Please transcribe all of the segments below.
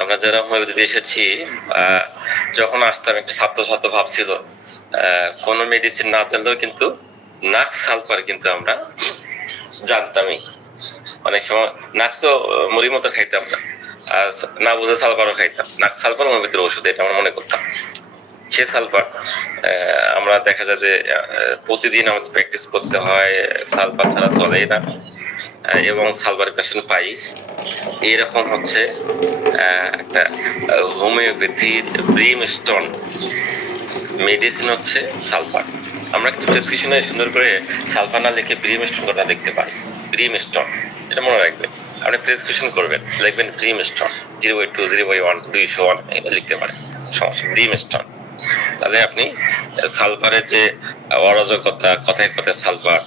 আমরা যারা হোমিওপ্যাথিতে এসেছি, যখন আসতাম একটা ছাত্র ছাত্র ভাবছিল কোনো মেডিসিন না জানলেও কিন্তু নাক সালফার কিন্তু আমরা জানতামই। অনেক সময় নাক তো মুড়ির মতো খাইতাম না, আর না বুঝে সালফারও খাইতাম। নাক সালফার হোমিওপ্যাথির ওষুধ, এটা আমরা মনে করতাম। সে সালফার আমরা দেখা যায় যে প্রতিদিন আমাদের প্র্যাকটিস করতে হয়, সালফার ছাড়া চলেই না, এবং সালফার পেশেন্ট পাই। এরকম হচ্ছে একটা হোমিওপ্যাথির ব্রিমস্টোন মেডিসিন হচ্ছে সালফার। আমরা কিন্তু প্রেসক্রিপশনে সুন্দর করে সালফার না লিখে ব্রিমস্টোন কথা লিখতে পারি। ব্রিমস্টোন, এটা মনে রাখবেন। আপনি প্রেসক্রিপশন করবেন, লিখবেন ব্রিমস্টোন 0/2 0/1 201 এটা লিখতে পারেন, সমস্যা ব্রিমস্টোন। তাহলে আপনি সালফারের যে অরাজকতা, কথায় কথায় সালফার,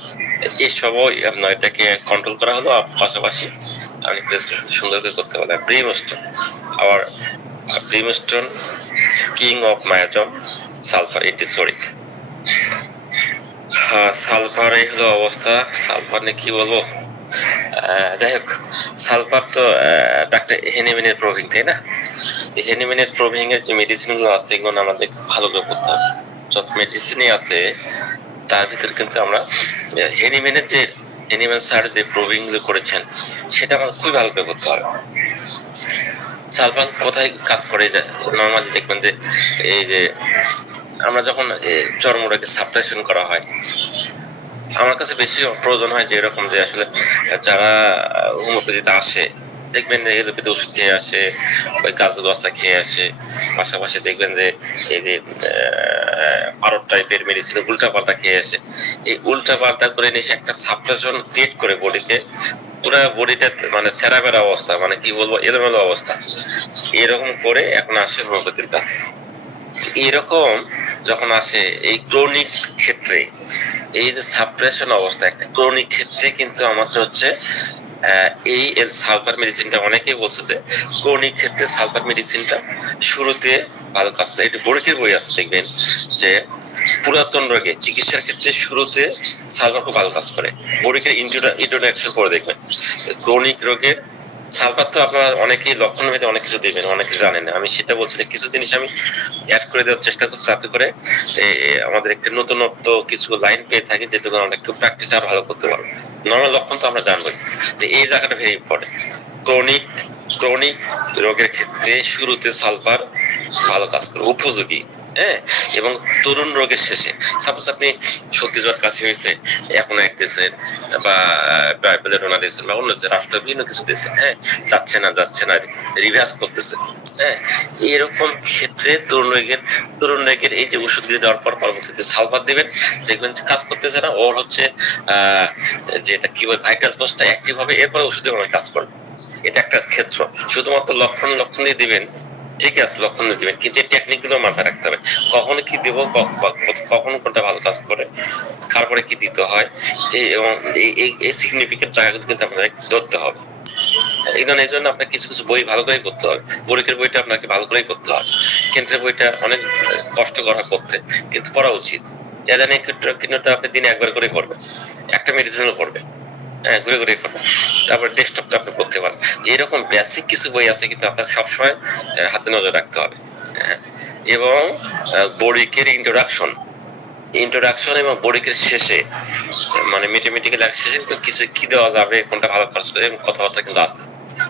এসবও আপনার এটাকে কন্ট্রোল করা হলো। পাশাপাশি আপনি প্রেসক্রিপশন সুন্দর করে করতে পারেন। ব্রিমস্টোন, আবার brimstone king of miasm sulphur antipsoric. Sulphur এই হলো অবস্থা। সালফার নিয়ে কি বলবো, যাই হোক, সালফার তো ডাক্তার হেনিম্যানের প্রভিং, তাই না? হেনিম্যানের প্রভিং এর যে মেডিসিন গুলো আছে এগুলো আমাদের ভালো করে করতে হবে। সব মেডিসিনই আছে, তার ভিতরে কিন্তু আমরা হেনিম্যানের যে হেনিম্যান স্যার যে প্রভিং গুলো করেছেন সেটা আমাদের খুবই ভালো করে করতে হবে। সালফার কোথায় কাজ করে? নর্মালি দেখবেন যে এই যে আমরা যখন চর্মরোগে সাপ্রেশন করা হয়, আমার কাছে বেশি প্রয়োজন হয় যে এরকম যে আসলে যারা হোমিওপ্যাথিতে আসে, দেখবেন যে এলোপ্যাথি ওষুধ খেয়ে আসে, ওই গাছের গসা খেয়ে আসে, পাশাপাশি দেখবেন যে এই যে পারদ টাইপের মেডিসিন উল্টা পাল্টা খেয়ে আসে। এই উল্টা পাল্টা করে নিয়ে একটা সাপ্রেশন ক্রিয়েট করে বডিতে, পুরো বডিটা মানে সেরাবেরা অবস্থা, মানে কি বলবো, এলোমেলো অবস্থা এরকম করে এখন আসে হোমিওপ্যাথির কাছে। এরকম যখন আসে এই ক্রনিক ক্ষেত্রে, এই যে সাপ্রেশন অবস্থা একটা ক্রনিক ক্ষেত্রে কিন্তু আমাদের হচ্ছে এই সালফার মেডিসিনটা, অনেকেই বলছে যে ক্রনিক ক্ষেত্রে সালফার মেডিসিনটা শুরুতে ভালো কাজ করে। এটা বড়িকের বই আছে, দেখবেন যে পুরাতন রোগে চিকিৎসার ক্ষেত্রে শুরুতে সালফার খুব ভালো কাজ করে। বড়িকের ইন্ট্রোডাকশন করে দেখবেন। ক্রনিক রোগের সালফার তো আপনারা অনেকেই লক্ষণ ভেদে অনেক কিছু দিবেন, অনেকে জানেন না। আমি সেটা বলছি না, কিছু জিনিস আমি অ্যাড করে দেওয়ার চেষ্টা করছি যাতে করে আমাদের একটা নতুনত্ব কিছু লাইন পেয়ে থাকি, যেটুকু আমরা একটু প্র্যাকটিস আর ভালো করতে পারবো। নর্মাল লক্ষণ তো আমরা জানবোই, যে এই জায়গাটা ভেরি ইম্পর্টেন্ট। ক্রনিক ক্রনিক রোগের ক্ষেত্রে শুরুতে সালফার ভালো কাজ করে, উপযোগী। হ্যাঁ, এবং তরুণ রোগের শেষে, সাপোজ আপনি সর্দি জ্বর কাশি হয়েছে, এখন এক দিয়েছেন বা বেলেডোনা দিয়েছেন বা অন্য রাষ্ট্র বিভিন্ন কিছু দিয়েছেন, হ্যাঁ, যাচ্ছে না রিভার্স করতেছে, হ্যাঁ, এরকম ক্ষেত্রে তরুণ রোগের এই যে ওষুধগুলি দেওয়ার পর পরবর্তীতে সালফার দিবেন, দেখবেন যে কাজ করতেছে না, ওর হচ্ছে যেটা কি বলে ভাইটাল ফোর্সটা অ্যাক্টিভ হবে, এরপরে ওষুধ দিয়ে কাজ করবে। এটা একটা ক্ষেত্র। শুধুমাত্র লক্ষণ দিয়ে দিবেন, ঠিক আছে, লক্ষণ দিয়ে দিবেন, কিন্তু এই টেকনিক গুলো মাথায় রাখতে হবে। কখন কি দিব, কখন কোনটা ভালো কাজ করে, তারপরে কি দিতে হয়, এবং এই সিগনিফিকেন্ট জায়গাগুলো কিন্তু আপনাদের ধরতে হবে। এই জন্য আপনাকে কিছু কিছু বই ভালো করে করতে হবে। বড়িকের বইটা আপনাকে ভালো করেই করতে হবে। কেন্দ্রের বইটা অনেক কষ্টকর করতে, কিন্তু পড়া উচিত। জানি কিন্তু আপনি দিনে একবার করে পড়বেন, একটা মেডিসিনও পড়বেন, ঘুরে ঘুরে করবেন, তারপর ডেস্কটপটা আপনি করতে পারেন। এরকম বেসিক কিছু বই আছে, কিন্তু আপনাকে সবসময় হাতে নজর রাখতে হবে। এবং বড়িকের ইন্ট্রোডাকশন এবং বড়িকের শেষে, মানে ম্যাথমেটিক্যাল শেষে কিছু কি দেওয়া যাবে, কোনটা ভালো কাজ করে, এবং কথাবার্তা কিন্তু আছে।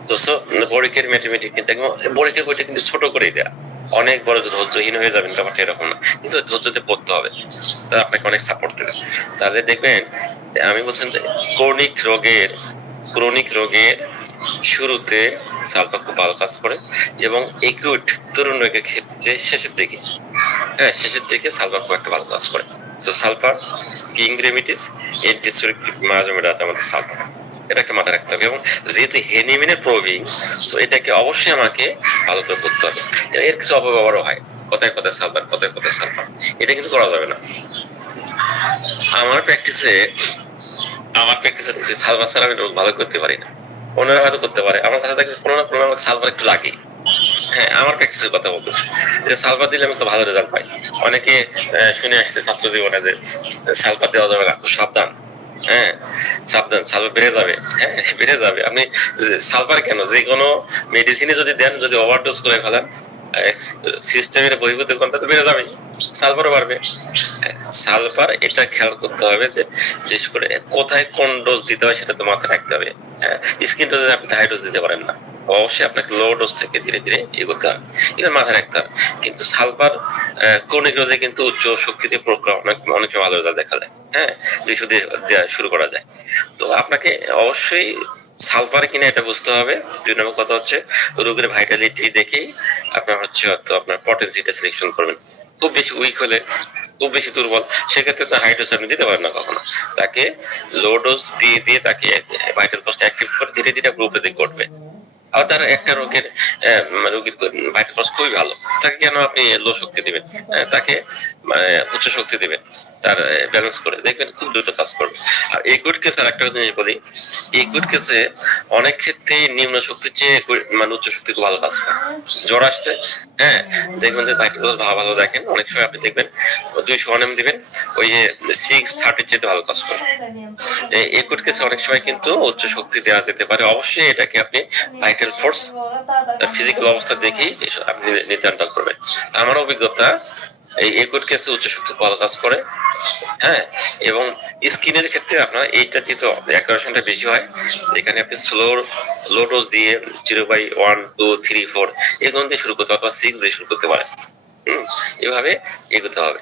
তো বড়িকের ম্যাথমেটিক কিন্তু বড়িকের বইটা কিন্তু ছোট করেই দেয়া, অনেক বড় ধৈর্যহীন হয়ে যাবেন ব্যাপারটা এরকম না, কিন্তু ধৈর্যতে পড়তে হবে, তা আপনাকে অনেক সাপোর্ট দেবে। তাহলে দেখবেন, আমি বলছেন যে ক্রনিক রোগের শুরুতে সালফার খুব ভালো কাজ করে, এবং একিউট তরুণ রোগের ক্ষেত্রে শেষের দিকে সালফার খুব একটা ভালো কাজ করে। সো সালফার কিং রেমিডিস এন্টিসোরিক মায়াজমের আছে আমাদের সালফার, এটাকে মাথায় রাখতে হবে। এবং যেহেতু হেনিমিনের প্রভিং, সো এটাকে অবশ্যই আমাকে ভালো করে করতে হবে। এর কিছু অপব্যবহারও হয়, কথায় সালফার, এটা কিন্তু করা যাবে না। আমার প্র্যাকটিসে দেখছি সালফার ছাড়া আমি ভালো করতে পারি না। অন্যরা হয়তো করতে পারে, আমার কাছে দেখে কোনো না কোনো সালফার একটু লাগে। হ্যাঁ, আমার প্র্যাকটিসের কথা বলতেছি, যে সালফার দিলে আমি তো ভালো রেজাল্ট পাই। অনেকে শুনে আসছে ছাত্র জীবনে যে সালফার দেওয়া যাবে না, খুব সাবধান। হ্যাঁ, সাবধান, সালফার বেড়ে যাবে। হ্যাঁ, বেড়ে যাবে। আপনি সালফার কেন, যে কোনো মেডিসিনে যদি দেন, যদি ওভারডোজ করে ফেলেন, সিস্টেমের বহির্ভূত ঘনত্ব তো বেড়ে যাবেই, সালফারও বাড়বে। সালফার এটা খেয়াল করতে হবে যে বিশেষ করে কোথায় কোন ডোজ দিতে হয় সেটা তো মাথায় রাখতে হবে। হ্যাঁ, স্কিন ডোজে আপনি হাই ডোজ দিতে পারেন না, অবশ্যই আপনাকে লো ডোজ থেকে ধীরে ধীরে এগোতে হবে, এটা মাথায় রাখতে হবে। কিন্তু সালফার ক্রনিক ডোজে কিন্তু উচ্চ শক্তিতে প্রয়োগ করা অনেক অনেক ভালো রেজাল্ট দেখা যায়। হ্যাঁ, 200 দিয়ে দেওয়া শুরু করা যায়। তো আপনাকে অবশ্যই সালফার কিনা এটা বুঝতে হবে। 2 নম্বর কথা হচ্ছে রোগীর ভাইটালিটি দেখেই আপনার হচ্ছে হয়তো আপনার পটেন্সিটা সিলেকশন করবেন। খুব বেশি উইক হলে, খুব বেশি দুর্বল, সেক্ষেত্রে তো হাই ডোজ আপনি দিতে পারেন না কখনো। তাকে লো ডোজ দিয়ে দিয়ে তাকে ভাইটাল ফোর্সটা অ্যাক্টিভ করে ধীরে ধীরে গ্রুপে দিকে করবে। আবার তার একটা রোগের রোগীর ভাইটাল ফোর্স খুবই ভালো, তাকে কেন আপনি লো শক্তি দিবেন? তাকে উচ্চ শক্তি দিবেন, তার ব্যালেন্স করে দেখবেন খুব দ্রুত কাজ করবে। আর একুইট কেস আর একটা জিনিস বলি, একুইট কেসে অনেক ক্ষেত্রে নিম্ন শক্তির চেয়ে মানে উচ্চ শক্তি খুব ভালো কাজ করে। জ্বর আসছে, হ্যাঁ, দেখবেন যে ভাইটাল ফোর্স ভালো ভালো দেখেন, অনেক সময় আপনি দেখবেন 200 অনএম দিবেন, ওই যে 630 চেয়ে ভালো কাজ করে। একুইট কেসে অনেক সময় কিন্তু উচ্চ শক্তি দেওয়া যেতে পারে, অবশ্যই এটাকে আপনি ভাইটাল ফোর্স, তার ফিজিক্যাল অবস্থা দেখেই আপনি নির্ধারণ করবেন। আমার অভিজ্ঞতা এই একুইট কেসে উচ্চ শক্তি ভালো কাজ করে। হ্যাঁ, এবং স্কিনের ক্ষেত্রে আপনার এইটা যেহেতু অ্যাকুরেশনটা বেশি হয়, এখানে আপনি লো ডোজ দিয়ে 0/1 2 3 4 এগুলো দিয়ে শুরু করতে, অথবা 6 দিয়ে শুরু করতে পারেন। এভাবে এগোতে হবে।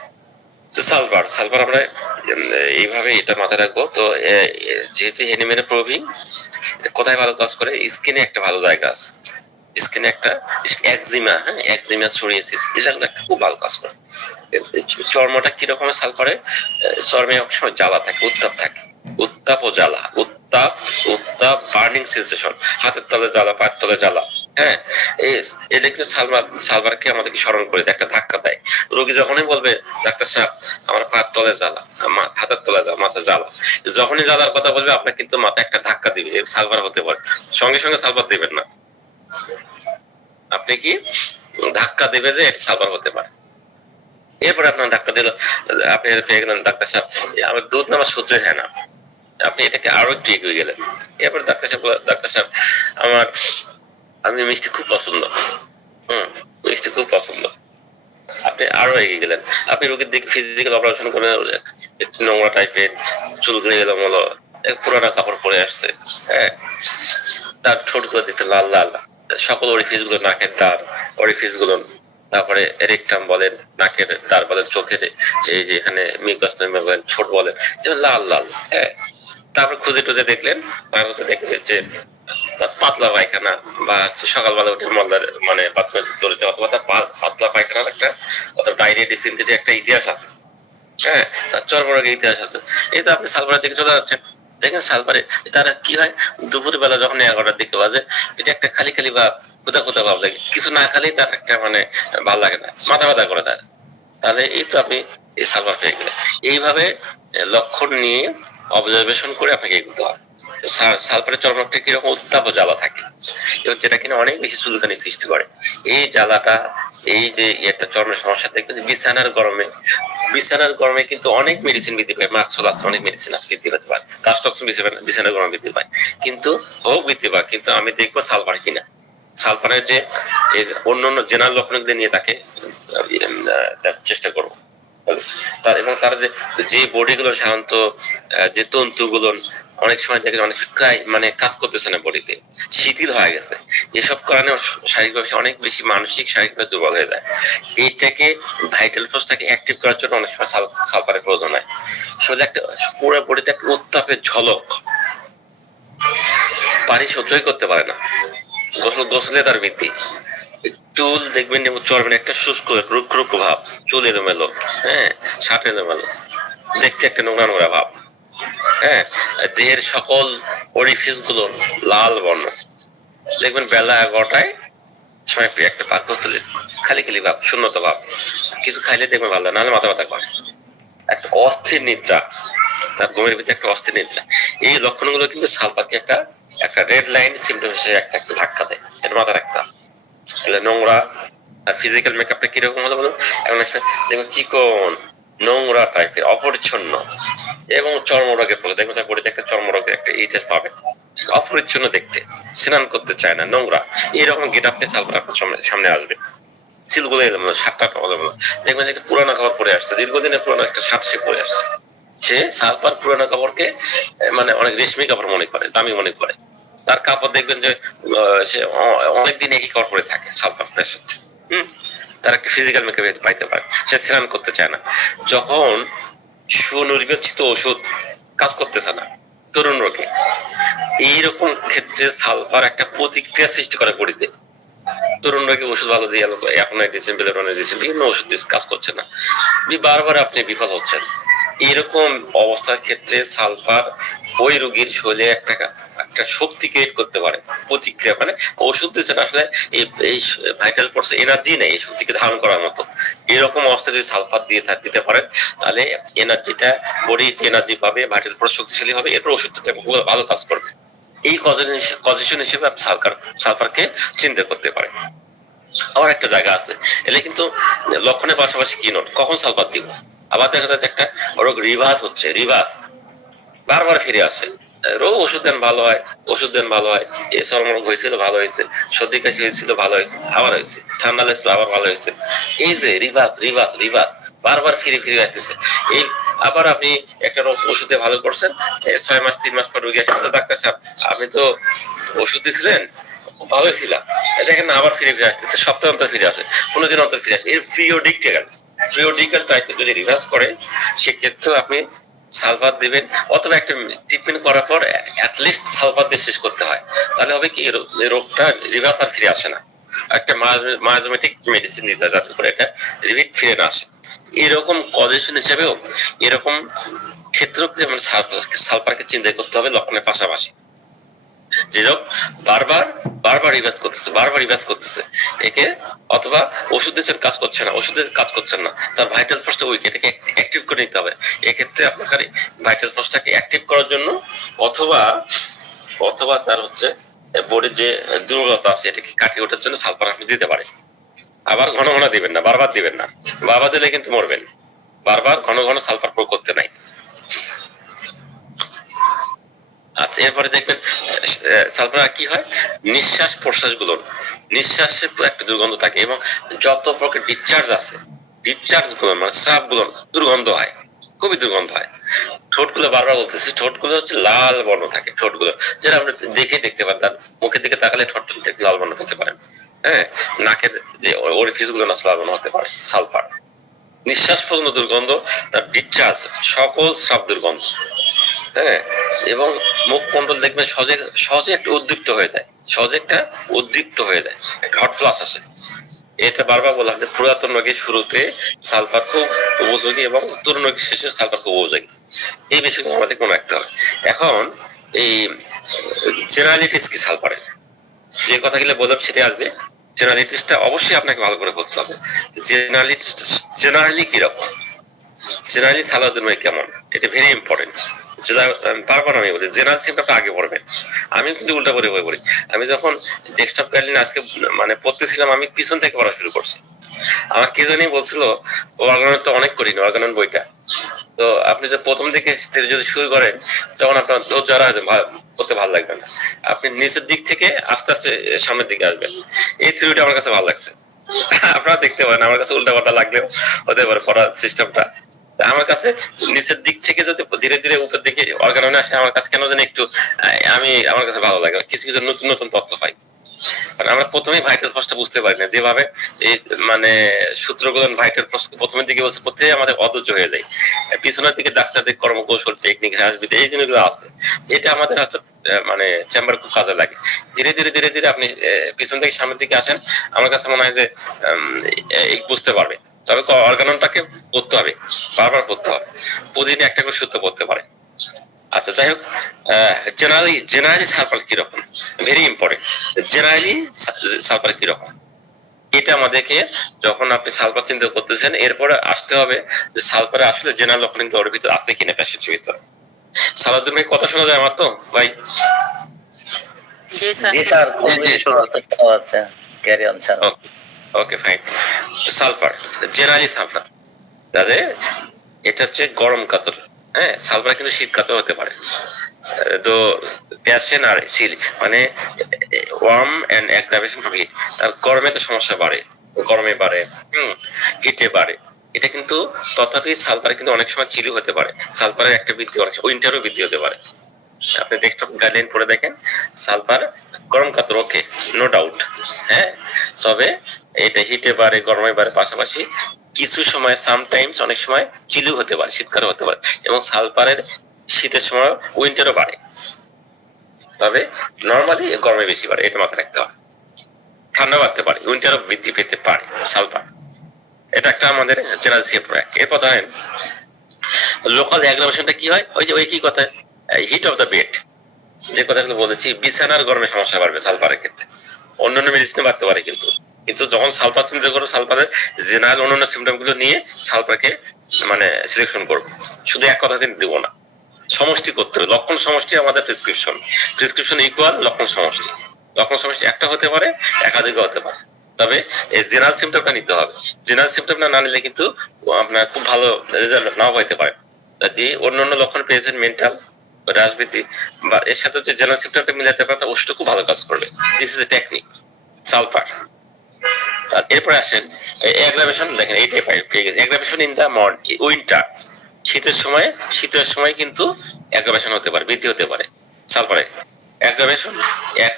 তো সালফার সালফার আমরা এইভাবে এটা মাথায় রাখবো। তো যেহেতু হেনিমেনে প্রোভিং কোথায় ভালো কাজ করে, স্কিনে একটা ভালো জায়গা আছে, স্কিনে একটা একজিমা, হ্যাঁ, একজিমা সোরিয়াসিস, এটা একটা খুব ভালো কাজ করে। চর্মটা কিরকম সালফারে, চর্মে অনেক সময় জ্বালা থাকে, উত্তাপ থাকে, উত্তাপ ও জ্বালা, উত্তাপ উত্তাপ বার্নিং সেন্সেশন, হাতের তলে জ্বালা, পায়ের তলে জ্বালা। হ্যাঁ, এটা কিন্তু সালফারকে আমাদেরকে স্মরণ করে দেয়, একটা ধাক্কা দেয়। রোগী যখনই বলবে ডাক্তার সাহেব আমার পায়ের তলে জ্বালা, আমার হাতের তলে জ্বালা, মাথা জ্বালা, যখনই জ্বালার কথা বলবে আপনার কিন্তু মাথায় একটা ধাক্কা দিবে, সালফার হতে পারে। সঙ্গে সঙ্গে সালফার দিবেন না, আপনি কি ধাক্কা দেবে যে এটা সালফার হতে পারে। এরপরে আপনার ডাক্তার দিল, আপনি পেয়ে গেলেন ডাক্তার সাহেব আমার দুধ নামা সহ্য হয় না, আপনি এটাকে আরো একটু এগিয়ে গেলেন। এরপরে ডাক্তার সাহেব আমার, আমি মিষ্টি খুব পছন্দ, হম, মিষ্টি খুব পছন্দ, আপনি আরো এগিয়ে গেলেন। আপনি রোগীর দিকে ফিজিক্যাল অপারেশন করে একটু নোংরা টাইপের, চুলগুলো এলোমেলো, পুরানা কাপড় পরে আসছে, হ্যাঁ, তার ঠোঁট গুলো দিতে লাল লাল, সকল অরিফিস গুলো, নাকের দ্বার অরিফিস গুলো, তারপরে রেকটাম বলেন, নাকের দ্বার বলেন, চোখের এই যে এখানে মিউকাস মেমব্রেন বলেন, ঠোঁট বলেন, লাল লাল। হ্যাঁ, তারপর খুঁজে টুজে দেখলেন, তার হচ্ছে দেখলেন যে তার পাতলা পায়খানা, বা সকালবেলা উঠে মলদার মানে বাথরুমে ধরেছে, অথবা তার পাতলা পায়খানার একটা, অথবা ডায়রিয়া ডিসেন্টারি একটা ইতিহাস আছে। হ্যাঁ, তার চর্মরোগের ইতিহাস আছে। এই তো আপনি সালফারের দিকে চলে যাচ্ছেন, দেখেন সালফারে তারা কি হয়, দুপুর বেলা যখন 11টার দিকে বাজে, এটা একটা খালি খালি ভাব, কোথা কোথা ভাব লাগে, কিছু না খালি তার একটা মানে ভালো লাগে না, মাথা ব্যথা করে তার। তাহলে এই তো আপনি এই সালফার পেয়ে গেলেন। এইভাবে লক্ষণ নিয়ে অবজারভেশন করে আপনাকে এগোতে হবে। সালফারের চর্মটা কিরকম উত্তাপ ও জ্বালা থাকে, এবং যেটা কিনা অনেক বেশি চুলকানি সৃষ্টি করে। এই জ্বালাটা, এই যে একটা চর্মের সমস্যা দেখবেন বিছানার গরমে কিন্তু অনেক মেডিসিন বৃদ্ধি পায়, মাক্সল আছে, অনেক মেডিসিন আছে বৃদ্ধি পেতে পারে, কাস্টক্সিন বিছানার গরমে বৃদ্ধি পায়, কিন্তু হোক বৃদ্ধি পায়, কিন্তু আমি দেখবো সালফার কিনা, সালফারের যে অন্যান্য জেনারেল লক্ষণগুলো নিয়ে তাকে চেষ্টা করবো। তার এবং তার যে যে বডিগুলো সাধারণত যে তন্তুগুলো অনেক সময় দেখেন অনেক মানে কাজ করতেছে না, বডিতে শিথিল হয়ে গেছে, এসব কারণে শারীরিকভাবে অনেক বেশি মানসিক শারীরিকভাবে দুর্বল হয়ে যায়। এইটাকে ভাইটাল ফোর্সটাকে অ্যাক্টিভ করার জন্য অনেক সময় সালফারের প্রয়োজন হয়। আসলে একটা পুরো বডিতে একটা উত্তাপের ঝলক, পানি সহ্যই করতে পারে না, গোসলে তার বৃদ্ধি, চুল দেখবেন চর্মের একটা শুষ্ক রুক্ষ রুক্ষ ভাব, চুল এলোমেলো, হ্যাঁ, শার্ট এলোমেলো, দেখতে একটা নোংরা নোংরা ভাব। হ্যাঁ, দেহের সকল অরিফিস গুলো লাল বর্ণ, দেখবেন বেলা 11টায় সময় পেয়ে একটা পাকস্থলী খালি খালি ভাব, শূন্যতা ভাব, কিছু খাইলে দেখবেন ভালো, নাহলে মাথা ব্যথা করে, একটা অস্থির নিদ্রা, তার ঘুমের ভিতরে একটা অস্থির নিদ্রা। এই লক্ষণগুলো কিন্তু সালফারকে একটা একটা রেড লাইন সিমটম হিসেবে একটা একটা ধাক্কা দেয়, এটা মাথা রাখতে হবে। তাহলে নোংরা আর ফিজিক্যাল মেকআপটা কিরকম হলো বলুন, এখন দেখবেন চিকন নোংরা টাইপের, অপরিচ্ছন্ন, এবং চর্মরোগে পড়ে দেখবেন তার বডিতে একটা চর্মরোগের একটা ইতিহাস পাবে, অপরিচ্ছন্ন দেখতে, স্নান করতে চায় না, নোংরা, এরকম গেট আপনি সালফার আপনার সামনে আসবে, চুলগুলো এলোমেলো, শার্টটা এলোমেলো, দেখবেন যে একটা পুরানো কাপড় পরে আসছে, দীর্ঘদিনের পুরানো একটা শার্ট সে পরে আসছে, সে সালফার পুরানো কাপড়কে মানে অনেক রেশমি কাপড় মনে করে, দামি মনে করে, তার কাপড় দেখবেন যে সে অনেকদিন একই কাপড় পরে থাকে সালফার প্রেশার। হম, তার একটা ফিজিক্যাল মেকআপ পাইতে পারে, সে স্নান করতে চায় না। যখন সুনির্বাচিত ওষুধ কাজ করতেছে না তরুণ রোগে, এইরকম ক্ষেত্রে সালফার একটা প্রতিক্রিয়া সৃষ্টি করে বডিতে, তরুণ রোগে ওষুধ ভালো দিয়ে এখন দিচ্ছেন, বেলেরনে দিচ্ছেন, বিভিন্ন ওষুধ দিয়ে কাজ করছে না, বারবার আপনি বিফল হচ্ছেন। এরকম অবস্থার ক্ষেত্রে সালফার ওই রোগীর শরীরে একটা একটা শক্তি ক্রিয়েট করতে পারে, প্রতিক্রিয়া, মানে ওষুধ দিচ্ছেন আসলে এই ভাইটাল ফোর্স এনার্জি নেই এই শক্তিকে ধারণ করার মতো, এরকম অবস্থায় যদি সালফার দিয়ে দিতে পারেন তাহলে এনার্জিটা, বডিতে এনার্জি পাবে, ভাইটাল ফোর্স শক্তিশালী হবে, এরপর ওষুধটা ভালো কাজ করবে। এই কজেশন হিসেবে আপনি সালফারকে চিন্তা করতে পারেন। আবার একটা জায়গা আছে, এলে কিন্তু লক্ষণের পাশাপাশি কি নোট, কখন সালফার দিব, আবার দেখা যাচ্ছে একটা রোগ রিভার্স হচ্ছে, রিভার্স বারবার ফিরে আসে, রোগ ওষুধ দেন ভালো হয়, ওষুধ দেন ভালো হয়, এই চর্মরোগ হয়েছিল ভালো হয়েছে, সর্দি কাশি হয়েছিল ভালো হয়েছে আবার হয়েছে, ঠান্ডা লাগছিল আবার ভালো হয়েছে, এই যে রিভার্স রিভার্স রিভার্স বারবার ফিরে ফিরে আসতেছে। এই আবার আপনি একটা রোগ ওষুধে ভালো করছেন, 6 মাস 3 মাস পর রোগী আসে, ডাক্তার সাহেব আপনি তো ওষুধ দিয়েছিলেন ভালোই ছিলাম, দেখেন না আবার ফিরে ফিরে আসতেছে, সপ্তাহ অন্তর ফিরে আসে, 15 দিন অন্তর ফিরে আসে, এর পিরিয়ডিক টেকাল, পিরিয়ডিক্যাল টাইপে যদি রিভার্স করে সেক্ষেত্রে আপনি সালফার দিবেন, অথবা একটা ট্রিটমেন্ট করার পর অ্যাটলিস্ট সালফার দিয়ে শেষ করতে হয়, তাহলে হবে কি রোগটা রিভার্স আর ফিরে আসে না, একটা মায়োজমেটিক মেডিসিন দিতে হয় যাতে করে এটা রিপিট ফিরে না আসে। এরকম কজেশন হিসেবেও এরকম ক্ষেত্রেও যেমন সালফারকে চিন্তা করতে হবে লক্ষণের পাশাপাশি, যে রোগ বারবার বারবার রিভার্স করতেছে, বারবার রিভার্স করতেছে, একে অথবা ওষুধ দিচ্ছেন কাজ করছে না, ওষুধ দিয়ে কাজ করছেন না, তার ভাইটাল ফোর্সটা উইক, এটাকে অ্যাক্টিভ করে নিতে হবে। এক্ষেত্রে আপনার ভাইটাল ফোর্সটাকে অ্যাক্টিভ করার জন্য অথবা অথবা তার হচ্ছে বডির যে দুর্বলতা আছে এটাকে কাটিয়ে ওঠার জন্য সালফার আপনি দিতে পারেন। আবার ঘন ঘন দিবেন না, বারবার দিবেন না, বারবার দিলে কিন্তু মরবেন, বারবার ঘন ঘন সালফার প্রয়োগ করতে নাই। আচ্ছা, এরপরে দেখবেন সালফার কি হয়, নিঃশ্বাস প্রশ্বাস গুলো, নিঃশ্বাসে একটা দুর্গন্ধ থাকে, এবং যত প্রকার ডিসচার্জ আছে, ডিসচার্জ গুলো মানে স্রাব গুলো দুর্গন্ধ হয়, খুবই দুর্গন্ধ হয়। ঠোঁট গুলো বারবার বলতেছি, ঠোঁট গুলো হচ্ছে লাল বর্ণ থাকে, ঠোঁট গুলো যেটা আপনি দেখতে পারেন, তার মুখের দিকে তাকালে ঠোঁট লাল বর্ণ হতে পারেন, হ্যাঁ, নাকের যে ওরিফিস গুলো লাল বর্ণ হতে পারে, সালফার। নিঃশ্বাস পর্যন্ত দুর্গন্ধ, তার ডিসচার্জ সকল স্রাব দুর্গন্ধ, হ্যাঁ, এবং মুখমন্ডল দেখবেন সহজে সহজে একটা উদ্দীপ্ত হয়ে যায়, সহজে একটা উদ্দীপ্ত হয়ে যায়, হট ফ্লাশ আসে। এটা বারবার বলা হয় পুরাতন রোগের শুরুতে সালফার খুব উপযোগী এবং তরুণ রোগের শেষে সালফার খুব উপযোগী, এই বিষয়গুলো আমাদের মনে রাখতে হবে। এখন এই জেনারেলিটিস কি সালফারের, যে কথাগুলো বললাম সেটা আসবে, জেনারেলিটিসটা অবশ্যই আপনাকে ভালো করে করতে হবে। জেনারেলিটিস জেনারেলি কিরকম, জেনারেলি সালাউদ্দিন কেমন, এটা ভেরি ইম্পর্টেন্ট। যেটা বারবার আমি বলি জেনারেল সিমটা আগে পড়বেন, আমি কিন্তু উল্টা করে বই পড়ি। আমি যখন ডেস্কটপ গাইডলাইন আজকে মানে পড়তেছিলাম, আমি পিছন থেকে পড়া শুরু করছি। আমার কে জানি বলছিল অর্গানন তো অনেক কঠিন, অর্গানন বইটা, তো আপনি যে প্রথম দিকে যদি শুরু করেন তখন আপনার ধৈর্য করতে ভালো লাগবে না, আপনি নিচের দিক থেকে আস্তে আস্তে সামনের দিকে আসবেন। এই থিওরিটা আমার কাছে ভালো লাগছে, আপনারা দেখতে পারেন, আমার কাছে উল্টা পাল্টা লাগলেও হতে পারে পড়ার সিস্টেমটা। আমার কাছে নিচের দিক থেকে যদি ধীরে ধীরে উপর দিকে অর্গাননে আসে, আমার কাছে কেন জানি একটু আমার কাছে ভালো লাগে, কিছু কিছু নতুন নতুন তথ্য পাই। কারণ আমরা প্রথমেই ভাইটাল ফোর্সটা বুঝতে পারি না, যেভাবে এই মানে সূত্রগুলো ভাইটাল ফোর্স প্রথমের দিকে বলছে, প্রত্যেকে আমাদের অধৈর্য হয়ে যায়, পিছনের দিকে ডাক্তারদের কর্মকৌশল, টেকনিক, হ্রাসবিদ্যা, এই জিনিসগুলো আছে, এটা আমাদের হয়তো মানে চেম্বার খুব কাজে লাগে। ধীরে ধীরে ধীরে ধীরে আপনি পিছন থেকে সামনের দিকে আসেন, আমার কাছে মনে হয় যে বুঝতে পারবে। তবে অর্গাননটাকে পড়তে হবে, বারবার পড়তে হবে, প্রতিদিন একটা করে সূত্র পড়তে পারে। আচ্ছা, যাই হোক, জেনারেলি সালফার কিরকম, ভেরি ইম্পর্টেন্ট, জেনারেলি সালফার কিরকম, এটা আমাদেরকে যখন আপনি সালফার চিন্তা করতেছেন এরপরে আসতে হবে যে সালফারে আসলে জেনারেল লক্ষণ ওর ভিতরে আছে কিনা প্যাসেজের ভিতরে। সালাউদ্দিন ভাই কথা শোনা যায় আমার তো ভাই? জি স্যার, খুবই শোনা আছে, carry on sir. Okay fine. Sulphur, generally sulphur, তাহলে এটা হচ্ছে গরম কাতর, হ্যাঁ, সালফার কিন্তু শীতকালেও হতে পারে। তো প্যাশন আর চিল মানে warm and aggravation for heat, তার গরমে তো সমস্যা বাড়ে, গরমে বাড়ে, হিটে বাড়ে। এটা কিন্তু তথাপি সালফার কিন্তু অনেক সময় চিলি হতে পারে। সালফারের একটা বৃদ্ধি অনেক উইন্টারও বৃদ্ধি হতে পারে। আপনি ডেস্কটপ গাইডলাইন পড়ে দেখেন, সালফার গরম কাতর ওকে, নো ডাউট। হ্যাঁ, তবে এটা হিটে বাড়ে, গরমে বাড়ে, পাশাপাশি কিছু সময় সামটাইমস অনেক সময় চিলিও হতে পারে, শীতকালে হতে পারে। এবং সালফারের শীতের সময় উইন্টারও বাড়ে, তবে নর্মালি গরমে বেশি বাড়ে, এটা মাথায় রাখতে হবে। ঠান্ডা বাড়তে পারে, উইন্টারও বৃদ্ধি পেতে পারে সালফার। এটা একটা আমাদের জেনারেল সেফট। এরপর ধরেন লোকাল অ্যাগ্রাভেশনটা কি হয়, ওই যে ওই কি কথা, হিট অফ দ্য বেড, যে কথাগুলো বলেছি, বিছানার গরমে সমস্যা বাড়বে সালফারের ক্ষেত্রে। অন্যান্য মেডিসিনে বাড়তে পারে কিন্তু, কিন্তু যখন সালফার চিন্তা করো, সালফারের জেনারেল অন্যান্য সিমটম গুলো নিয়ে সালফারকে মানে সিলেকশন করবো, শুধু এক কথাতে দেবো না, সমষ্টি করতে হবে। লক্ষণ সমষ্টি আমাদের প্রেসক্রিপশন, প্রেসক্রিপশন ইকুয়াল লক্ষণ সমষ্টি। লক্ষণ সমষ্টি একটা হতে পারে, একাধিক হতে পারে, তবে এই জেনারেল সিমটমটা নিতে হবে। জেনারেল সিমটমটা না নিলে কিন্তু আপনার খুব ভালো রেজাল্ট নাও হইতে পারে। যে অন্যান্য লক্ষণ পেয়েছেন, মেন্টাল রাজবৃত্তি বা এর সাথে যে জেনারেল সিমটমটা মিলাতে পারে, তার ওষুধ খুব ভালো কাজ করবে। This is a technique sulphur. আর এরপরে আসেন অ্যাগ্রাভেশন, দেখেন এইটাই পেয়ে গেছে, অ্যাগ্রাভেশন ইন দা উইন্টার, শীতের সময় কিন্তু অ্যাগ্রাভেশন হতে পারে, বৃদ্ধি হতে পারে সালফারে। Aggravation at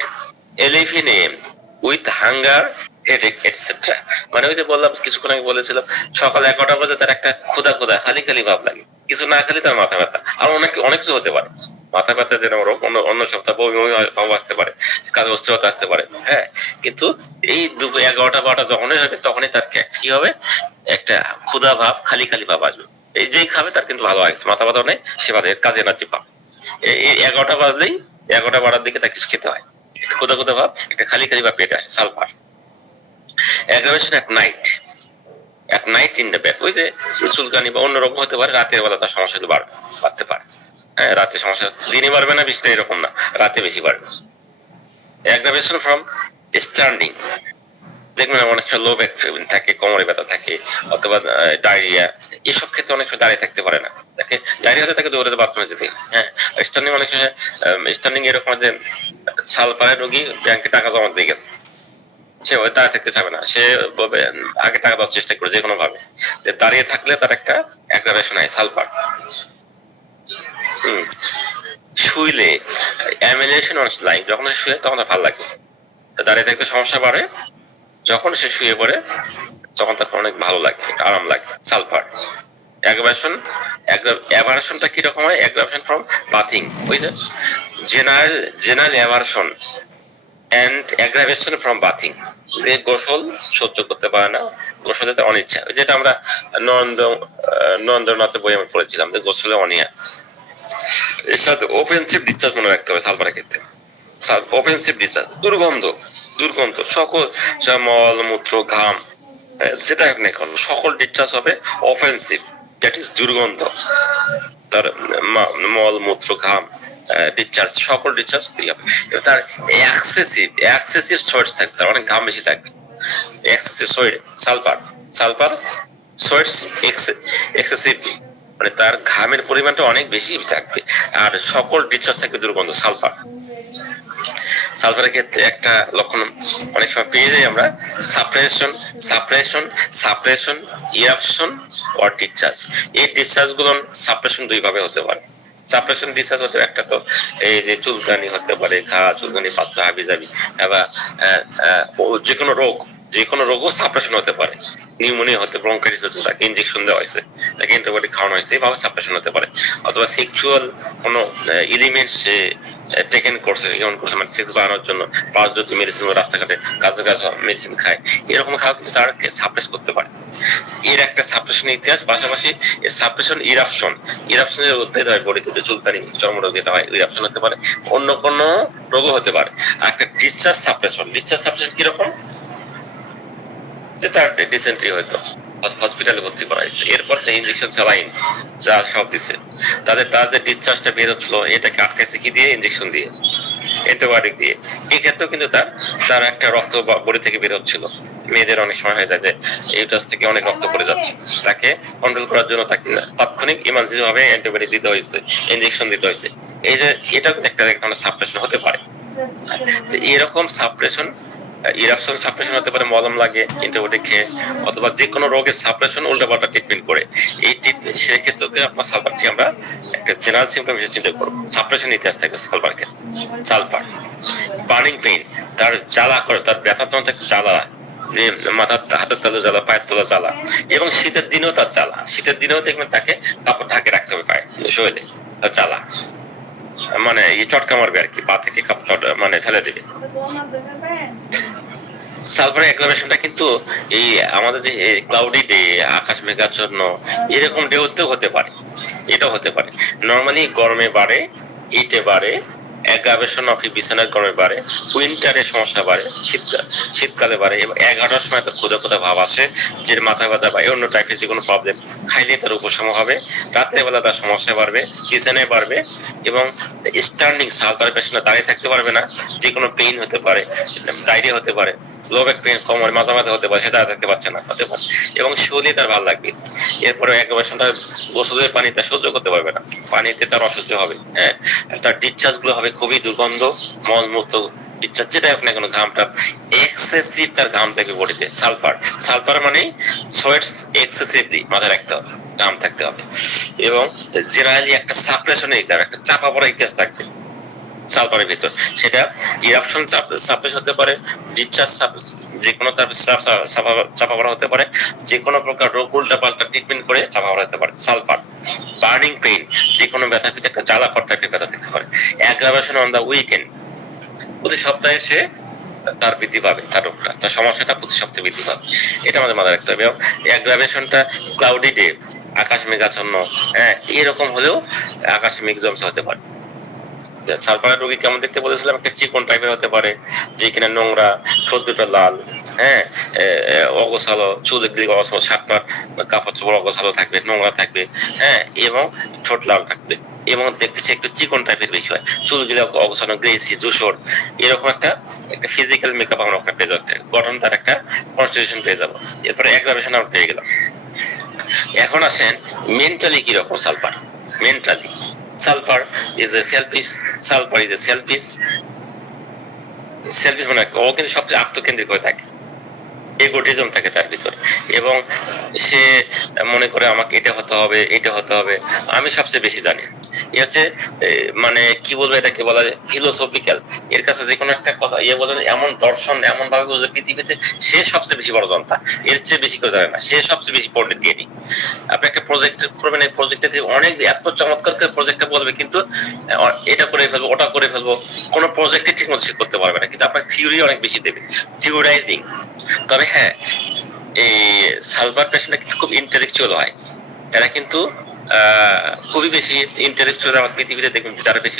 11 AM with hunger, headache etcetera. মানে ওই যে বললাম কিছুক্ষণ আগে বলেছিলাম, সকাল 11টা বাজে তার একটা ক্ষুধা ক্ষুধা খালি খালি ভাব লাগে, কিছু না খেলে তার মাথা ব্যথা, আর অনেক অনেক কিছু হতে পারে। মাথা ব্যথা যেন অন্য সপ্তাহ বমি বমি ভাব আসতে পারে, কাজে অস্থিরতা আসতে পারে। হ্যাঁ, কিন্তু এই দুপুর 11টা 12টা যখনই হবে, তখনই তার কি হবে, একটা ক্ষুধা ভাব, খালি খালি ভাব আসবে। এই যেই খাবে তার কিন্তু ভালো আসছে, মাথা ব্যথা নেই, সে বাদে কাজে এনার্জি পাবে। এই 11টা বাজলেই, 11টা 12টার দিকে তার কিছু খেতে হয়, ক্ষুধা ক্ষুধা ভাব, একটা খালি খালি ভাব পেটে আসে, sulphur. Aggravation at night in the bed, ওই যে চুলকানি বা অন্য রোগ হতে পারে, রাতের বেলা তার সমস্যা বাড়তে পারে। হ্যাঁ, রাতে সমস্যা, দিনে বাড়বে না, বিষটা এরকম না, রাতে বেশি বাড়বে। অ্যাগ্রাভেশন ফ্রম স্ট্যান্ডিং, দেখবেন অনেক সময় লো ব্যাক থাকে, কোমরে ব্যথা থাকে, অথবা ডায়রিয়া, এসব ক্ষেত্রে অনেক সময় দাঁড়িয়ে থাকতে পারে না, তাকে ডায়রিয়া হতে তাকে দৌড়ে বাথরুমে যেতে। হ্যাঁ, স্ট্যান্ডিং অনেক সময়, স্ট্যান্ডিং এরকম যে সালফারের রোগী ব্যাংকে টাকা জমা দিয়ে গেছে, সে ওই দাঁড়িয়ে থাকতে চাবে না, সে বলবে আগে টাকা দেওয়ার চেষ্টা করে যে কোনো ভাবে, যে দাঁড়িয়ে থাকলে তার একটা অ্যাগ্রাভেশন হয় সালফার। শুইলে অ্যামিলেশন অন লাইং, যখন সে শুয়ে তখন তার ভালো লাগে, দাঁড়িয়ে থাকতে সমস্যা বাড়ে, যখন সে শুয়ে পড়ে তখন তার অনেক ভালো লাগে, আরাম লাগে, সালফার। অ্যাগ্রাভেশন, অ্যাভারশনটা কি রকম হয়, অ্যাগ্রাভেশন ফ্রম বাথিং, ওই যে general aversion and aggravation from bathing, যে গোসল সহ্য করতে পারে না, গোসলে তার অনিচ্ছা, যেটা আমরা নরেন্দ্রনাথের বই আমি পড়েছিলাম, যে গোসলে অনিয়া। এর সাথে অফেন্সিভ ডিসচার্জ মনে রাখতে হবে সালফারের ক্ষেত্রে। অফেন্সিভ ডিসচার্জ, দুর্গন্ধ সকল, মল মূত্র ঘাম যেটা হোক না এখন, সকল ডিসচার্জ হবে অফেন্সিভ, দ্যাট ইজ দুর্গন্ধ। তার মল মূত্র ঘাম ডিসচার্জ, সকল ডিসচার্জ হবে। তার এক্সেসিভ সোয়েটস থাকবে, তার অনেক ঘাম বেশি থাকবে, excessive sweat, sulphur sweats excessively, মানে তার ঘামের পরিমাণটা অনেক বেশি থাকবে, আর সকল ডিসচার্জ থাকবে দুর্গন্ধ। সালফারের ক্ষেত্রে একটা লক্ষণ অনেক সময় পেয়ে যাই আমরা, সাপ্রেশন ইরাপশন অর ডিসচার্জ। এই ডিসচার্জ গুলো সাপ্রেশন দুই ভাবে হতে পারে। সাপ্রেশন ডিসচার্জ হতে একটা তো এই যে চুলকানি হতে পারে, চুলকানি, পাতলা হাবিজাবি, বা যে কোনো রোগও সাপ্রেশন হতে পারে। নিউমোনিয়া হতে, ব্রঙ্কাইটিস হতে, তাকে ইনজেকশন দেওয়া হয়েছে, তাকে অ্যান্টিবায়োটিক খাওয়ানো হয়েছে, এইভাবে সাপ্রেশন হতে পারে। অথবা সেক্সুয়াল কোনো এলিমেন্টস সে টেকেন করছে, মানে সেক্স বাড়ানোর জন্য পাঁচজ্যোতি মেডিসিন, রাস্তাঘাটে কাছে মেডিসিন খায়, এরকম খাওয়া কিন্তু তারকে সাপ্রেস করতে পারে। এর একটা সাপ্রেশনের ইতিহাস, পাশাপাশি এর সাপ্রেশন ইরাপশনের উদ্ভিদ হয়, বডিতে চুলকানি, চর্মরোগ, যেটা হয় ইরাপশন হতে পারে, অন্য কোনো রোগও হতে পারে। আর একটা ডিসচার্জ সাপ্রেশন কিরকম, যে তার ডিসেন্ট্রি হয়তো হসপিটালে ভর্তি করা হয়েছে, এরপর ইনজেকশন স্যালাইন যা সব দিছে, তার যে ডিসচার্জটা বের হচ্ছিল, এটাকে আটকাইছে কি দিয়ে, ইনজেকশন দিয়ে। অ্যান্টিবায়োটিক দিয়ে। এই ক্ষেত্রেও কিন্তু তার একটা রক্ত বডি থেকে বের হচ্ছিল। মেয়েদের অনেক সময় হয়ে যায় যে ইউটারাস থেকে অনেক রক্ত পড়ে যাচ্ছে, তাকে কন্ট্রোল করার জন্য তাকে তাৎক্ষণিক ইমার্জেন্সি ভাবে অ্যান্টিবায়োটিক দিতে হয়েছে, ইনজেকশন দিতে হয়েছে। এই যে এটা কিন্তু একটা ধরনের সাপ্রেশন হতে পারে। তো এরকম সাপ্রেশন, ইরাপশন সাপ্রেশন হতে পারে মলম লাগে অ্যান্টিবায়োটিক খেয়ে, অথবা যে কোনো রোগের সাপ্রেশন উল্টাপাল্টা ট্রিটমেন্ট করে। এই ট্রিটমেন্ট সেই ক্ষেত্রে আপনার সালফারকে আমরা একটা জেনারেল সিমটম হিসেবে চিন্তা করবো। সাপ্রেশন ইতিহাস থাকবে সালফারকে। সালফার বার্নিং পেইন, তার জ্বালা করে, তার ব্যথা যন্ত্র জ্বালা, যে মাথার হাতের তালু জ্বালা, পায়ের তলা জ্বালা, এবং শীতের দিনেও তার জ্বালা। শীতের দিনেও দেখবেন তাকে কাপড় ঢাকে রাখতে হবে পায়ে, শরীরে তার জ্বালা, মানে এই চটকা মারবে আর কি, পা থেকে কাপড় মানে ফেলে দেবে। সালফার অ্যাগ্রাভেশনটা কিন্তু এই আমাদের যে ক্লাউডি ডে, আকাশ মেঘাচ্ছন্ন এরকম ডে হতে পারে, এটাও হতে পারে। নরমালি গরমে বাড়ে, হিটে বাড়ে, অ্যাগ্রাভেশন অফ বিছানার গরমে বাড়ে, উইন্টারে সমস্যা বাড়ে, শীতকালে বাড়ে, এবং 11টার সময় তার ক্ষুধা ক্ষুধা ভাব আসে, যে মাথা ব্যথা বা অন্য টাইপের যে কোনো প্রবলেম খাইলে তার উপশম হবে। রাত্রের বেলা তার সমস্যা বাড়বে, বিছানায় বাড়বে, এবং স্ট্যান্ডিং সালফার পেশেন্টরা দাঁড়িয়ে থাকতে পারবে না, যে কোনো পেইন হতে পারে, ডায়রিয়া হতে পারে, লো ব্যাক পেইন, কোমরে মাথা ব্যথা হতে পারে, সেটা থাকতে পারছে না, হতে পারে, এবং শরীরে তার ভালো লাগবে। এরপরে অ্যাগ্রাভেশনটা গোসলের পানি তা সহ্য করতে পারবে না, পানিতে তার অসহ্য হবে, হ্যাঁ, তার ডিসচার্জ গুলো হবে খুবই দুর্গন্ধ, মলমূত্র ডিসচার্জ যেটা হোক না কেন, ঘামটা এক্সেসিভ, তার ঘাম থাকবে বডিতে। সালফার মানে সোয়েটস এক্সেসিভলি, মাথায় রাখতে হবে, ঘাম থাকতে হবে, এবং জেনারেলি একটা সাপ্রেশনের ইতিহাস, একটা চাপা পড়া ইতিহাস থাকবে সালফারের ভিতর। সেটা ইরাপশন সাপ্রেস হতে পারে, ডিসচার্জ যে কোনো তার চাপা পড়া হতে পারে, যে কোনো প্রকার রোগ উল্টা পাল্টা ট্রিটমেন্ট করে চাপা পড়া হতে পারে। সালফার বার্নিং পেইন, যে কোনো ব্যথা পিঠে একটা জ্বালা কর টাইপের ব্যথা থাকতে পারে। অ্যাগ্রাভেশন অন দা উইকেন্ড, প্রতি সপ্তাহে সে তার বৃদ্ধি পাবে, তার রোগটা, তার সমস্যাটা প্রতি সপ্তাহে বৃদ্ধি পাবে, এটা আমাদের মাথায় রাখতে হবে। এবং অ্যাগ্রাভেশনটা ক্লাউডি ডে, আকাশ মেঘাচ্ছন্ন, হ্যাঁ, এরকম হলেও আকাশে মেঘ জমছে হতে পারে। সালফার রোগী কেমন দেখতে বলেছিলাম, একটা চিকন টাইপের হতে পারে, যে কিনা নোংরা, ঠোঁট দুটো লাল, হ্যাঁ, অগোছালো, চুল দিকে অগোছালো, শার্টপাট কাপড় চোপড় অগোছালো থাকবে, নোংরা থাকবে, হ্যাঁ, এবং ঠোঁট লাল থাকবে, এবং দেখতেছে একটু চিকন টাইপের বেশি হয়, চুলগুলো অগোছালো, গ্রেসি, ধূসর, এরকম একটা ফিজিক্যাল মেকআপ আমরা ওখানে পেয়ে যাচ্ছে, গঠন তার একটা কনস্টিটিউশন পেয়ে যাবো। এরপরে অ্যাগ্রাভেশন আমরা পেয়ে গেলাম। এখন আসেন মেন্টালি কিরকম sulphur. Mentally sulphur is a selfish, sulphur is a selfish মানে ও কিন্তু সবচেয়ে আত্মকেন্দ্রিক হয়ে থাকে, এগোটিজম থাকে তার ভিতর, এবং সে মনে করে আমাকে এটা হতে হবে, এটা হতে হবে, আমি সবচেয়ে বেশি জানি। এ হচ্ছে মানে কি বলবো, এটাকে বলা যায় ফিলোসফিক্যাল। এর কাছে যে কোনো একটা কথা বলে, এমন দর্শন, এমন ভাবে বুঝে পৃথিবীতে সে সবচেয়ে বেশি বড় জনতা, এর চেয়ে বেশি কেউ জানে না, সে সবচেয়ে বেশি পণ্ডিত জ্ঞানী। আপনি একটা প্রজেক্ট করবেন, এই প্রজেক্টে অনেক এত চমৎকার করে প্রজেক্টটা বলবে, কিন্তু এটা করে ফেলবো, ওটা করে ফেলবো, কোনো প্রজেক্টই ঠিক মতো সে করতে পারবে না, কিন্তু আপনার থিওরি অনেক বেশি দেবে, থিওরাইজিং। তবে হ্যাঁ, এই সালফার পেশেন্টরা কিন্তু খুব ইন্টেলেকচুয়াল হয়, এরা কিন্তু খুবই বেশি ইন্টেলেকচুয়াল। আমার পৃথিবীতে দেখবেন যারা বেশি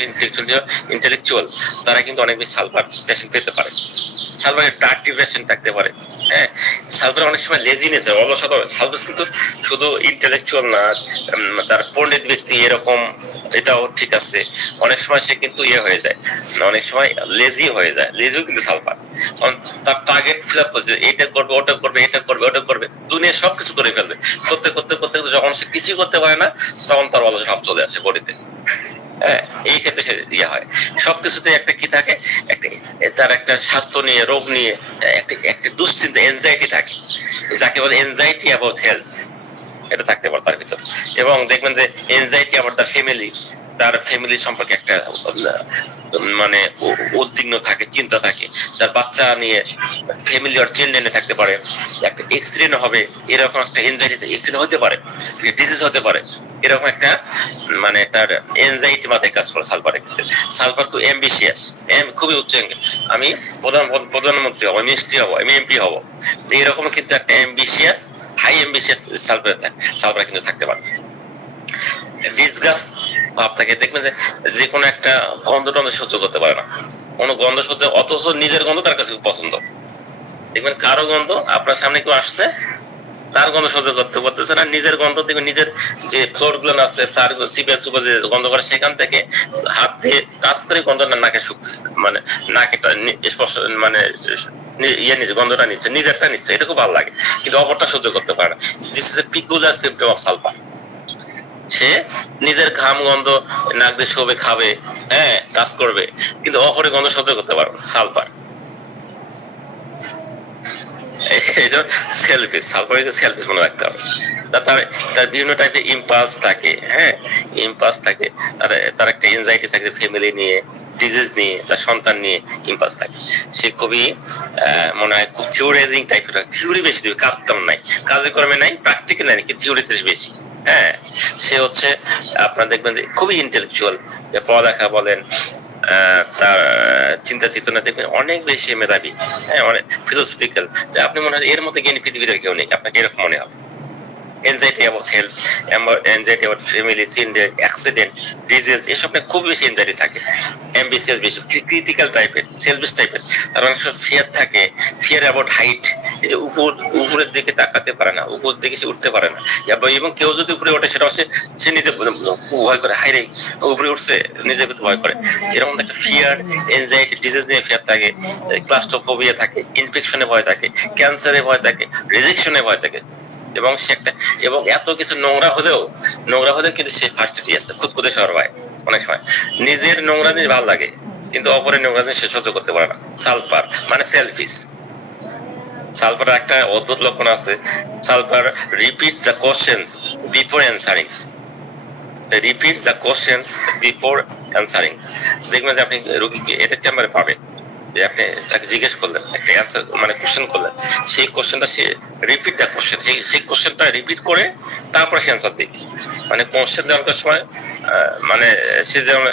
ইন্টেলেকচুয়াল তারা কিন্তু অনেক বেশি সালফার পেশেন্ট পেতে পারে। সালফারের ডার্ক ডিপ্রেশন থাকতে পারে, হ্যাঁ, সালফার অনেক সময় লেজিনেস, অলসতা। সালফার কিন্তু শুধু ইন্টেলেকচুয়াল না, তার পণ্ডিত ব্যক্তি এরকম, এটাও ঠিক আছে, অনেক সময় সে কিন্তু ইয়ে হয়ে যায়, অনেক সময় লেজি হয়ে যায়, লেজিও কিন্তু সালফার। তার টার্গেট ফিল আপ করছে, এটা করবে, ওটা করবে, এটা করবে, ওটা করবে, দুনিয়া সবকিছু করে ফেলবে, করতে করতে করতে যখন সে কিছুই করতে পারে না, তখন তার অলস ভাব চলে আসে বডিতে। হ্যাঁ, এই ক্ষেত্রে সে ইয়ে হয়। সবকিছুতে একটা কি থাকে, একটা তার একটা স্বাস্থ্য নিয়ে, রোগ নিয়ে একটা দুশ্চিন্তা, এনজাইটি থাকে, যাকে বলে এনজাইটি অ্যাবাউট হেলথ, এটা থাকতে পারে তার ভিতর। এবং দেখবেন যে এনজাইটি আবার তার ফ্যামিলি সম্পর্কে একটা মানে উদ্বিগ্ন থাকে, চিন্তা থাকে, তার বাচ্চা নিয়ে, ফ্যামিলি আর চিলড্রেনে থাকতে পারে, একটা এক্সিডেন্ট হবে, এরকম একটা এনজাইটি, এক্সিডেন্ট হতে পারে, ডিজিজ হতে পারে, এরকম একটা মানে তার এনজাইটি মাথায় কাজ করে সালফারের ক্ষেত্রে। সালফার খুব অ্যাম্বিশিয়াস, খুবই উচ্চ, আমি প্রধানমন্ত্রী হবো, মিনিস্ট্রি হবো, আমি এমপি হবো, তো এরকম কিন্তু একটা অ্যাম্বিশিয়াস, হাই অ্যাম্বিশিয়াস সালফার কিন্তু থাকতে পারে। ডিসগাস্ট ভাব থাকে, দেখবেন যে কোনো একটা গন্ধ টন্ধ সহ্য করতে পারে না, কোনো গন্ধ সহ্য, অথচ নিজের গন্ধ তার কাছে খুব পছন্দ। দেখবেন কারো গন্ধ, আপনার সামনে কেউ আসছে, তার গন্ধ সহ্য করতে পারতেছে না, নিজের গন্ধ থেকে নিজের যে ফ্লোর গুলো আছে তার চিপে চুপে যে গন্ধ করে সেখান থেকে হাত দিয়ে টাচ করে গন্ধটা নাকে শুকছে, মানে নাকে স্পর্শ মানে ইয়ে নিচ্ছে, গন্ধটা নিচ্ছে, নিজেরটা নিচ্ছে, এটা খুব ভালো লাগে, কিন্তু অপরটা সহ্য করতে পারে না। This is a peculiar symptom of sulphur. সে নিজের ঘাম গন্ধ নাক দিয়ে শোবে, খাবে, হ্যাঁ টাচ করবে, কিন্তু অপরের গন্ধ সহ্য করতে পারবে না, সালফার। সেলফিশ, সালফার হচ্ছে সেলফিশ মনে রাখতে হবে। তার বিভিন্ন টাইপের ইম্পালস থাকে, হ্যাঁ ইম্পালস থাকে, তার একটা এনজাইটি থাকে ফ্যামিলি নিয়ে, ডিজিজ নিয়ে, তার সন্তান নিয়ে ইম্পালস থাকে। সে খুবই মনে হয় খুব থিওরাইজিং টাইপের, থিওরি বেশি দেবে, কাজ তেমন নাই, কাজে কর্মে নাই, প্র্যাকটিক্যাল নাই, কিন্তু থিওরিতে বেশি। হ্যাঁ সে হচ্ছে আপনারা দেখবেন যে খুবই ইন্টেলেকচুয়াল, পড়ালেখা বলেন, তার চিন্তা চেতনা দেখবেন অনেক বেশি মেধাবী, হ্যাঁ অনেক ফিলোসফিক্যাল, আপনি মনে হয় এর মধ্যে জ্ঞানী পৃথিবীতে কেউ নেই, আপনাকে এরকম মনে হবে। anxiety about health, anxiety about family, syndrome, accident, disease, এসব নিয়ে খুব বেশি anxiety থাকে, ambitious বেশি, critical টাইপের, selfish টাইপের, তার অনেক সময় ফিয়ার থাকে, ফিয়ার অ্যাবাউট হাইট, এই যে উপরের দিকে তাকাতে পারে না, উপর দিকে সে উঠতে পারে না, এবং কেউ যদি উপরে ওঠে সেটা সে নিজে ভয় করে, হাই রে উপরে উঠছে, নিজের ভিতরে ভয় করে, এরকম একটা ফিয়ার, এনজাইটি, ডিজিজ নিয়ে ফিয়ার থাকে, ক্লাস্ট্রোফোবিয়া থাকে, ইনফেকশনে ভয় থাকে, ক্যান্সারে ভয় থাকে, রিজেকশনে ভয় থাকে, এবং সে একটা, এবং এত কিছু নোংরা হলেও কিন্তু সে ফার্স্টে আছে, খুদখুদে শহর হয়, অনেক সময় নিজের নোংরা জিনিস ভালো লাগে, কিন্তু অপরের নোংরা জিনিস সে সহ্য করতে পারে না। সালফার মানে সেলফিশ। সালফারের একটা অদ্ভুত লক্ষণ আছে, sulphur repeats the questions before answering, repeats the questions before answering. দেখবেন যে আপনি রোগীকে এটা চেম্বারে পাবেন, যে আপনি তাকে জিজ্ঞেস করলেন একটা অ্যান্সার, মানে কোশ্চেন করলেন, সেই কোশ্চেনটা সে রিপিট দ্য কোশ্চেন, সেই কোশ্চেনটা রিপিট করে তারপরে সে অ্যান্সার দিবে। মানে কোশ্চেন দেওয়ার সময় মানে সে যেমন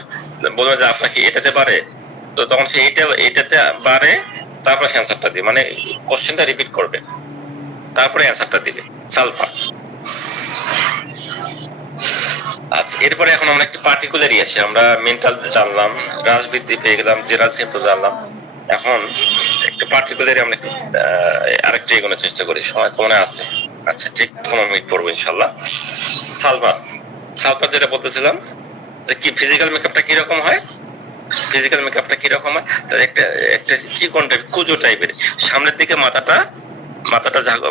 বলবে যে আপনাকে এটাতে পারে, তো তখন সে এটাতে পারে, তারপরে সে অ্যান্সারটা দিবে, মানে কোশ্চেনটা রিপিট করবে তারপরে অ্যান্সারটা দিবে, সালফার। আচ্ছা, এরপরে এখন আমরা একটু পার্টিকুলারই আসি, আমরা মেন্টাল জানলাম, রাজবৃদ্ধি পেয়ে গেলাম, জেনারেল সিম্পটম জানলাম, এখন একটু পার্টিকুলারই আমরা একটু আরেকটু এগোনোর চেষ্টা করি, সময় তো মনে আছে। আচ্ছা ঠিক 15 মিনিট পড়বো ইনশাল্লাহ। সালফার যেটা বলতেছিলাম, যে কি ফিজিক্যাল মেকআপটা কিরকম হয়, ফিজিক্যাল মেকআপটা কিরকম হয়, তার একটা চিকন টাইপ, কুজো টাইপের, সামনের দিকে মাথাটা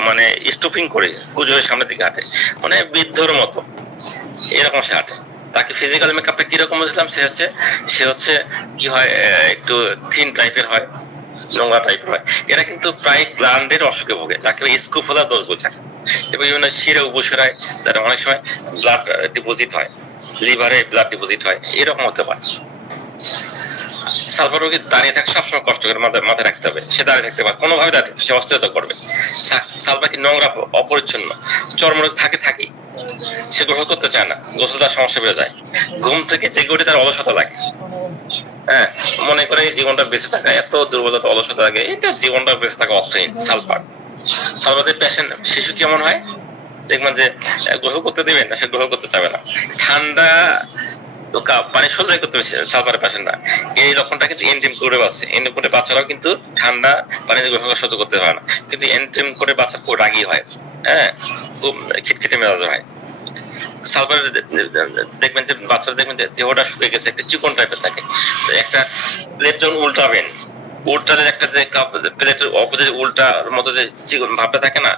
মানে স্টুপিং করে কুজো হয়ে সামনের দিকে হাঁটে, মানে বৃদ্ধর মতো এরকম সে হাঁটে। তাকে ফিজিক্যাল মেকআপটা কিরকম বুঝলাম, সে হচ্ছে কি হয়, একটু থিন টাইপের হয়, নোংরা টাইপের হয়। এরা কিন্তু প্রায় গ্ল্যান্ডের অসুখে ভোগে, যাকে স্কুফোলা দোষ বোঝায়, এবং বিভিন্ন শিরে উপশিরায় তারা অনেক সময় ব্লাড ডিপোজিট হয়, লিভারে ব্লাড ডিপোজিট হয়, এরকম হতে পারে। সালফার রোগী দাঁড়িয়ে থাকা সবসময় কষ্ট করে, মাথায় রাখতে হবে, সে দাঁড়িয়ে থাকতে পারে, কোনোভাবে দাঁড়িয়ে সে অস্থিরতা করবে। সালফার কি নোংরা, অপরিচ্ছন্ন, চর্মরোগ থাকে, সে গোসল করতে চায় না, গোসল তার সমস্যা বেড়ে যায়, ঘুম থেকে জেগে উঠে তার অলসতা লাগে, হ্যাঁ মনে করে এই জীবনটা বেঁচে থাকা এত দুর্বলতা, অলসতা লাগে, এটা জীবনটা বেঁচে থাকা অর্থহীন। সালফারের পেশেন্ট শিশু কেমন হয়, দেখবেন যে গোসল করতে দিবেন না, সে গোসল করতে চাবে না, ঠান্ডা পানি সহ্য করতে সালফারের পেশেন্টরা, এই লক্ষণটা কিন্তু এন্ট্রিম করে আছে, এন্ট্রিম করে বাচ্চারাও কিন্তু ঠান্ডা পানি গোসল সহ্য করতে পারে না, কিন্তু এন্ট্রিম করে বাচ্চা খুব রাগী হয়, হ্যাঁ খুব খিটখিটে মেজাজ হয়। সালফার দেখবেন যে বাচ্চারা দেখবেন যে দেহটা শুকিয়ে গেছে, একটা চিকন টাইপের থাকে, একটা প্লেট যখন উল্টাবেন, উল্টালে একটা যে প্লেটের অপোজিট উল্টার মতো যে চিকন ভাবটা থাকে না,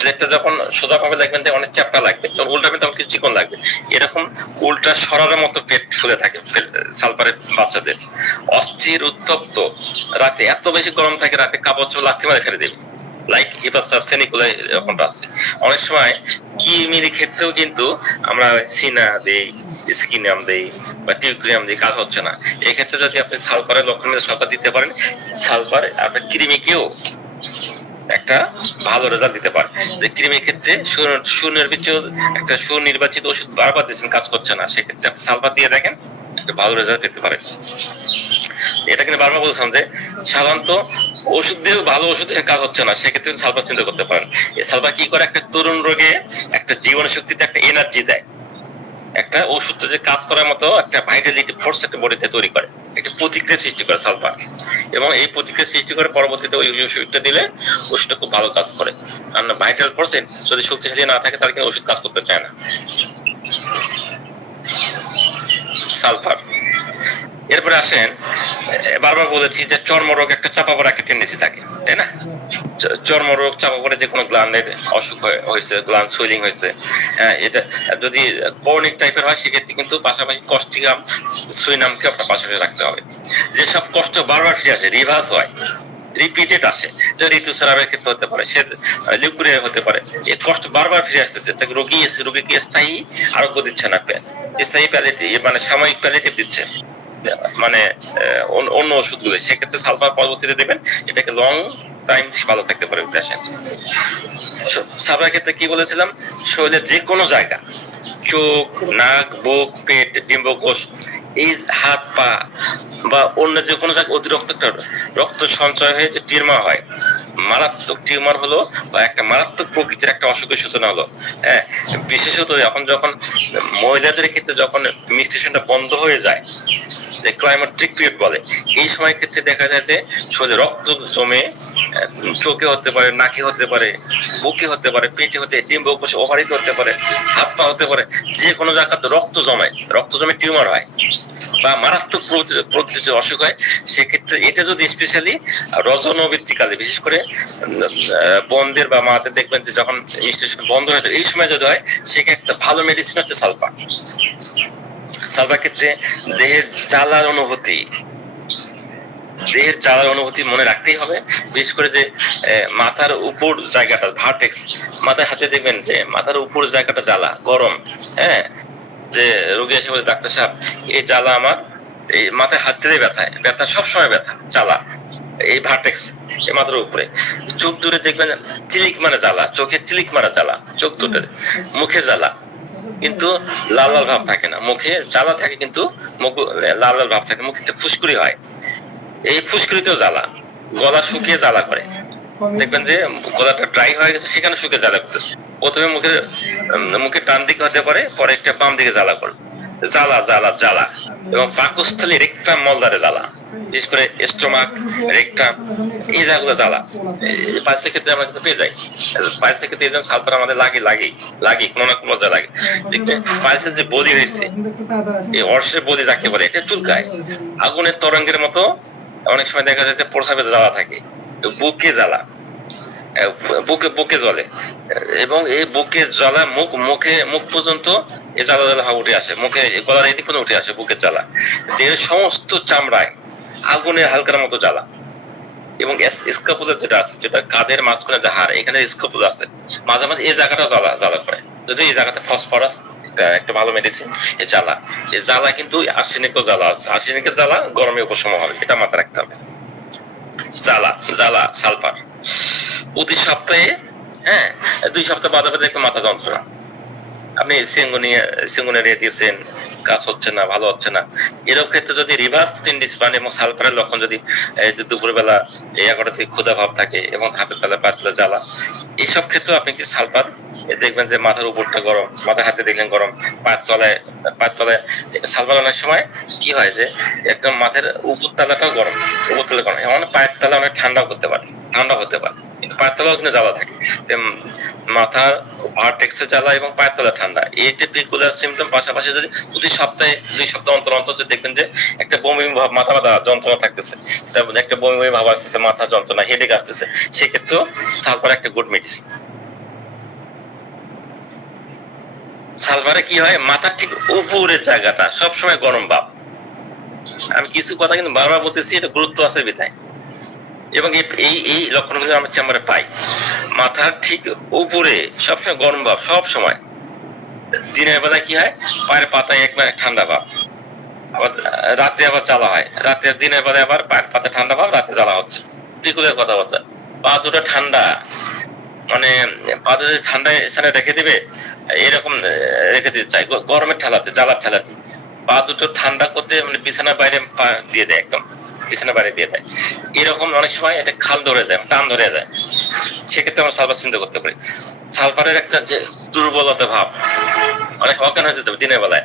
প্লেটটা যখন সোজা ভাবে দেখবেন যে অনেক চ্যাপ্টা লাগবে, তখন উল্টাবেন তখন কিছু চিকন লাগবে, এরকম উল্টা সরার মতো পেট ফুলে থাকে সালফারের বাচ্চাদের। অস্থির উত্তপ্ত, রাতে এত বেশি গরম থাকে, রাতে কাপড় চোপড় লাথি মারে ফেলে দেবে, লাইক হিপাসাবসেনিকুলা এরকমটা আছে। অনেক সময় কিমির ক্ষেত্রেও কিন্তু আমরা সিনা দেই, স্কিনাম দেই বা টিউক্রিয়াম দেই, কাজ হচ্ছে না, এই ক্ষেত্রে যদি আপনি সালফারের লক্ষণ সালফার দিতে পারেন, সালফার আপনার কৃমিকেও একটা ভালো রেজাল্ট দিতে পারে। কৃমির ক্ষেত্রে একটা সুনির্বাচিত ওষুধ বারবার দিচ্ছেন, কাজ করছে না, সেক্ষেত্রে আপনি সালফার দিয়ে দেখেন, একটা ভালো রেজাল্ট পেতে পারেন। এটা কিন্তু বারবার বলছিলাম যে সাধারণত ওষুধ দিয়ে ভালো ওষুধ কাজ হচ্ছে না, সেক্ষেত্রে সালফার চিন্তা করতে পারেন। এই সালফার কি করে, একটা তরুণ রোগে একটা জীবন শক্তিতে একটা এনার্জি দেয়, একটা ওষুধ যে কাজ করার মতো একটা ভাইটালিটি ফোর্স একটা বডিতে তৈরি করে, একটা প্রতিক্রিয়া সৃষ্টি করে সালফার, এবং এই প্রতিক্রিয়া সৃষ্টি করে পরবর্তীতে ওই ওষুধটা দিলে ওষুধটা খুব ভালো কাজ করে। কারণ ভাইটাল ফোর্স যদি শক্তিশালী না থাকে তাহলে কিন্তু ওষুধ কাজ করতে চায় না। সালফার। এরপরে আসেন, বারবার বলেছি যে চর্মরোগ একটা চাপা পড়া একটা টেন্ডেন্সি থাকে, তাই না? চর্মরোগ চাপা পড়ে যে কোনো গ্ল্যান্ডের অসুখ হয়েছে, গ্ল্যান্ড সুইলিং হয়েছে, এটা যদি ক্রনিক টাইপের হয় সেক্ষেত্রে কিন্তু পাশাপাশি কস্টিকাম সুইনামকে আপনার পাশাপাশি রাখতে হবে। যেসব কষ্ট বারবার ফিরে আসে, রিভার্স হয়, রিপিটেড আসে, ঋতুস্রাবের ক্ষেত্রে হতে পারে, সে লিকুরিয়া হতে পারে, এই কষ্ট বারবার ফিরে আসতেছে, তাকে রোগীকে স্থায়ী আরোগ্য দিচ্ছে না, স্থায়ী প্যালিয়েটিভ মানে সাময়িক প্যালিয়েটিভ দিচ্ছে, মানে অন্য ওষুধগুলো, সেক্ষেত্রে সালফার পরবর্তীতে দেবেন, এটাকে লং টাইম ভালো থাকতে পারে পেশেন্ট। সালফার ক্ষেত্রে কি বলেছিলাম, শরীরের যে কোনো জায়গা, চোখ, নাক, বুক, পেট, ডিম্বকোষ, এই হাত পা বা অন্য যে কোনো জায়গায় অতিরিক্ত রক্ত সঞ্চয় হয়ে যে টিউমার হয়, মারাত্মক টিউমার হলো বা একটা মারাত্মক প্রকৃতির একটা অসুখের সূচনা হলো, হ্যাঁ, বিশেষত যখন মহিলাদের ক্ষেত্রে যখন মেনস্ট্রুয়েশনটা বন্ধ হয়ে যায়, যে ক্লাইম্যাটিক পিরিয়ড বলে, এই সময় ক্ষেত্রে দেখা যায় যে শরীরে রক্ত জমে, চোখে হতে পারে, নাকে হতে পারে, বুকে হতে পারে, পেটে হতে, ডিম্বকোষে, ওভারিতে হতে পারে, হাত পা হতে পারে, যে কোনো জায়গাতে রক্ত জমে টিউমার হয় বা মারাত্মক প্রকৃতির অসুখ হয়, সেক্ষেত্রে এটা যদি স্পেশালি রজনবৃত্তিকালে, বিশেষ করে বোনদের বা মাদের দেখবেন যে যখন মেনস্ট্রুয়েশন বন্ধ হয়ে যায়, এই সময় যদি হয়, সেক্ষেত্রে ভালো মেডিসিন হচ্ছে সালফার। সালফার ক্ষেত্রে দেহের জ্বালার অনুভূতি মনে রাখতেই হবে, বিশেষ করে যে মাথার উপর জায়গাটা ভার্টেক্স, মাথায় হাতে দেখবেন যে মাথার উপর জায়গাটা জ্বালা, গরম, হ্যাঁ, যে রোগী এসে বলে ডাক্তার সাহেব এই জ্বালা আমার এই মাথায় হাত দিলে ব্যথা সবসময় ব্যথা, জ্বালা, এই ভার্টেক্স এই মাথার উপরে। চোখ দূরে দেখবেন চিলিক মারা জ্বালা, চোখে চিলিক মারা জ্বালা, চোখ দুটো, মুখে জ্বালা, কিন্তু লাল লাল ভাব থাকে না, মুখে জ্বালা থাকে কিন্তু মুখ লাল লাল ভাব থাকে, মুখে একটা ফুসকুড়ি হয়, এই ফুসকুড়িতেও জ্বালা, গলা শুকিয়ে জ্বালা করে, দেখবেন যে গলাটা ড্রাই হয়ে গেছে, সেখানে শুকিয়ে জ্বালা করতে, প্রথমে মুখের ডান দিকে হতে পারে, পরে একটা বাম দিকে জ্বালা করে, জ্বালা, এবং পাকস্থলী রেকটাম মলদারে জ্বালা, বিশেষ করে স্টোমাক, রেকটাম, এই জায়গাগুলো জ্বালা, পাইলসের ক্ষেত্রে আমরা কিন্তু পেয়ে যাই। পাইলসের ক্ষেত্রে এই জন্য সালফার আমাদের লাগে কোনো না কোনো লাগে। পাইলসের যে বডি হয়েছে, এই অর্শের বডি যাকে বলে, এটা চুলকায়, আগুনের তরঙ্গের মতো, অনেক সময় দেখা যায় যে প্রস্রাবে জ্বালা থাকে, বুকে জ্বালা, বুকে জ্বলে, এবং এই বুকে জ্বালা মুখ পর্যন্ত এই জ্বালা ভাব উঠে আসে, মুখে গলার এদিক পর্যন্ত উঠে আসে বুকের জ্বালা, দেহের সমস্ত চামড়ায় আগুনের হালকার মতো জ্বালা, এবং স্কাপুলার যেটা আছে, যেটা কাঁধের মাঝখানে যে হাড়, এখানে স্কাপুলা আছে, মাঝে মাঝে এই জায়গাটা জ্বালা করে, যদি এই জায়গাতে ফসফরাস একটা ভালো মেডিসিন, এই জ্বালা কিন্তু আর্সেনিকও জ্বালা আছে, আর্সেনিকের জ্বালা গরমে উপশম হবে, এটা মাথায় রাখতে হবে। জ্বালা সালফার প্রতি সপ্তাহে, হ্যাঁ, 2 সপ্তাহ বাদে একটু মাথা যন্ত্রণা, আপনি সিঙ্গুনিয়া দিয়েছেন, কাজ হচ্ছে না, ভালো হচ্ছে না, এরকম ক্ষেত্রে যদি রিভার্স টেন্ডেন্সি পান এবং সালফারের লক্ষণ যদি দুপুরবেলা 11টা থেকে ক্ষুধা ভাব থাকে এবং হাতের তালে পায়ের তালে জ্বালা, এইসব ক্ষেত্রে আপনি কি সালফার দেখবেন যে মাথার উপরটা গরম, মাথার হাতে দেখলেন গরম, পায়ের তলায় সালফার অনেক সময় কি হয় যে একদম মাথার উপর তলাটাও গরম, এমন পায়ের তলা অনেক ঠান্ডা হতে পারে, কিন্তু পায়ের তলাও কিন্তু জ্বালা থাকে, মাথার ভার্টেক্সে জ্বালা এবং পায়ের তলা ঠান্ডা, এই রেগুলার সিমটম পাশাপাশি যদি প্রতি সপ্তাহে 2 সপ্তাহ অন্তর দেখবেন যে একটা বমি ভাব, মাথা যন্ত্রণা থাকতেছে, একটা বমি ভাব আসতেছে, মাথা যন্ত্রণা, হেডেক আসতেছে, সেক্ষেত্রেও সালফার একটা গুড মেডিসিন। সালফারে কি হয়, মাথার ঠিক উপরের জায়গাটা সবসময় গরম ভাব, আমি কিছু কথা কিন্তু বারবার বলতেছি, এটা গুরুত্ব আছে বিধায়, এবং এই লক্ষণগুলো আমরা চেম্বারে পাই, মাথার ঠিক উপরে সবসময় গরম ভাব, সব সময়। দিনের বেলায় কি হয়, পায়ের পাতায় একবার ঠান্ডা ভাব, আবার রাতে আবার জ্বালা হয়, দিনের বেলায় আবার পায়ের পাতায় ঠান্ডা ভাব, রাতে জ্বালা হচ্ছে, বিকুলের কথাবার্তা, পা দুটো ঠান্ডা, মানে পা দুটো ঠান্ডা স্থানে রেখে দিবে, এরকম রেখে দিতে চাই, গরমের ঠালাতে, জ্বালার ঠালাতে, পা দুটো ঠান্ডা করতে, মানে বিছানার বাইরে পা দিয়ে দেয়, একদম বিছানার বাইরে দিয়ে দেয়, এরকম অনেক সময় এটা খাল ধরে যায়, টান ধরে যায়, সেক্ষেত্রে আমরা সালফার চিন্তা করতে পারি। সালফারের একটা যে দুর্বলতা ভাব, অনেক অজ্ঞান হয়ে যেতে হবে দিনের বেলায়।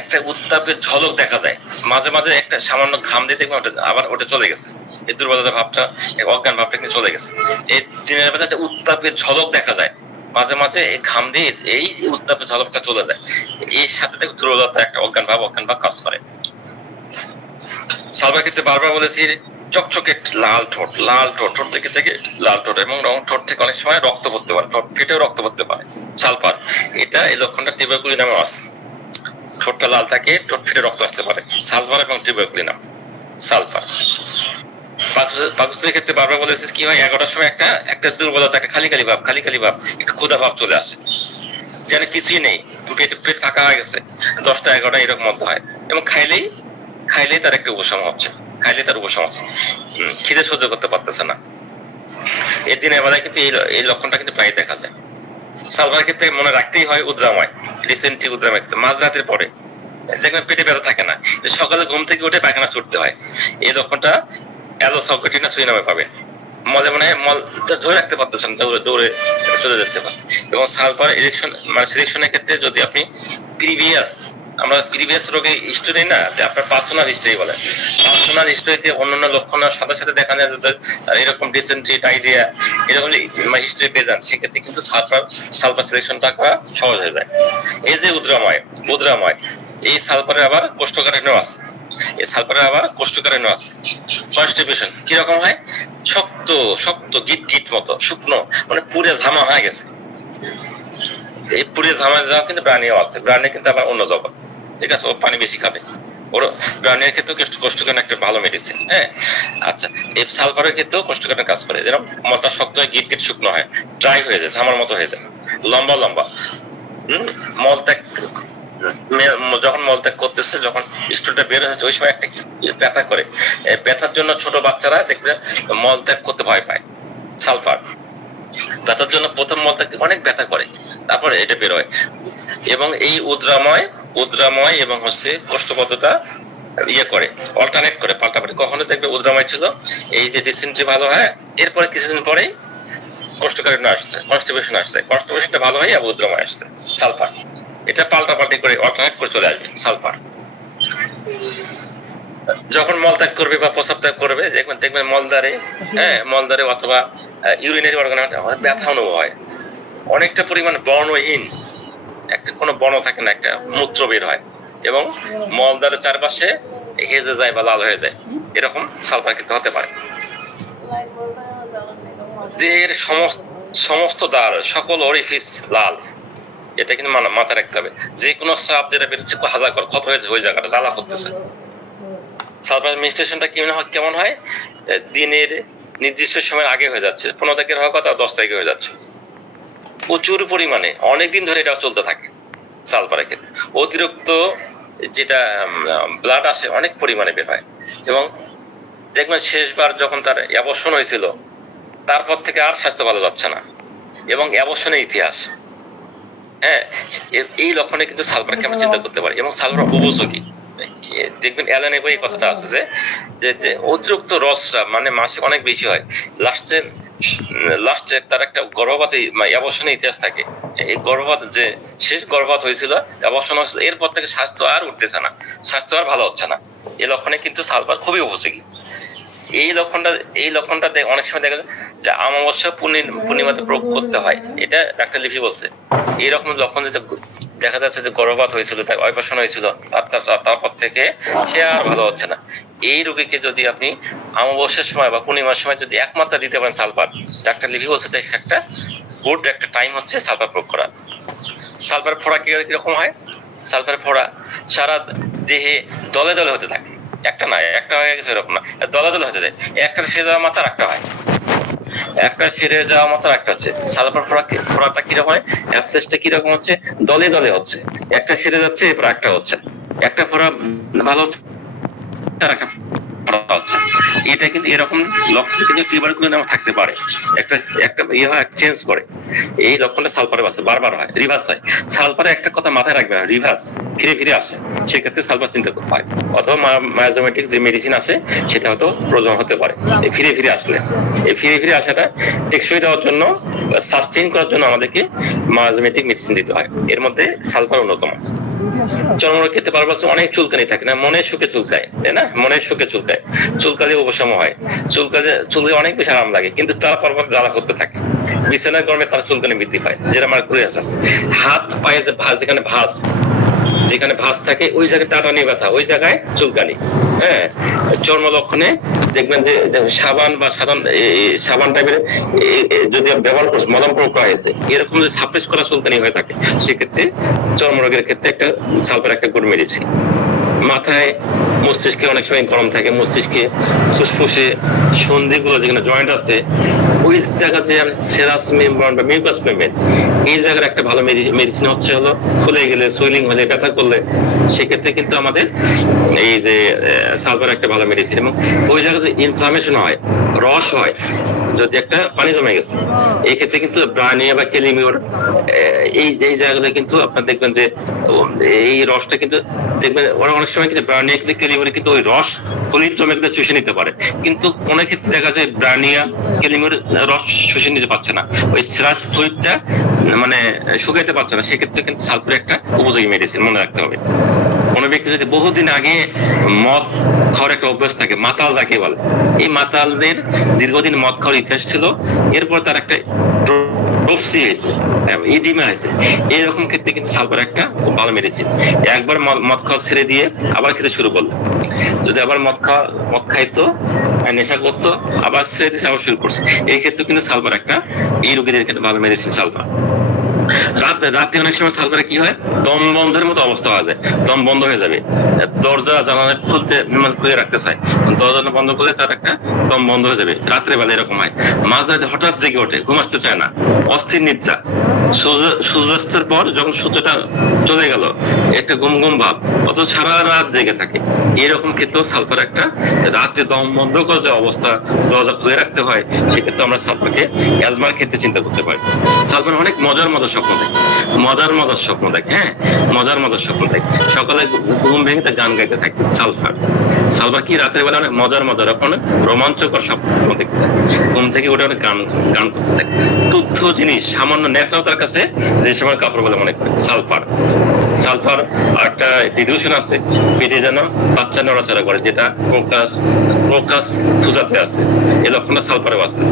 একটা উত্তাপের ঝলক দেখা যায়, মাঝে মাঝে একটা সামান্য ঘাম দিয়ে দেখবেন আবার ওটা চলে গেছে, এই দুর্বলতা ভাবটা, অজ্ঞান ভাবটা কিন্তু চলে গেছে। এই দিনের বেলা যে উত্তাপের ঝলক দেখা যায়, মাঝে মাঝে এই ঘাম দিয়ে এই উত্তাপের ঝলকটা চলে যায়, এর সাথে দেখো দুর্বলতা একটা অজ্ঞান ভাব কাজ করে। সালভার ক্ষেত্রে বারবার বলেছি চকচকে লাল ঠোঁট, ঠোঁট থেকে লাল ঠোঁট, এবং ঠোঁট থেকে অনেক সময় রক্ত পড়তে পারে, ঠোঁট ফেটেও রক্ত পড়তে পারে। সালফার এটা এই লক্ষণটা টিউবারকুলিনামে আছে, ঠোঁটটা লাল থাকে, ঠোঁট ফেটে রক্ত আসতে পারে, সালফার এবং টিউবারকুলিনাম। সালফার পাকস্থলীর ক্ষেত্রে বারবার বলেছে কি হয়, 11টার সময় একটা দুর্বলতা, একটা খালি ভাব, একটা ক্ষুধা ভাব চলে আসে, যেন কিছুই নেই, পেট ফাঁকা হয়ে গেছে। 10টা 11টা এরকম মধ্যে হয়, এবং খাইলেই তার একটা উপশম হচ্ছে, খিদে সহ্য করতে পারতেছে না। এর দিনের বেলায় কিন্তু এই লক্ষণটা কিন্তু প্রায় দেখা যায়। সালভার ক্ষেত্রে মনে রাখতেই হয় উদ্রাময়, রিসেন্টলি উদ্রাময় মাঝরাতের পরে দেখবেন পেটে ব্যথা থাকে না, সকালে ঘুম থেকে উঠে পায়খানা ছুটতে হয়, এই লক্ষণটা অ্যালোসবগেটিনাস নামে পাবেন। মনে মলটা ধরে রাখতে পারতেছেন, দৌড়ে চলে যেতে পারে। এবং সালফার ইরেকশন মানে সিলেকশনের ক্ষেত্রে যদি আপনি প্রিভিয়াস রোগে হিস্ট্রি নেই না, যে আপনার পার্সোনাল হিস্ট্রি বলে, পার্সোনাল হিস্ট্রিতে অন্যান্য লক্ষণের সাথে সাথে দেখা যায় যে এরকম ডিসেন্ট্রি, ডায়রিয়া এরকম হিস্ট্রি পেয়ে যান, সেক্ষেত্রে কিন্তু সালফার সিলেকশনটা করা সহজ হয়ে যায়। এই যে উদ্রাময়, এই সালফারের আবার কোষ্ঠকাঠিন্য আছে, কনস্টিপেশন কিরকম হয়, শক্ত গিট মতো শুকনো, মানে পুরে ঝামা হয়ে গেছে। এই পুরে ঝামা যাওয়া কিন্তু ব্রানিও আছে, ব্রানি কিন্তু আবার অন্য জগৎ, ঠিক আছে, ও পানি বেশি খাবে, ওর ব্রানের ক্ষেত্রেও কোষ্ঠকাঠিন্য একটা ভালো মেডিসিন। হ্যাঁ, আচ্ছা, এই সালফারের ক্ষেত্রেও কোষ্ঠকাঠিন্য কাজ করে, যেরকম মলটা শক্ত হয়, গিট শুকনো হয়, ড্রাই হয়ে যায়, ঝামার মতো হয়ে যায়, লম্বা মলত্যাগ, যখন মলত্যাগ করতেছে, যখন স্টুলটা বের হচ্ছে, ওই সময় একটা ব্যথা করে, ব্যথার জন্য ছোট বাচ্চারা দেখবে মলত্যাগ করতে ভয় পায়। সালফার ব্যথার জন্য প্রথম মলত্যাগ অনেক ব্যথা করে, তারপরে এটা বের হয়। এবং এই উদ্রাময় এবং কোষ্ঠবদ্ধতা করে, অল্টারনেট করে, পাল্টাপাল্টি। কখনো দেখবে উদ্রাময় ছিল, এই যে ডিসেন্ট্রি ভালো হয়, এরপরে কিছুদিন পরেই কোষ্ঠকাঠিন্য আসছে, কনস্টিপেশনটা ভালো হয়, আবার উদ্রাময় আসছে। সালফার এটা পাল্টাপাল্টি করে, অল্টারনেট করে চলে আসবে। সালফার যখন মলত্যাগ করবে বা প্রস্রাব ত্যাগ করবে, দেখবেন মলদ্বারে অথবা ইউরিনারি অর্গানে ব্যথা অনুভব হয়, অনেকটা পরিমাণ বর্ণহীন, একটা কোনো বর্ণ থাকে না, একটা মূত্র বের হয়, এবং মলদ্বারের চারপাশে হেজে যায় বা লাল হয়ে যায়, এরকম সালফার কিন্তু হতে পারে। দেহের সমস্ত দ্বার, সকল অরিফিস লাল, এটা কিন্তু মাথায় রাখতে হবে। যে কোনো স্রাব যেটা বেরোচ্ছে হাজার ক্ষত হয়েছে, ওই জায়গাটা জ্বালা করতেছে। সালফার মেনস্ট্রুয়েশনটা কেমন হয়, দিনের নির্দিষ্ট সময়ের আগে হয়ে যাচ্ছে, 15 তারিখের হওয়ার কথা 10 তারিখে হয়ে যাচ্ছে, প্রচুর পরিমাণে অনেকদিন ধরে এটা চলতে থাকে। সালফারের ক্ষেত্রে অতিরিক্ত যেটা ব্লাড আসে অনেক পরিমাণে বের হয়, এবং দেখবেন শেষবার যখন তার অ্যাবর্শন হয়েছিল, তারপর থেকে আর স্বাস্থ্য ভালো যাচ্ছে না, এবং অ্যাবর্শনের ইতিহাস। হ্যাঁ, এই লক্ষণে কিন্তু সালফারকে আমরা চিন্তা করতে পারি। এবং সালফার উপযোগী, দেখবেন অ্যালানে বই কথাটা আছে যে অতিরিক্ত রসটা মানে মাসে অনেক বেশি হয়, লাস্টে তার একটা গর্ভপাত অ্যাবর্শনের ইতিহাস থাকে। এই গর্ভপাত যে শেষ গর্ভপাত হয়েছিল, অ্যাবর্শন হয়েছিল, এরপর থেকে স্বাস্থ্য আর উঠতেছে না, স্বাস্থ্য আর ভালো হচ্ছে না। এই লক্ষণে কিন্তু সালফার খুবই উপযোগী। এই লক্ষণটা অনেক সময় দেখা যায় যে অমাবস্যা পূর্ণিমাতে প্রয়োগ করতে হয়, এটা ডাক্তার লিপি বলছে। এইরকম লক্ষণ যেটা দেখা যাচ্ছে যে গর্ভপাত হয়েছিল, তার অপারেশন হয়েছিল, তারপর থেকে সে আর ভালো হচ্ছে না। এই রোগীকে যদি আপনি অমাবস্যার সময় বা পূর্ণিমার সময় যদি একমাত্রা দিতে পারেন সালফার, ডাক্তার লিপি বলছে যে একটা গুড একটা টাইম হচ্ছে সালফার প্রয়োগ করা। সালফার ফোড়া কিরকম হয়, সালফার ফোড়া সারা দেহে দলে দলে হতে থাকে, একটা হয়ে গেছে এরকম না, দলে দলে হতে যায়, একটা সেরে যাওয়া মাত্র একটা হয়, একটা সেরে যাওয়া মাত্র একটা হচ্ছে। সালফার ফোড়াটা কিরকম হয়, অ্যাবসেসটা কিরকম হচ্ছে, দলে দলে হচ্ছে, একটা সেরে যাচ্ছে, এরপর একটা হচ্ছে, একটা ফোড়া ভালো হচ্ছে, একটা ফোড়া হচ্ছে। এটা কিন্তু এরকম লক্ষণ কিন্তু টিউবারকুলোর নামে থাকতে পারে, একটা একটা ইয়ে হয়, চেঞ্জ করে। এই লক্ষণটা সালফারে আছে, বারবার হয়, রিভার্স হয়। সালফারে একটা কথা মাথায় রাখবে না, রিভার্স ফিরে ফিরে আসে, সেক্ষেত্রে সালফার চিন্তা করতে হয়। অথবা মায়াজোমেটিক যে মেডিসিন আসে সেটা হয়তো প্রয়োজন হতে পারে এই ফিরে ফিরে আসলে। এই ফিরে ফিরে আসাটা টেকসই দেওয়ার জন্য, সাস্টেইন করার জন্য আমাদেরকে মায়াজোমেটিক মেডিসিন দিতে হয়। এর মধ্যে সালফার অন্যতম। চর্মরোগ ক্ষেত্রে বারবার অনেক চুলকানি থাকে না, মনের সুখে চুলকায়, তাই না? মনের সুখে চুলকায়, চুলকালে উপশম হয়, চুলকে অনেক বেশি আরাম লাগে, কিন্তু তারপর জ্বালা করতে থাকে। বিছানায় গরমে তার চুলকানি বৃদ্ধি পায়, যেটা আমার ক্রুয়াস আছে। হাত পায়ে যে ভাঁজ, যেখানে ভাঁজ থাকে ওই জায়গায় টাটানি ব্যথা, ওই জায়গায় চুলকানি। হ্যাঁ, চর্ম লক্ষণে দেখবেন যে সাবান বা সাবান টাইপের যদি ব্যবহার করছে, মলম প্রয়োগ করা হয়েছে, এরকম যে সাপ্রেস করা চুলকানি হয়ে থাকে, সেক্ষেত্রে চর্মরোগের ক্ষেত্রে একটা সালফার একটা গুড মেডিসিন। মাথায়, মস্তিষ্কে অনেক সময় গরম থাকে, মস্তিষ্কে, ফুসফুসে, সন্ধিগুলো যেখানে জয়েন্ট আছে, ওই জায়গাতে সেরাস মেমব্রেন বা মিউকাস মেমব্রেন, এই জায়গার একটা ভালো মেডিসিন হচ্ছে হলো, খুলে গেলে, সুইলিং হলে, ব্যথা করলে, সেক্ষেত্রে কিন্তু আমাদের এই যে সালফার একটা ভালো মেডিসিন। এবং ওই জায়গাতে ইনফ্লামেশন হয়, রস হয়, যদি একটা পানি জমে গেছে, এই ক্ষেত্রে কিন্তু ব্রানিয়া বা কেলিমিওর, এই জায়গাগুলো কিন্তু আপনার দেখবেন যে এই রসটা কিন্তু দেখবেন ওরা অনেক সময় কিন্তু ব্রানিয়া কিন্তু কেলিমিওর কিন্তু ওই রস ফলিত জমে কিন্তু চুষে নিতে পারে, কিন্তু অনেক ক্ষেত্রে দেখা যায় ব্রানিয়া কেলিমিওর রস শুষে নিতে পারছে না, ওই সেরাস ফ্লুইডটা মানে শুকাইতে পারছে না, সেক্ষেত্রে কিন্তু সালফার একটা উপযোগী মেডিসিন, মনে রাখতে হবে। কোনো ব্যক্তি যদি বহুদিন আগে মদ খাওয়ার একটা অভ্যাস থাকে, মাতাল যাকে বলে, এই মাতালদের দীর্ঘদিন মদ খাওয়ার ইতিহাস ছিল, এরপর তার একটা ড্রপসি হয়েছে, ইডিমা হয়েছে, এইরকম ক্ষেত্রে কিন্তু সালফার একটা খুব ভালো মেডিসিন। একবার মদ খাওয়া ছেড়ে দিয়ে আবার খেতে শুরু করলো, যদি আবার মদ খাইতো, নেশা করতো, আবার ছেড়ে দিয়েছে, আবার শুরু করছে, এই ক্ষেত্রে কিন্তু সালফার একটা, এই রোগীদের ক্ষেত্রে ভালো মেডিসিন সালফার। রাতে অনেক সময় সালফারে কি হয়, দম বন্ধের মতো অবস্থা হয়ে যায়, দম বন্ধ হয়ে যাবে, দরজা জানালা খুলে রাখতে চায়, দরজা বন্ধ করলে তার একটা দম বন্ধ হয়ে যাবে, রাত্রে বেলা এরকম হয়। মাঝরাতে হঠাৎ জেগে ওঠে, ঘুম আসতে চায় না, অস্থির নিদ্রা, সূর্যাস্তের পর যখন সূর্যটা চলে গেল একটা ঘুম ঘুম ভাব, অথচ সারা রাত জেগে থাকে, এরকম ক্ষেত্রেও সালফার একটা, রাতে দম বন্ধ করে যে অবস্থা, দরজা খুলে রাখতে হয়, সেক্ষেত্রে আমরা সালফারকে অ্যাজমার ক্ষেত্রে চিন্তা করতে পারি। সালফার অনেক মজার স্বপ্ন দেখে, মজার স্বপ্ন দেখে, হ্যাঁ, মজার স্বপ্ন দেখে, সকালে ঘুম ভেঙে তার গান গাইতে থাকে। সালফার কি রাতের বেলা অনেক মজার অনেক রোমাঞ্চকর স্বপ্ন দেখতে থাকে, ঘুম থেকে উঠে অনেক গান করতে থাকে, তুচ্ছ জিনিস, সামান্য ন্যাকড়াও তার কাছে যে সময় কাপড় বলে মনে করে। সালফার একটা ডিডিউশন আছে, পেটে যেন বাচ্চা নড়াচড়া করে, যেটা প্রকাশ থুজাতে আছে, এই লক্ষণটা সালফারেও আছে,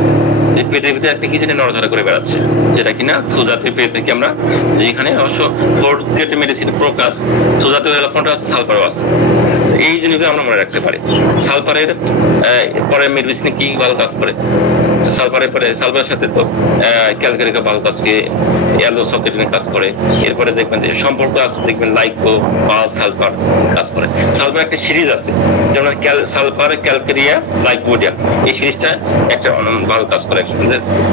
যে পেটের ভিতরে একটা কি জানি নড়াচড়া করে বেড়াচ্ছে, যেটা কিনা থুজাতে পেট থেকে আমরা, যেখানে অবশ্য ফোর্থ গ্রেড মেডিসিন প্রকাশ থুজাতে লক্ষণটা আছে, সালফারও আছে। এই জিনিসগুলো আমরা মনে রাখতে পারি। সালফারের পরে মেডিসিনে কি ভালো কাজ করে, সালফারের সাথে তো ক্যালকারিকা ভালো কাজ করে, অ্যালো সকেটিন কাজ করে, এরপরে দেখবেন যে সম্পর্ক আছে, দেখবেন লাইকো বা সালফার কাজ করে। সালফার একটা সিরিজ আছে, যেমন সালফার, ক্যালকেরিয়া, লাইকোডিয়া, এই সিরিজটা একটা ভালো কাজ করে।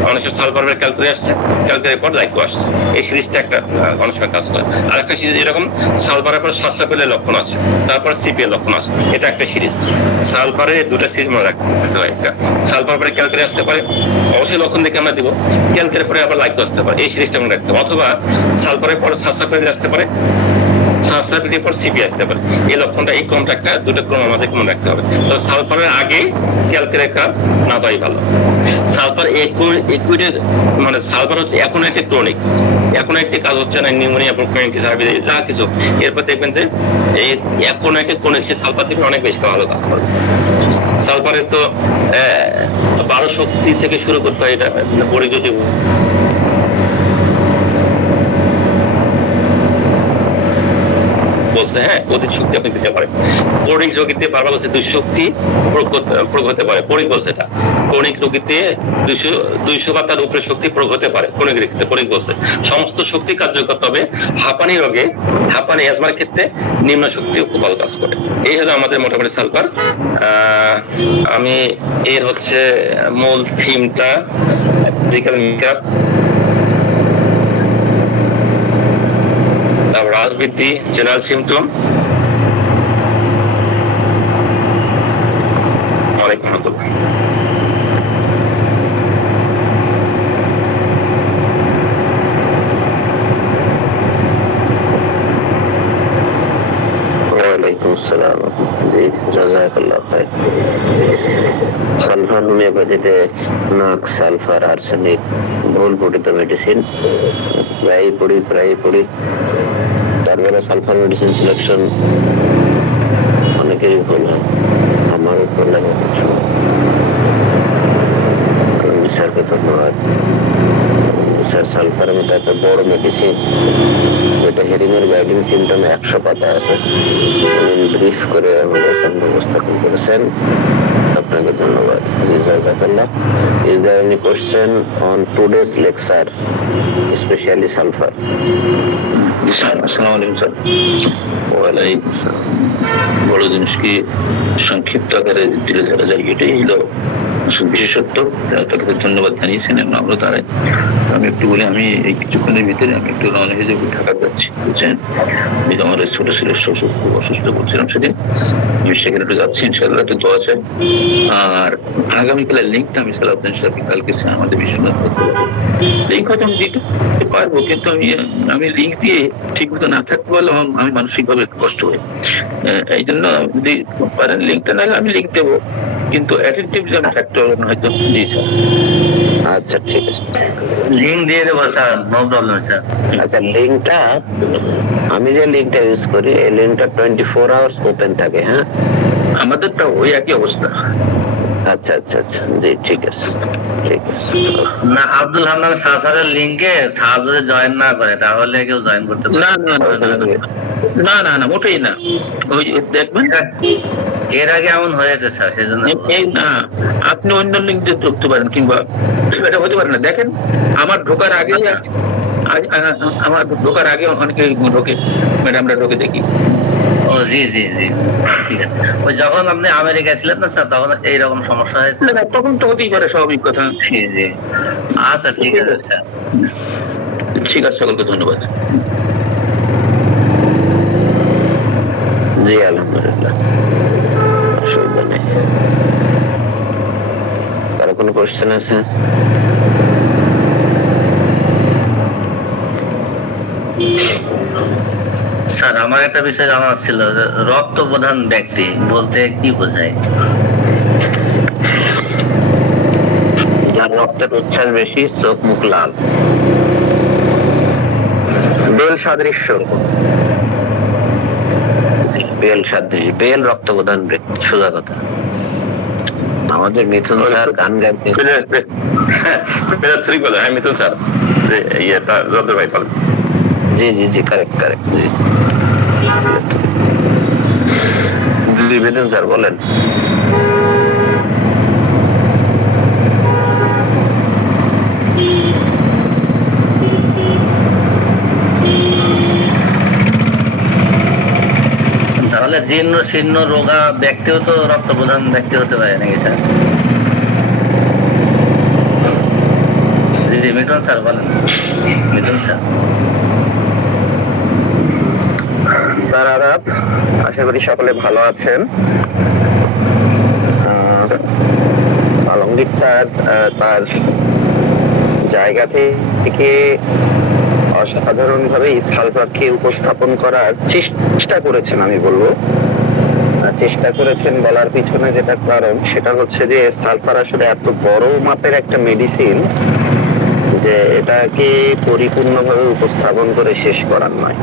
অনেক সময় সালফারের ক্যালকেরিয়া আসছে, ক্যালকেরিয়ার পর লাইকো আসছে, এই সিরিজটা একটা অনেক সময় কাজ করে। আর একটা সিরিজ এরকম, সালফারের পর সালসাপেলের লক্ষণ আছে, তারপর সিপিএল লক্ষণ আছে, এটা একটা সিরিজ। সালফারের দুটা সিরিজ মনে রাখতে হয়, একটা সালফার পরে ক্যালকেরিয়া আসতে পারে, অবশ্যই লক্ষণ দেখে আমরা দিব, ক্যালকেরিয়ার পরে আবার লাইকো আসতে পারে, এই সিরিজটা মনে রাখতে হবে। অথবা সালফারের পর সালসাপেল আসতে পারে, সালসাপেলের পর সিপি আসতে পারে, এই লক্ষণটা, এই ক্রমটা একটা, দুটো ক্রম আমাদেরকে মনে রাখতে হবে। তো সালফারের আগে ক্যালকেরিয়া না দেওয়াই ভালো। সালফার একুইডের মানে সালফার হচ্ছে এখন একটা ক্রনিক, এখন একটি কাজ হচ্ছে না, নিউমোনিয়া, ব্রোঙ্কাইটিস, যা কিছু, এরপর দেখবেন যে এই এখন একটা ক্রনিক, সে সালফার থেকে অনেক বেশি ভালো কাজ করবে। সালফারের তো 12 শক্তি থেকে শুরু করতে হয়, এটা পরিগতি বলছে, হ্যাঁ, অধিক শক্তি আপনি দিতে পারেন। ক্রনিক রোগীতে বারবার বলছে 200 শক্তি প্রয়োগ হতে পারে, ক্রনিক বলছে এটা, ক্রনিক রোগীতে 200 বা তার উপরে শক্তি প্রয়োগ হতে পারে, ক্রনিক বলছে। সমস্ত শক্তি কার্যকর, তবে হাঁপানি রোগে, হাঁপানি অ্যাজমার ক্ষেত্রে নিম্ন শক্তিও খুব ভালো কাজ করে। এই হলো আমাদের মোটামুটি সালফার। আমি এর হচ্ছে মূল থিমটা, ফিজিক্যাল মেকআপ, রাজবৃদ্ধি, জেনারেল সিমটম। ওয়ালাইকুম আসসালাম। রহমতুল্লাহ। ওয়ালাইকুম আসসালাম। জি, জাযাকাল্লাহ খাইর। সালফার হোমিওপ্যাথিতে নাক, সালফার, আর্সেনিক ভুল পঠিত মেডিসিন প্রায় পড়ি। তারপরে সালফার মেডিসিন সিলেকশন অনেকেরই ভুল হয়, আমারও ভুল লাগে। স্যারকে ধন্যবাদ। স্যার, সালফারের মতো এত বড় মেডিসিন যেটা হেরিংয়ের গাইডিং সিমটমে 100 পাতা আছে, উনি ব্রিফ করে আমাদের সামনে উপস্থাপন করেছেন, আপনাকে ধন্যবাদ। জি, জাযাকাল্লাহ। Is there any question on today's lecture, specially sulphur? আসসালামু আলাইকুম স্যার। ওয়ালাইকুম আসসালাম। বড় জিনিস কি সংক্ষিপ্ত আকারে তুলে ধরা যায়, এটাই হলো বিশেষত্ব। তাকে ধন্যবাদ জানিয়েছেন এবং আমরা তারাই আমি একটু বলি, আমি এই কিছুক্ষণের ভিতরে আমি একটু রওনা হয়ে যাবো, ঢাকা যাচ্ছি, বুঝছেন। আমার ছোট ছেলের শ্বশুর খুব অসুস্থ করছিলাম সেদিন, আমি সেখানে একটু যাচ্ছি, ইনশাআল্লাহ একটু দোয়া চাই। আর আগামীকালের লিঙ্কটা আমি সালাউদ্দিন সাহেবকে কালকে আমাদের বিশ্বনাথ লিঙ্ক হয়তো আমি দিতে পারবো, কিন্তু আমি লিঙ্ক দিয়ে ঠিক মতো না থাকতে পারলে আমি মানসিকভাবে কষ্ট হই। এই জন্য যদি পারেন লিঙ্কটা, নাহলে আমি লিঙ্ক দেবো, কিন্তু অ্যাটেন্টিভলি আমি থাকতে পারবো না হয়তো। জি স্যার। আচ্ছা, ঠিক আছে, লিঙ্ক দিয়ে দেবো স্যার, নো প্রবলেম স্যার। আচ্ছা, লিঙ্কটা আমি যে লিঙ্কটা ইউজ করি, এই লিঙ্কটা 24 আওয়ার্স ওপেন থাকে। হ্যাঁ, আমাদেরটা ওই একই অবস্থা। আচ্ছা আচ্ছা আচ্ছা, জি, ঠিক আছে, ঠিক আছে। না, আব্দুল হান্নান স্যারের লিঙ্কে স্যার যদি জয়েন না করে তাহলে কেউ জয়েন করতে পারে না না না না না না না, মোটেই না। ওই দেখবেন এর আগে এমন হয়েছে স্যার, সেজন্য এই না, আপনি অন্য লিঙ্ক দিয়ে ঢুকতে পারেন, কিংবা এটা হতে পারে না। দেখেন, আমার ঢোকার আগে অনেকে ঢোকে, ম্যাডামরা ঢোকে দেখি। ও জি জি জি, ঠিক আছে। ওই যখন আপনি আমেরিকায় ছিলেন না স্যার, তখন এইরকম সমস্যা হয়েছে। না, তখন তো হতেই পারে, স্বাভাবিক কথা। জি জি, আচ্ছা ঠিক আছে স্যার। ঠিক আছে, সকলকে ধন্যবাদ। জি, আলহামদুলিল্লাহ, অসুবিধা নেই। কারো কোনো কোশ্চেন আছে? স্যার, আমার একটা বিষয় জানার ছিল, যে রক্ত প্রধান ব্যক্তি বলতে কি বোঝায়? যার রক্তের উচ্ছ্বাস বেশি, চোখ মুখ লাল, বেল সাদৃশ্য, বেল রক্ত প্রধান ব্যক্তি, সোজা কথা। আমাদের মিথুন স্যার গান গাইতে, হ্যাঁ মিথুন স্যার, যে ইয়েটা যত ভাই বলেন। জি জি জি, কারেক্ট কারেক্ট, জি জি, মিথুন স্যার বলেন। তাহলে জীর্ণ শীর্ণ রোগা ব্যক্তিও তো রক্ত প্রধান ব্যক্তি হতে পারে নাকি স্যার? জি জি, মিঠুন স্যার বলেন। মিঠুন স্যার। স্যার আদাব, আশা করি সকলে ভালো আছেন। আলমগীর স্যার তার জায়গা থেকে অসাধারণ ভাবে সালফারকে উপস্থাপন করার চেষ্টা করেছেন, আমি বলবো। চেষ্টা করেছেন বলার পিছনে যেটা কারণ, সেটা হচ্ছে যে সালফার আসলে এত বড় মাপের একটা মেডিসিন যে এটাকে পরিপূর্ণভাবে উপস্থাপন করে শেষ করার নয়।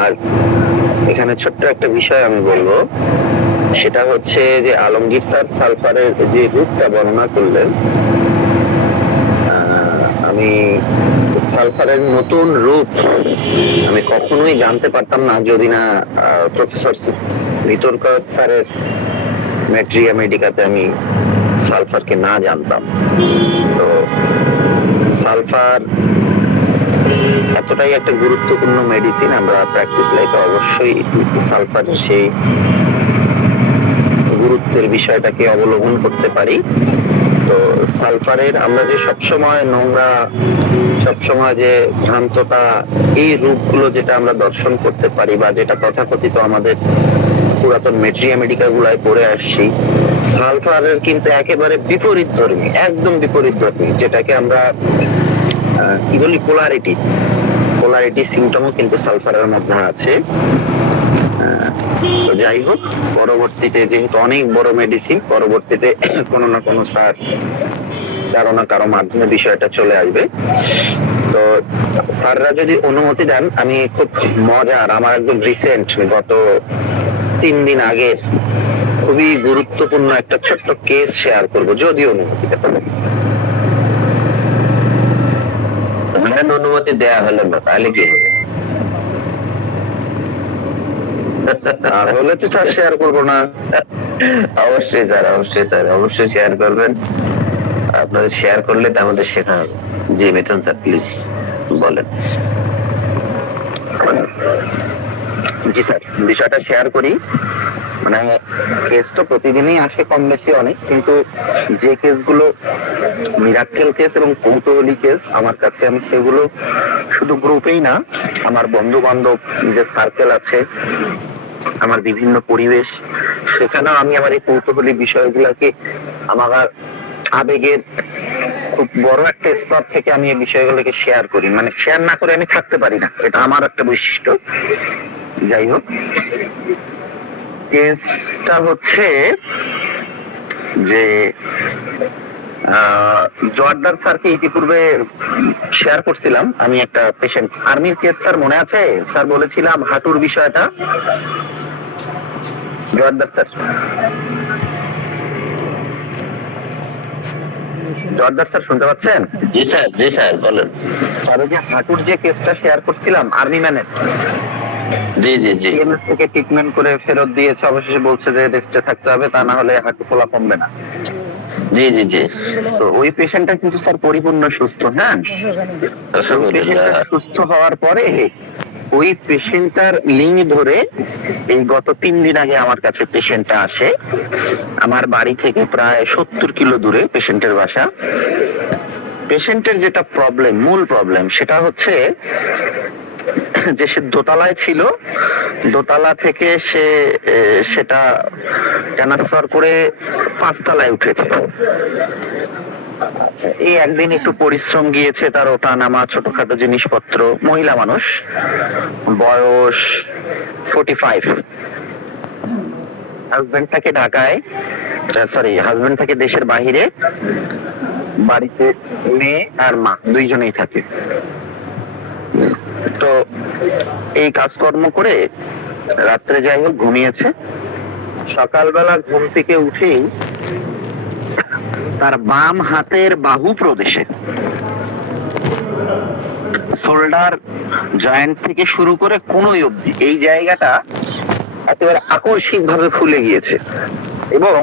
আর এখানে ছোট্ট একটা বিষয় আমি বলবো, সেটা হচ্ছে যে আলমগীর স্যার সালফারের যে রূপটা বর্ণনা করলেন, আমি সালফারের নতুন রূপ আমি কখনোই জানতে পারতাম না যদি না প্রফেসর ভিতরকার স্যারের ম্যাট্রিয়া মেডিকাতে আমি সালফারকে না জানতাম। তো সালফার এতটাই একটা গুরুত্বপূর্ণ মেডিসিন, আমরা প্র্যাকটিস লাইফে অবশ্যই সালফারের সেই গুরুত্বের বিষয়টাকে অবলম্বন করতে পারি। তো সালফারের আমরা যে সবসময় নোংরা, সবসময় যে ভ্রান্ততা, এই রূপগুলো যেটা আমরা দর্শন করতে পারি, বা যেটা তথাকথিত আমাদের পুরাতন মেট্রিয়া গুলায় পড়ে আসছি, সালফারের কিন্তু একেবারে বিপরীত ধর্মী, একদম বিপরীত ধর্মী, যেটাকে আমরা কি বলি, পোলারিটি সিমটমও কিন্তু সালফারের মধ্যে আছে। তো যাই হোক, পরবর্তীতে যেহেতু অনেক বড় মেডিসিন, পরবর্তীতে কোনো না কোনো স্যার কারো না কারো মাধ্যমে বিষয়টা চলে আসবে। তো স্যাররা যদি অনুমতি দেন, আমি খুব মজার, আমার একদম রিসেন্ট, গত 3 দিন আগে খুবই গুরুত্বপূর্ণ একটা ছোট্ট কেস শেয়ার করব, যদি অনুমতি দেন। অনুমতি দেয়া হলো না, তাহলে কি হবে? আর হলে তো স্যার শেয়ার করবো না। অবশ্যই স্যার, অবশ্যই স্যার, অবশ্যই শেয়ার করবেন। আপনাদের শেয়ার করলে তো আমাদের শেখা হবে। জি মিথুন স্যার, প্লিজ বলেন। জি স্যার, বিষয়টা শেয়ার করি। মানে কেস তো প্রতিদিনই আসে কম বেশি অনেক, কিন্তু যে কেসগুলো মিরাক্কেল কেস এবং কৌতূহলী কেস আমার কাছে, আমি সেগুলো শুধু গ্রুপেই না, আমার বন্ধু বান্ধব, নিজের সার্কেল আছে, আমার বিভিন্ন পরিবেশ, সেখানেও আমি আমার এই কৌতূহলী বিষয়গুলোকে আমার আবেগের খুব বড় একটা স্তর থেকে আমি এই বিষয়গুলোকে শেয়ার করি। মানে শেয়ার না করে আমি থাকতে পারি না, এটা আমার একটা বৈশিষ্ট্য। যাই হোক, কেসটা হচ্ছে যে জোয়ারদার স্যারকে ইতিপূর্বে শেয়ার করছিলাম আমি একটা পেশেন্ট, আর্মির কেস স্যার, মনে আছে স্যার? বলেছিলাম হাঁটুর বিষয়টা। জোয়ারদার স্যার, জোয়ারদার স্যার শুনতে পাচ্ছেন? জি স্যার, জি স্যার, বলেন। স্যার, যে হাঁটুর যে কেসটা শেয়ার করছিলাম, আর্মি ম্যানের, জি জি জি, সিএমএস থেকে ট্রিটমেন্ট করে ফেরত দিয়েছে, অবশেষে বলছে যে রেস্টে থাকতে হবে, তা না হলে হাঁটু খোলা কমবে না। জি জি জি, তো ওই পেশেন্টটা কিন্তু স্যার পরিপূর্ণ সুস্থ। হ্যাঁ, আলহামদুলিল্লাহ। সুস্থ হওয়ার পরে ওই পেশেন্টটার লিঙ্ক ধরে এই গত 3 দিন আগে আমার কাছে পেশেন্টটা আসে। আমার বাড়ি থেকে প্রায় 70 কিলো দূরে পেশেন্টের বাসা। পেশেন্টের যেটা প্রবলেম, মূল প্রবলেম, সেটা হচ্ছে যে সে দোতলায় ছিল, দোতলা থেকে সে সেটা ট্রান্সফার করে 5 তলায় উঠেছে। এই একদিন একটু পরিশ্রম গিয়েছে, তার ওঠা নামা, ছোটখাটো জিনিসপত্র, মহিলা মানুষ, বয়স 45। হাজবেন্ড থাকে ঢাকায়, হাজবেন্ড থাকে দেশের বাহিরে, বাড়িতে মেয়ে আর মা দুইজনেই থাকে। তো এই কাজকর্ম করে রাত্রে যাই হোক ঘুমিয়েছে। সকালবেলা ঘুম থেকে উঠেই তার বাম হাতের বাহু প্রদেশে, শোল্ডার জয়েন্ট থেকে শুরু করে কোনই অবধি, এই জায়গাটা একেবারে আকস্মিক ভাবে ফুলে গিয়েছে এবং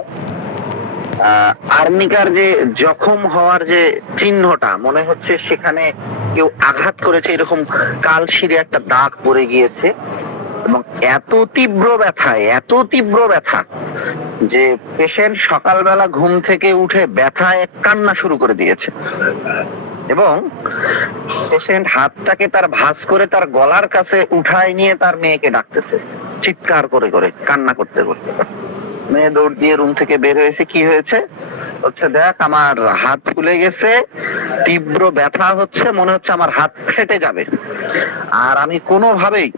আর্নিকার যে জখম হওয়ার যে চিহ্নটা, মনে হচ্ছে সেখানে কেউ আঘাত করেছে, এরকম কালশিরে একটা দাগ পড়ে গিয়েছে। এবং এত তীব্র ব্যথা যে পেশেন্ট সকালবেলা ঘুম থেকে উঠে ব্যথায় কান্না শুরু করে দিয়েছে এবং পেশেন্ট হাতটাকে তার ভাঁজ করে তার গলার কাছে উঠায় নিয়ে তার মেয়েকে ডাকতেছে, চিৎকার করে করে, কান্না করতে করতে। মেয়ে দৌড় দিয়ে রুম থেকে বের হয়েছে। কি হয়েছে? হচ্ছে, দেখ আমার হাত ফুলে গেছে, তীব্র ব্যথা হচ্ছে, মনে হচ্ছে আমার হাত ফেটে যাবে, আর আমি কোনোভাবেই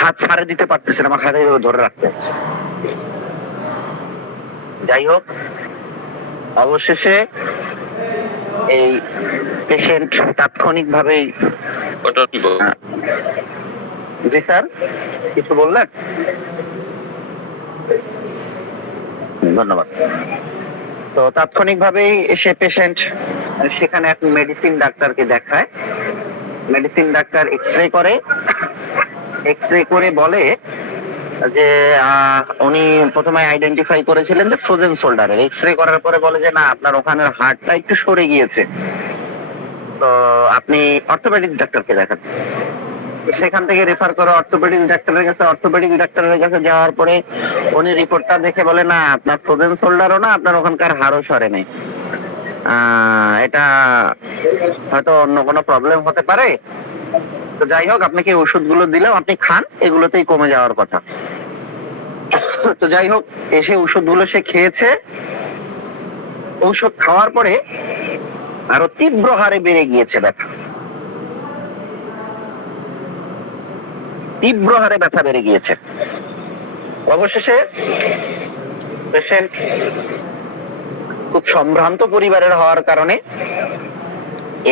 হাত ছাড়ে দিতে পারতেছি না, আমার হাতে ধরে রাখতে হচ্ছে। যাই হোক, অবশেষে এই পেশেন্ট তাৎক্ষণিক ভাবেই, জি স্যার কিছু বললেন? ধন্যবাদ। তো তাৎক্ষণিক ভাবেই এসে পেশেন্ট সেখানে এক মেডিসিন ডাক্তারকে দেখায়। মেডিসিন ডাক্তার এক্সরে করে বলে যে উনি প্রথমে আইডেন্টিফাই করেছিলেন যে ফ্রোজেন শোল্ডারের। এক্সরে করার পরে বলে যে না, আপনার ওখানের হাড়টা একটু সরে গিয়েছে, তো আপনি অর্থোপেডিক্স ডাক্তারকে দেখান। সেখান থেকে রেফার করে অর্থোপেডিক্স ডাক্তারের কাছে। অর্থোপেডিক্স ডাক্তারের কাছে যাওয়ার পরে উনি রিপোর্টটা দেখে বলে, না, আপনার ফ্রোজেন শোল্ডারও না, আপনার ওখানকার হাড়ও সরে নেই, এটা হয়তো অন্য কোনো প্রবলেম হতে পারে। তো যাই হোক, আপনাকে ওষুধগুলো দিলেও আপনি খান, এগুলোতেই কমে যাওয়ার কথা। তো যাই হোক, এসে ওষুধগুলো সে খেয়েছে। ঔষধ খাওয়ার পরে আরো তীব্র হারে বেড়ে গিয়েছে ব্যথা, তীব্র হারে ব্যথা বেড়ে গিয়েছে। অবশেষে পেশেন্ট খুব সম্ভ্রান্ত পরিবারের হওয়ার কারণে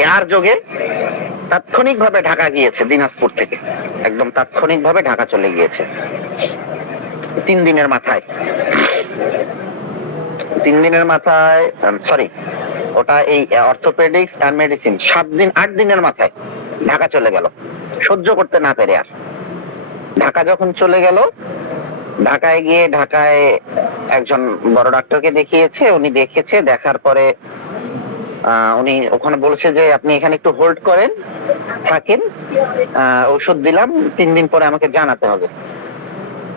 এয়ার যোগে তাৎক্ষণিকভাবে ঢাকা গিয়েছে, দিনাজপুর থেকে একদম তাৎক্ষণিকভাবে ঢাকা চলে গিয়েছে 3 দিনের মাথায়। 3 দিনের মাথায়, সরি, ওটা এই অর্থোপেডিক্স আর মেডিসিন 8 দিনের মাথায় ঢাকা চলে গেল, সহ্য করতে না পেরে। আর ঢাকা যখন চলে গেল, ঢাকায় গিয়ে ঢাকায় একজন বড় ডাক্তারকে দেখিয়েছে। উনি দেখেছে, দেখার পরে উনি ওখানে বলেছে যে আপনি এখানে একটু হোল্ড করেন, থাকেন, ওষুধ দিলাম, 3 দিন পরে আমাকে জানাতে হবে।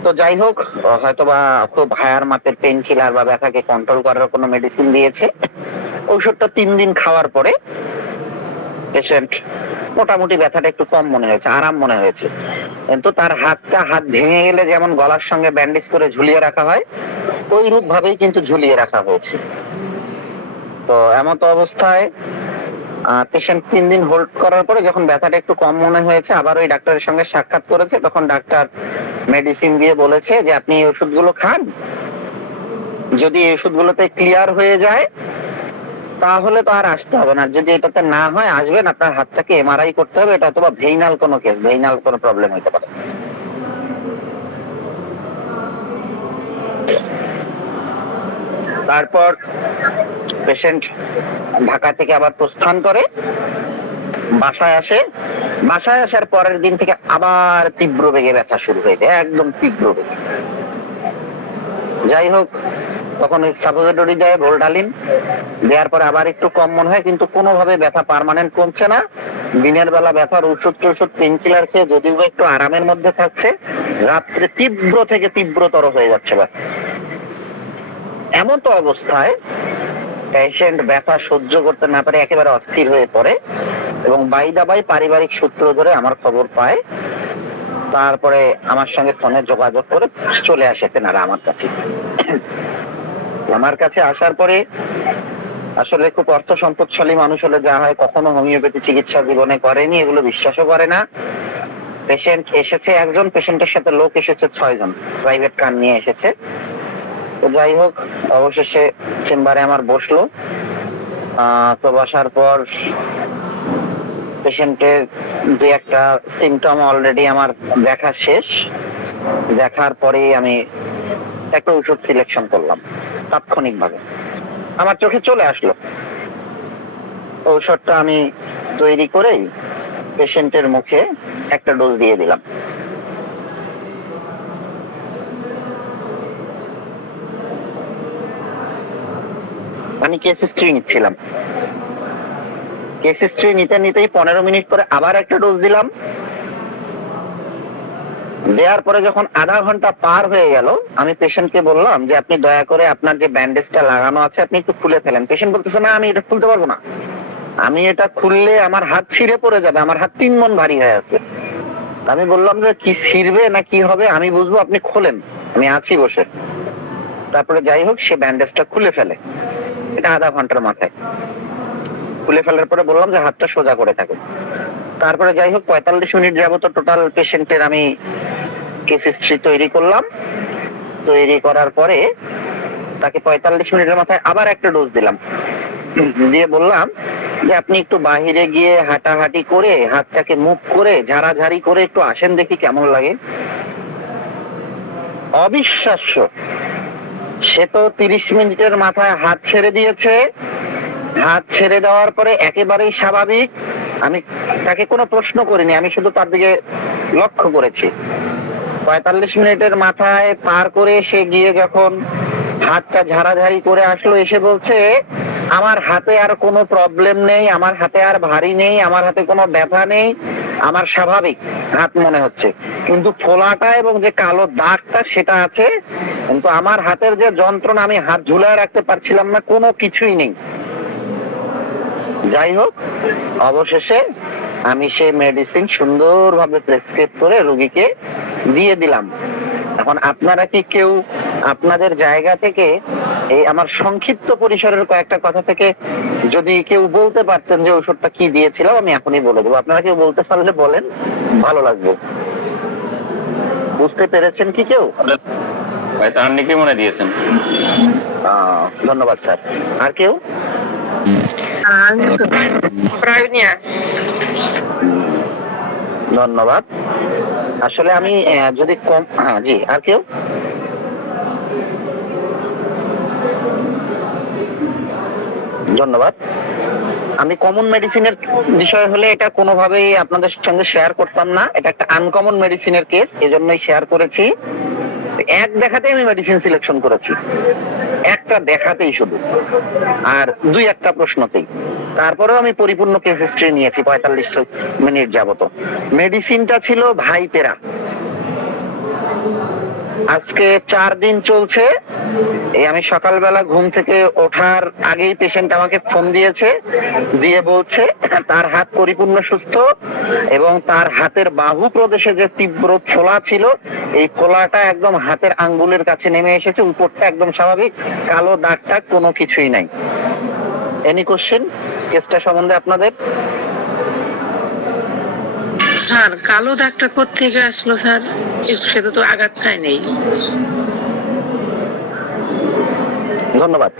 তো যাই হোক, হয়তোবা খুব হায়ার মাপের পেন কিলার বা ব্যথাকে কন্ট্রোল করার কোনো মেডিসিন দিয়েছে। ঔষধটা 3 দিন খাওয়ার পরে পেশেন্ট মোটামুটি ব্যথাটা একটু কম মনে হয়েছে, আরাম মনে হয়েছে। কিন্তু তার হাত ভেঙে গেলে যেমন গলার সঙ্গে ব্যান্ডেজ করে ঝুলিয়ে রাখা হয়, ওই রূপ ভাবেই কিন্তু ঝুলিয়ে রাখা হয়েছে। তো এমত অবস্থায় পেশেন্ট 3 দিন হোল্ড করার পরে যখন ব্যথাটা একটু কম মনে হয়েছে, আবার ওই ডাক্তারের সঙ্গে সাক্ষাৎ করেছে। তখন ডাক্তার মেডিসিন দিয়ে বলেছে যে আপনি এই ওষুধগুলো খান, যদি এই ওষুধগুলোতে ক্লিয়ার হয়ে যায় তাহলে তো আর আসতে হবে না, যদি এটাতে না হয় আসবেন, আপনার হাতটাকে এমআরআই করতে হবে, এটা অথবা ভেইনাল কোনো কেস, ভেইনাল কোনো প্রবলেম হতে পারে। তারপর পেশেন্ট ঢাকা থেকে আবার প্রস্থান করে বাসায় আসে। বাসায় আসার পরের দিন থেকে আবার তীব্র বেগে ব্যথা শুরু হয়ে যায়, একদম তীব্র বেগে। যাই হোক, তখন ওই সাপোজিটরি দেয়, ভোল্টালিন দেওয়ার পরে আবার একটু কম মনে হয়, কিন্তু কোনোভাবে ব্যথা পার্মানেন্ট কমছে না। দিনের বেলা ব্যথার ওষুধ পেন কিলার খেয়ে যদিও একটু আরামের মধ্যে থাকছে, রাত্রে তীব্র থেকে তীব্রতর হয়ে যাচ্ছে ব্যথা। এমন তো অবস্থায় পেশেন্ট ব্যথা সহ্য করতে না পারে একেবারে অস্থির হয়ে পড়ে এবং বাইদাবাই পারিবারিক সূত্র ধরে আমার খবর পায়। তারপরে আমার সঙ্গে ফোনে যোগাযোগ করে চলে আসে তেনারা আমার কাছে। আমার কাছে আসার পরে আসলে খুব অর্থ সম্পদশালী মানুষ হলে যা হয়, কখনো হোমিওপ্যাথি চিকিৎসা জীবনে করেনি, এগুলো বিশ্বাসও করে না। পেশেন্ট এসেছে একজন, পেশেন্টের সাথে লোক এসেছে 6 জন, প্রাইভেট কার নিয়ে এসেছে। তো যাই হোক, অবশেষে চেম্বারে আমার বসলো। তো বসার পর পেশেন্টের 2-1টা সিমটম অলরেডি আমার দেখা শেষ। দেখার পরে আমি একটা ওষুধ সিলেকশন করলাম তাৎক্ষণিকভাবে, আমার চোখে চলে আসলো। ঔষধটা আমি তৈরি করেই পেশেন্টের মুখে একটা ডোজ দিয়ে দিলাম। আমি কেস হিস্ট্রি নিচ্ছিলাম, কেস হিস্ট্রি নিতেই 15 মিনিট পরে আবার একটা ডোজ দিলাম। দেওয়ার পরে যখন আধা ঘন্টা পার হয়ে গেল, আমি পেশেন্টকে বললাম যে আপনি দয়া করে আপনার যে ব্যান্ডেজটা লাগানো আছে আপনি একটু খুলে ফেলেন। পেশেন্ট বলতেছে না, আমি এটা খুলতে পারবো না, আমি এটা খুললে আমার হাত ছিঁড়ে পড়ে যাবে, আমার হাত 3 মণ ভারী হয়ে আছে। আমি বললাম যে কি ছিঁড়বে না কি হবে আমি বুঝবো, আপনি খোলেন, আমি আছি বসে। তারপরে যাই হোক, সে ব্যান্ডেজটা খুলে ফেলে, এটা আধা ঘন্টার মাথায় খুলে ফেলার পরে বললাম যে হাতটা সোজা করে থাকে। তারপরে যাই হোক 45 মিনিট যাবত টোটাল পেশেন্টের আমি কেস হিস্ট্রি তৈরি করলাম। তৈরি করার পরে তাকে 45 মিনিটের মাথায় আবার একটা ডোজ দিলাম, দিয়ে বললাম যে আপনি একটু বাহিরে গিয়ে হাঁটাহাঁটি করে হাতটাকে মুভ করে ঝাড়াঝাড়ি করে একটু আসেন, দেখি কেমন লাগে। অবিশ্বাস্য, সে তো 30 মিনিটের মাথায় হাত ছেড়ে দিয়েছে। হাত ছেড়ে দেওয়ার পরে একেবারেই স্বাভাবিক, আমি তাকে কোনো প্রশ্ন করিনি, আমি শুধু তার দিকে লক্ষ্য করেছি। 45 মিনিটের মাথায় পার করে সে গিয়ে যখন হাতটা ঝাড়াঝাড়ি করে আসলো, এসে বলছে আমার হাতে আর কোনো প্রবলেম নেই, আমার হাতে আর ভারী নেই, আমার হাতে কোনো ব্যথা নেই, আমার স্বাভাবিক হাত মনে হচ্ছে, কিন্তু ফোলাটা এবং যে কালো দাগটা সেটা আছে, কিন্তু আমার হাতের যে যন্ত্রণা, আমি হাত ঝুলায় রাখতে পারছিলাম না, কোনো কিছুই নেই। যাই হোক, অবশেষে আমি সেই মেডিসিন সুন্দরভাবে প্রেসক্রাইব করে রোগীকে দিয়ে দিলাম। এখন আপনারা কি কেউ আপনাদের জায়গা থেকে এই আমার সংক্ষিপ্ত পরিসরের কয়েকটা কথা থেকে যদি কেউ বলতে পারতেন যে ওষুধটা কি দিয়েছিল, আমি এখনই বলে দেবো। আপনারা কেউ বলতে পারলে বলেন, ভালো লাগবে। বুঝতে পেরেছেন কি কেউ? ভাই তো আপনি কি মনে দিয়েছেন? ধন্যবাদ স্যার। আর কেউ? ধন্যবাদ। আসলে আমি যদি কম, হ্যাঁ জি, আর কেউ? ধন্যবাদ। আমি কমন মেডিসিনের বিষয় হলে এটা কোনোভাবেই আপনাদের সঙ্গে শেয়ার করতাম না। এটা একটা আনকমন মেডিসিনের কেস, এজন্যই শেয়ার করেছি। এক দেখাতেই আমি মেডিসিন সিলেকশন করেছি, একটা দেখাতেই শুধু, আর দুই একটা প্রশ্নতেই। তারপরেও আমি পরিপূর্ণ কেস হিস্ট্রি নিয়েছি 45 মিনিট যাবত। মেডিসিনটা ছিল ভাইপেরা। আজকে 4 দিন চলছে। এই আমি সকালবেলা ঘুম থেকে ওঠার আগেই পেশেন্ট আমাকে ফোন দিয়েছে, দিয়ে বলছে তার হাত পরিপূর্ণ সুস্থ এবং তার হাতের বাহু প্রদেশে যে তীব্র ফোলা ছিল, এই ফোলাটা একদম হাতের আঙ্গুলের কাছে নেমে এসেছে, উপরটা একদম স্বাভাবিক, কালো দাগটা কোনো কিছুই নাই। এনি কোশ্চেন কেসটা সম্বন্ধে আপনাদের? স্যার কালো দাগটা কোত্থেকে আসলো স্যার? সেটা তো আঘাত খায় নেই। ধন্যবাদ।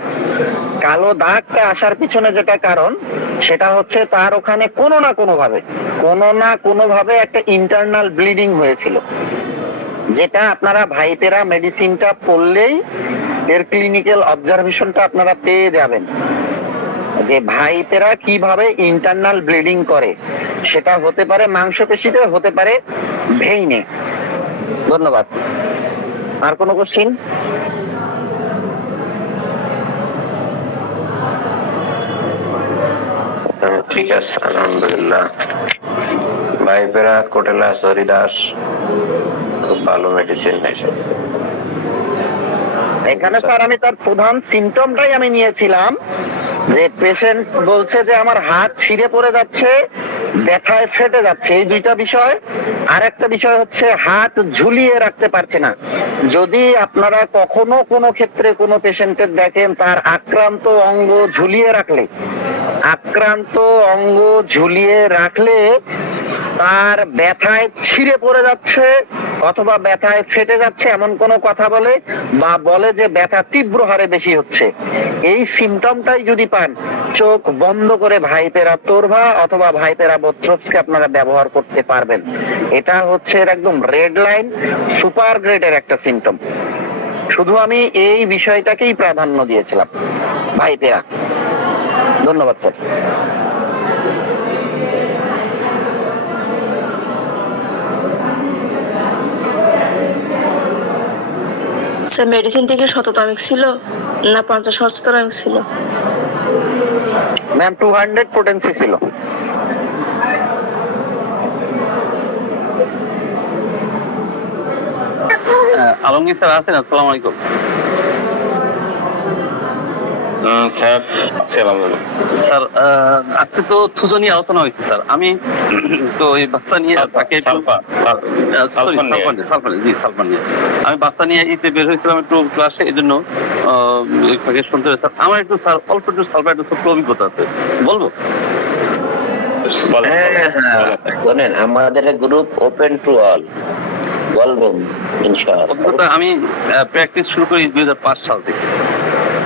কালো দাগটা আসার পিছনে যেটা কারণ, সেটা হচ্ছে তার ওখানে কোনো না কোনোভাবে একটা ইন্টারনাল ব্লিডিং হয়েছিল, যেটা আপনারা ভাইপেরা মেডিসিনটা পড়লেই এর ক্লিনিক্যাল অবজারভেশনটা আপনারা পেয়ে যাবেন, যে ভাইপেরা কিভাবে ইন্টারনাল ব্লিডিং করে। সেটা হতে পারে মাংসপেশিতে, হতে পারে ভেইনে। ধন্যবাদ। আর কোনো কোশ্চিন? ঠিক আছে, আলহামদুলিল্লাহ। ভাইপেরা কোটেলা সরিদাস খুব ভালো মেডিসিন। এখানে স্যার আমি তার প্রধান সিমটমটাই আমি নিয়েছিলাম, যে পেশেন্ট বলছে যে আমার হাত ছিঁড়ে পড়ে যাচ্ছে, ব্যথায় ফেটে যাচ্ছে, এই দুইটা বিষয়। আর একটা বিষয় হচ্ছে হাত ঝুলিয়ে রাখতে পারছে না। যদি আপনারা কখনো কোনো ক্ষেত্রে কোনো পেশেন্টের দেখেন তার আক্রান্ত অঙ্গ ঝুলিয়ে রাখলে তার ব্যথায় ছিঁড়ে পড়ে যাচ্ছে অথবা ব্যথায় ফেটে যাচ্ছে এমন কোনো কথা বলে, বা বলে যে ব্যথা তীব্র হারে বেশি হচ্ছে, এই সিমটমটাই যদি পান, চোখ বন্ধ করে ভাইপেরা তোরভা অথবা ভাইপেরা বোথ্রোপসকে আপনারা ব্যবহার করতে পারবেন। এটা হচ্ছে এর একদম রেড লাইন, সুপার গ্রেডের একটা সিমটম। শুধু আমি এই বিষয়টাকেই প্রাধান্য দিয়েছিলাম, ভাইপেরা। ধন্যবাদ স্যার। স্যার মেডিসিনটা কি শততমিক ছিল না 50 হস্ততমিক ছিল? ম্যাম 200 পোটেন্সি ছিল। আলমগীর স্যার আছেন? আসসালামু আলাইকুম স্যার আসসালামু আলাইকুম। স্যার। আজকে তো থুজো নিয়ে আলোচনা হয়েছে স্যার। আমি তো এই বাচ্চা নিয়ে তাকে সালফান নিয়ে আমি বাচ্চা নিয়ে ইতে বের হয়েছিলাম একটু ক্লাসে, এই জন্য শুনতে হবে স্যার। আমার একটু স্যার অল্প একটু সালফার একটু অভিজ্ঞতা আছে, বলবো? শোনেন, আমাদের গ্রুপ ওপেন টু অল, বলবেন ইনশাআল্লাহ। অভিজ্ঞতা আমি প্র্যাকটিস শুরু করি 2005 সাল থেকে।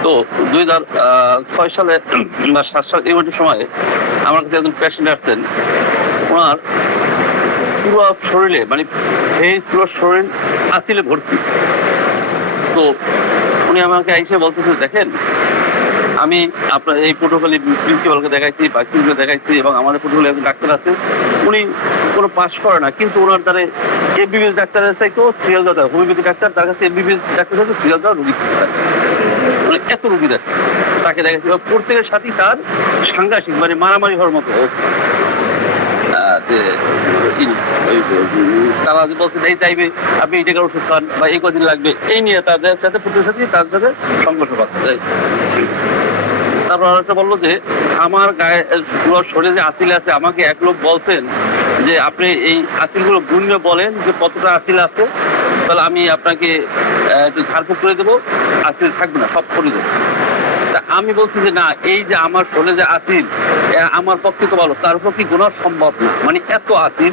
তো 2006 সালে বা 7 সাল এই সময় আমার কাছে একজন পেশেন্ট আসছেন। ওনার পুরো শরীরে মানে ফেস, পুরো শরীর আঁচিলে ভর্তি। তো উনি আমাকে এসে বলতেছে, দেখেন আমি আপনার এই প্রোটোকলে প্রিন্সিপালকে দেখাইছি, ভাইস প্রিন্সিপালকে দেখাইছি, এবং আমাদের প্রোটোকলে একজন ডাক্তার আছে, উনি কোনো পাস করে না, কিন্তু ওনার দ্বারা এমবিবিএস ডাক্তারের চাইতেও সিরিয়াল দেওয়া, হোমিওপ্যাথি ডাক্তার, তার কাছে এমবিবিএস ডাক্তার সাথে সিরিয়াল দেওয়া রোগী মানে এত রোগী দেখে তাকে দেখাইছি। প্রত্যেকের সাথেই তার সাংঘাতিক মানে মারামারি হওয়ার মতো অবস্থা। তারা বলছে এই চাইবে আপনি এই টাকার ওষুধ খান বা এই কদিন লাগবে, এই নিয়ে তাদের সাথে প্রত্যেকের সাথে তার সাথে সংঘর্ষ পাচ্ছে। তারপর আরেকটা বললো যে আমার গায়ে পুরো শরীরে যে আঁচিল আছে, আমাকে এক লোক বলছেন যে আপনি এই আঁচিলগুলো গুণে বলেন যে কতটা আঁচিল আছে, তাহলে আমি আপনাকে একটু ঝাড়ফুঁক করে দেবো, আসিল থাকবে না, সব করে দেবো। তা আমি বলছি যে না, এই যে আমার শরীরে যে আচিল, আমার পক্ষে তো ভালো, তার উপর কি গোনা সম্ভব না। মানে এত আচিল,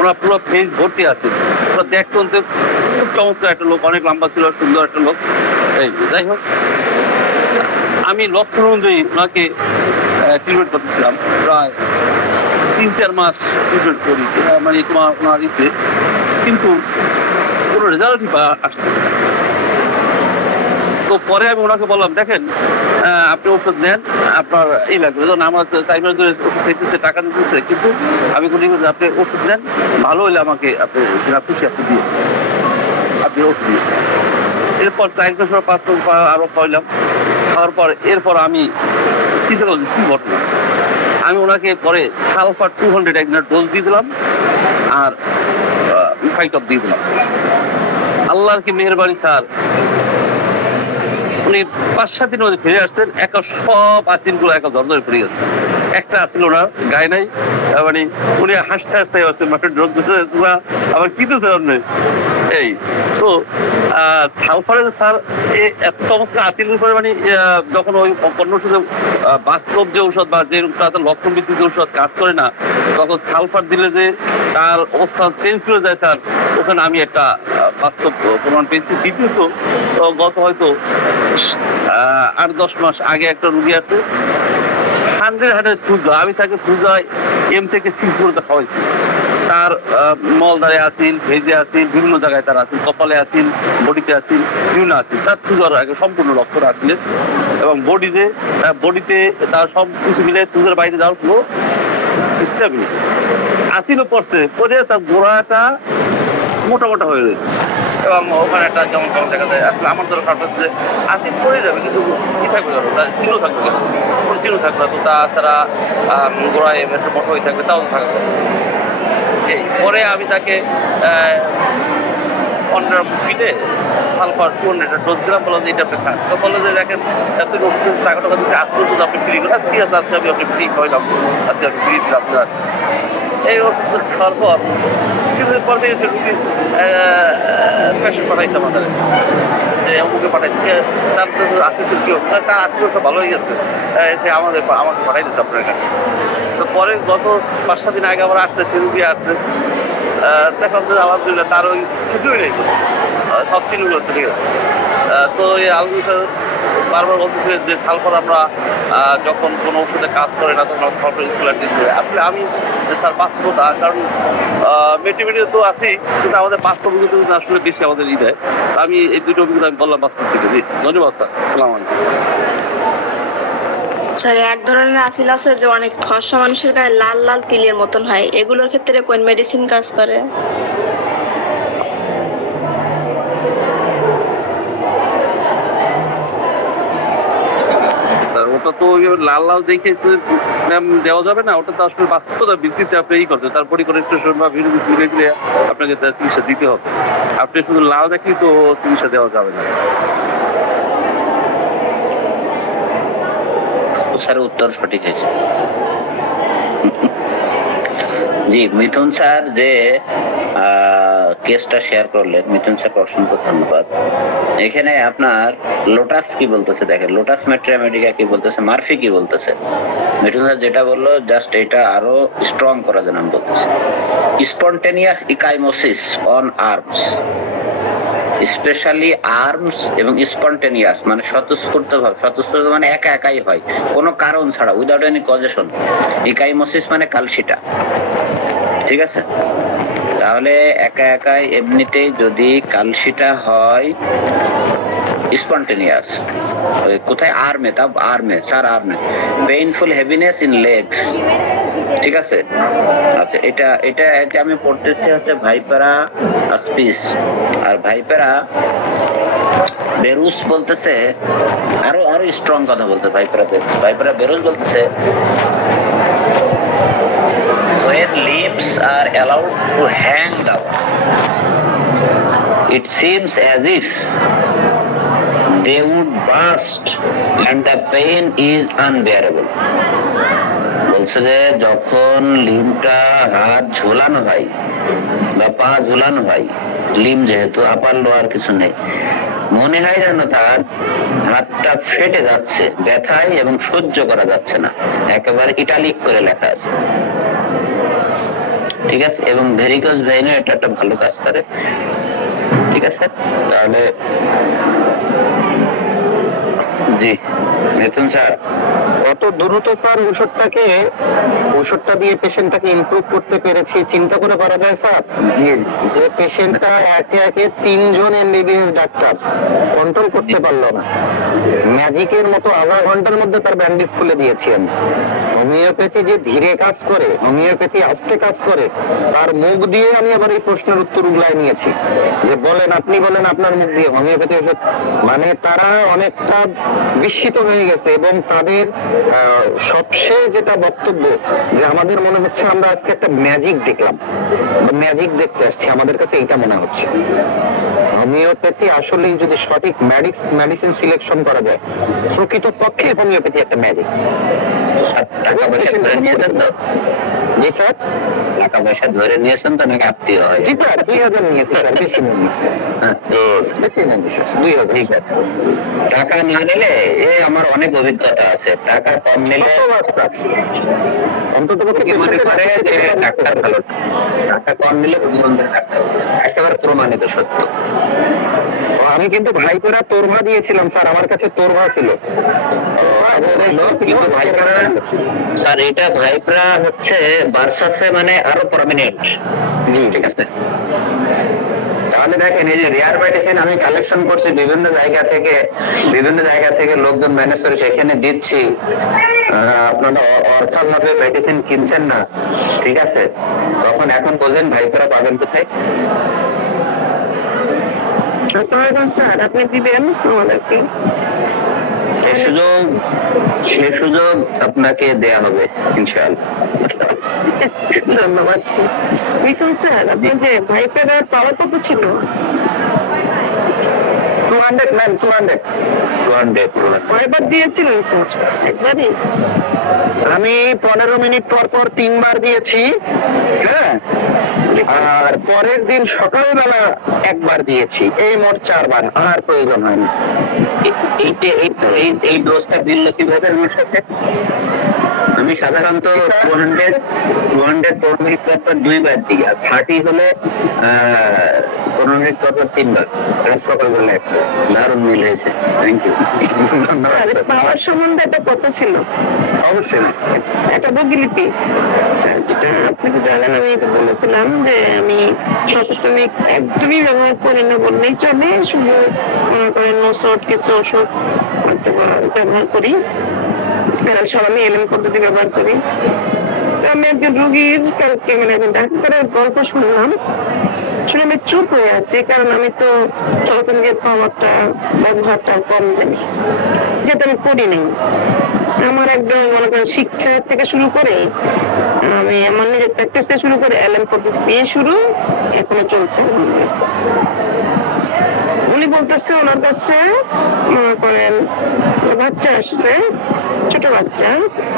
ওরা পুরো ফেস ভর্তি আচিল, ওরা দেখতে খুব চমৎকার একটা লোক, অনেক লম্বা ছিল, সুন্দর একটা লোক। এই যাই হোক, আমি লক্ষণ অনুযায়ী ওনাকে ট্রিটমেন্ট করতেছিলাম প্রায় 3-4 মাস ট্রিটমেন্ট করি, মানে ওনার ইতে, কিন্তু কোনো রেজাল্টই আসতেছে না। তো পরে আমি ওনাকে বললাম, দেখেন আপনি ওষুধ নেন, আপনার এই লাগবে, যখন আমার 4 মাস ধরে ওষুধ খেতেছে, টাকা দিতেছে, কিন্তু আমি বলি আপনি ওষুধ নেন, ভালো হলে আমাকে আপনি খুশি আপনি দিয়ে আপনি ওষুধ দিয়ে। এরপর 4 মাস 5 মাস আরো খাওয়াইলাম, খাওয়ার পর এরপর আমি চিন্তা করলাম কি ঘটনা। আমি ওনাকে পরে সালফার 200 একদিনের ডোজ দিয়ে দিলাম আর 5 দিয়ে দিলাম। আল্লাহর কি মেহেরবানি স্যার, উনি 5-7 দিনের মধ্যে ফিরে আসছেন, একা সব আচিল গুলো একা ধর ধরে ফিরে গেছে, একটা আচিল ওনার গায়ে নাই। মানে উনি হাসতে হাসতে আসছে, মাঠে আবার কি তো স্যার এই তো সালফারের স্যার এত চমৎকার আচিল উপরে, মানে যখন ওই অন্য ওষুধে বাস্তব যে ঔষধ বা যে লক্ষণ ভিত্তিক যে ঔষধ কাজ করে না, তখন সালফার দিলে যে তার অবস্থা চেঞ্জ করে যায় স্যার, ওখানে আমি একটা বাস্তব প্রমাণ পেয়েছি। দ্বিতীয়ত গত হয়তো 8-10 মাস আগে একটা রুগী আছে 100 চুজা, আমি তাকে চুজায় M থেকে 6 পর্যন্ত খাওয়াইছি। তার মলদারে আছেন, ভেজে আছেন, বিভিন্ন জায়গায় তার আছেন, কপালে আছেন, বডিতে আছেন, বিভিন্ন আছেন, তার চুজার আগে সম্পূর্ণ লক্ষণ আছিলেন। এবং বডিতে তার সব কিছু মিলে চুজার বাইরে যাওয়ার কোনো সিস্টেমই আছিলও পড়ছে, পরে তার গোড়াটা মোটা মোটা হয়ে গেছে এবং ওখানে একটা যেমন দেখা যায়। আসলে আমার ধরো কারণ হচ্ছে আচিল পড়ে যাবে, কিন্তু কি থাকবে ধরো তার চিহ্ন থাকবে, কোনো চিহ্ন থাকবে না, তো তাছাড়া গোড়ায় একটা মোটা হয়ে থাকবে, তাও থাকবে। এই পরে আমি তাকে 15 ফিটে সালফার 200 ডোজ দিলাম, বললাম যে এটা আপনি খান। তো বললো যে দেখেন তুই টাকা দিচ্ছে, আজকে আপনি ফ্রি করেন, ঠিক আছে আজকে আমি আপনি ফ্রি খাইলাম, আজকে আমি ফ্রি দিলাম। এই ওষুধ খাওয়ার পর কিছুদিন পর থেকে সে রুগী পেশেন্ট পাঠাইছে আমাদের, যে অমুকে পাঠাইছে, তার আত্মীয় কেউ তার আত্মীয়তা ভালো হয়ে গেছে, সে আমাকে পাঠাই দিচ্ছে আপনার কাছে। তো পরে গত 5-7 দিন আগে আবার আসছে, সে রুগী আসছে, দেখলাম যে আলহামদুলিল্লাহ তার ওই ছিদ্রই নেই, সব চিহ্নগুলো চলে গেছে। তো এই আলহামদুলিল্লাহ বারবার বলতেছে যে সালফার আমরা যখন কোনো ওষুধে কাজ করে না তখন সালফার ইনসুলেট দিচ্ছে। আসলে আমি স্যার বাস্তবতা, কারণ মেটিমেটিও তো আছি, কিন্তু আমাদের বাস্তব অভিজ্ঞতা আসলে বেশি আমাদের দেয়। আমি এই দুটো অভিজ্ঞতা আমি বললাম বাস্তব থেকে। জি ধন্যবাদ স্যার, আসসালামু আলাইকুম। স্যার এক ধরনের আচিল আছে যে অনেক ফর্সা মানুষের গায়ে লাল লাল তিলের মতন হয়, এগুলোর ক্ষেত্রে কোন মেডিসিন কাজ করে? ওটা তো লাল লাল দেখে ম্যাম দেওয়া যাবে না, ওটা তো আসলে বাস্তবতার ভিত্তিতে আপনি করতে, তার পরিকরেকশন বা ভিটামিন মিলে আপনাকে চিকিৎসা দিতে হবে। আপনি শুধু লাল দেখলেই তো চিকিৎসা দেওয়া যাবে না। স্যার উত্তর সঠিক হয়েছে। জি মিথুন স্যার যে কেসটা শেয়ার করলেন, মিথুন স্যারকে অসংখ্য ধন্যবাদ। এখানে আপনার লোটাস কি বলতেছে দেখেন, লোটাস মেট্রিয়ামেডিকা কি বলতেছে, মার্ফি কি বলতেছে। মিথুন স্যার যেটা বললো জাস্ট এটা আরো স্ট্রং করার জন্য আমি বলতেছি, spontaneous ecchymosis on arms, specially arms এবং স্পন্টেনিয়াস মানে স্বতঃস্ফূর্ত মানে একা একাই হয়, কোনো কারণ ছাড়া, উইদাউট এনি কজেশন। ইকাইমোসিস মানে কালশিটা, ঠিক আছে? তাহলে একা একাই এমনিতেই যদি কালশিটা হয় স্পন্টেনিয়াস, কোথায়? আর্মে, তা আর্মে স্যার, আর্মে পেইনফুল হেভিনেস ইন লেগস, ঠিক আছে? আচ্ছা, এটা আমি পড়তেছি হচ্ছে ভাইপেরা আসপিস, আর ভাইপেরা বেরুস বলতেছে আরো স্ট্রং কথা বলতে। ভাইপেরা বেরুস বলতেছে when limbs are allowed to hang down it seems as if they would burst and the pain is unbearable. বলছে যে যখন লিমটা হাত ঝোলানো হয় বা পা ঝোলানো হয়, লিম যেহেতু আপার লোয়ার কিছু নেই, মনে হয় যেন তার হাতটা ফেটে যাচ্ছে ব্যথায় এবং সহ্য করা যাচ্ছে না, একেবারে ইটালিক করে লেখা আছে। ঠিক আছে, এবং ভেরিকোজ ভেইনে এটা একটা ভালো কাজ করে। ঠিক আছে, তাহলে জি মিথুন স্যার, কত দ্রুত স্যার ওষুধটা দিয়ে পেশেন্টটাকে ইমপ্রুভ করতে পেরেছি চিন্তা করে করা যায় স্যার। জি যে পেশেন্টটা একে একে 3 জন এমবিবিএস ডাক্তার কন্ট্রোল করতে পারলো না, ম্যাজিকের মতো আধা ঘন্টার মধ্যে তার ব্যান্ডেজ খুলে দিয়েছি আমি। হোমিওপ্যাথি যে ধীরে কাজ করে, হোমিওপ্যাথি আস্তে কাজ করে, তার মুখ দিয়ে আমি আবার এই প্রশ্নের উত্তর উগলায় নিয়েছি যে বলেন, আপনি বলেন আপনার মুখ দিয়ে হোমিওপ্যাথি ওষুধ। মানে তারা অনেকটা বিস্মিত হয়ে গেছে এবং তাদের সবশেষ যেটা বক্তব্য যে আমাদের মনে হচ্ছে আমরা আজকে একটা ম্যাজিক দেখলাম, ম্যাজিক দেখতে আসছি, আমাদের কাছে এইটা মনে হচ্ছে। হোমিওপ্যাথি আসলে যদি সঠিক মেডিসিন সিলেকশন করা যায়, প্রকৃত পক্ষে হোমিওপ্যাথি একটা ম্যাজিক। টাকা পয়সা ধরে নিয়েছেন তো? জি স্যার, টাকা পয়সা ধরে নিয়েছেন তো নাকি আত্মীয় হয়? জি স্যার, 2000 নিয়েছি স্যার, বেশি নেই, বেশি নেই স্যার, 2000। ঠিক আছে, টাকা না নিলে আমার অনেক অভিজ্ঞতা আছে, টাকা কম নিলে অন্তত কি মনে করে যে ডাক্তার ভালো, টাকা কম নিলে বুদ্ধিমানদের ডাক্তার, একেবারে প্রমাণিত সত্য। আমি কিন্তু ভাইপোরা তোরভা দিয়েছিলাম স্যার, আমার কাছে তোরভা ছিল। কিন্তু ভাইপরা স্যার, এটা ভাইপরা হচ্ছে বার্সাসে মানে আরো পার্মানেন্ট। জি ঠিক আছে, তাহলে দেখেন এই যে রেয়ার মেডিসিন আমি কালেকশন করছি বিভিন্ন জায়গা থেকে লোকজন ম্যানেজ করে সেখানে দিচ্ছি, আপনারা অর্থাভাবে মেডিসিন কিনছেন না। ঠিক আছে, তখন এখন বোঝেন ভাইপরা পাবেন কোথায়। স্যার আপনি দিবেন আমাদেরকে? সে সুযোগ আপনাকে দেয়া হবে ইনশাআল্লাহ। ধন্যবাদ মিথুন স্যার। আপনার যে ভাইপের পাওয়ার কত ছিল? 200 ম্যাম, 200 কয়বার দিয়েছিলেন স্যার? একবারই? আমি 15 মিনিট পর পর 3 বার দিয়েছি, হ্যাঁ, আর পরের দিন সকালবেলা একবার দিয়েছি, এই মোট 4 বার, আর প্রয়োজন হয়নি। এই ডোজটা দিল কিভাবে আমার সাথে? আমি সাধারণত 200 পর মিনিট পর 2 বার দিই, আর 30 হলে 15 মিনিট পর 3 বার, সকালবেলা একটা। দারুণ মিল হয়েছে, থ্যাংক ইউ। পাওয়ার সম্বন্ধে একটা কথা ছিল। অবশ্যই একটা বুকলিপি স্যার, যেটা আপনাকে জানেন, আমি তো বলেছিলাম যে আমি সপ্তাহে একদমই ব্যবহার করি না বললেই চলে, শুধু মনে করেন ওষুধ কিছু ওষুধ ব্যবহার করি, সব আমি এলএম পদ্ধতি ব্যবহার করি। তো আমি একজন রুগীর ডাক্তারের গল্প শুনলাম, শুনে আমি চুপ হয়ে আছি, কারণ আমি তো চলতনের পাওয়ারটা ব্যবহারটা কম জানি, যেটা আমি করি নাই। আমার একদম মনে করেন শিক্ষা থেকে শুরু করে আমি আমার নিজের প্র্যাকটিস থেকে শুরু করে এলএম পদ্ধতি দিয়ে শুরু, এখনো চলছে। উনি বলতেছে ওনার কাছে মনে করেন বাচ্চা আসছে, ছোট বাচ্চা,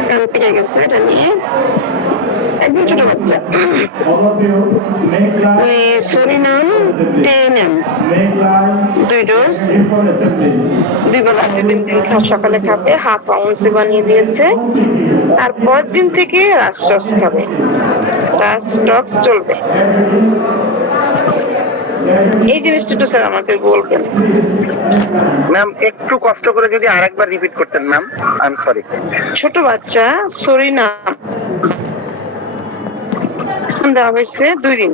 কান পেকে গেছে, এটা নিয়ে একদম ছোট বাচ্চা, সরিনাম 10 2 ডোজ, 2 বেলা 2 দিন সকালে খাবে, হাফ আউন্স বানিয়ে দিয়েছে। আর পরের দিন থেকে রাস্টক্স খাবে, রাস্টক্স চলবে। এই জিনিসটা একটু স্যার আমাকে বলবেন। ম্যাম একটু কষ্ট করে যদি আরেকবার রিপিট করতেন ম্যাম, আই এম সরি। ছোট বাচ্চা সরিনাম দেওয়া হয়েছে 2 দিন,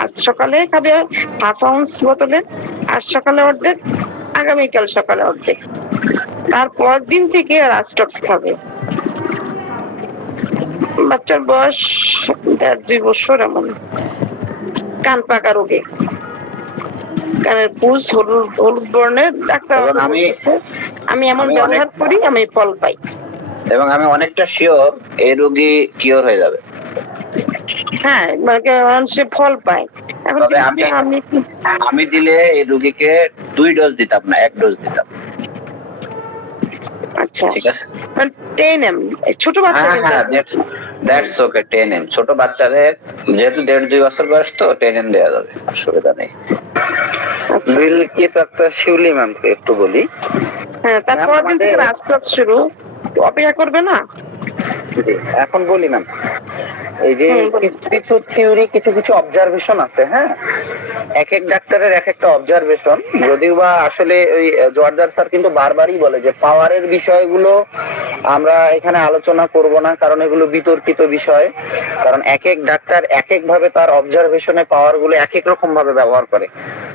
আজ সকালে খাবে হাফ আউন্স বোতলে, আজ সকালে অর্ধেক, আগামীকাল সকালে অর্ধেক, তারপর দিন থেকে রাস্টক্স খাবে। বাচ্চার বয়স 1.5-2 বছর এমন, কান পাকা রোগে, কানের পুজ হলুদ বর্ণের। ডাক্তার আমি এমন ব্যবহার করি, আমি ফল পাই, এবং আমি অনেকটা শিওর এই রোগী কিওর হয়ে যাবে। হ্যাঁ, সে ফল পায়। এখন আমি দিলে এই রোগীকে 2 ডোজ দিতাম না, 1 ডোজ দিতাম। আচ্ছা, ঠিক আছে? মানে 10M ছোট বাচ্চা হ্যাঁ কিন্তু হ্যাঁ, দ্যাটস ওকে, 10M। ছোট বাচ্চাদের যেহেতু 1.5-2 বছর বয়স, তো 10M দেওয়া যাবে, অসুবিধা নেই। আচ্ছা। বিলকিস আক্তার শিউলি ম্যামকে একটু বলি। হ্যাঁ, তারপর দিন থেকে আমাদের- রাজপথ শুরু, অপেক্ষা করবে না? জি, এখন বলি ম্যাম, এই যে বলুন। কিছু কিছু থিওরি, কিছু কিছু অবজারভেশন আছে, হ্যাঁ, এক এক ডাক্তারের এক একটা অবজারভেশন। যদিও বা আসলে ওই জোয়ারদার স্যার কিন্তু বারবারই বলে যে পাওয়ারের বিষয়গুলো আমরা এখানে আলোচনা করব না, কারণ এগুলো বিতর্কিত বিষয়। কারণ এক এক ডাক্তার এক এক ভাবে তার অবজারভেশনে পাওয়ার গুলো এক এক রকম ভাবে ব্যবহার করে।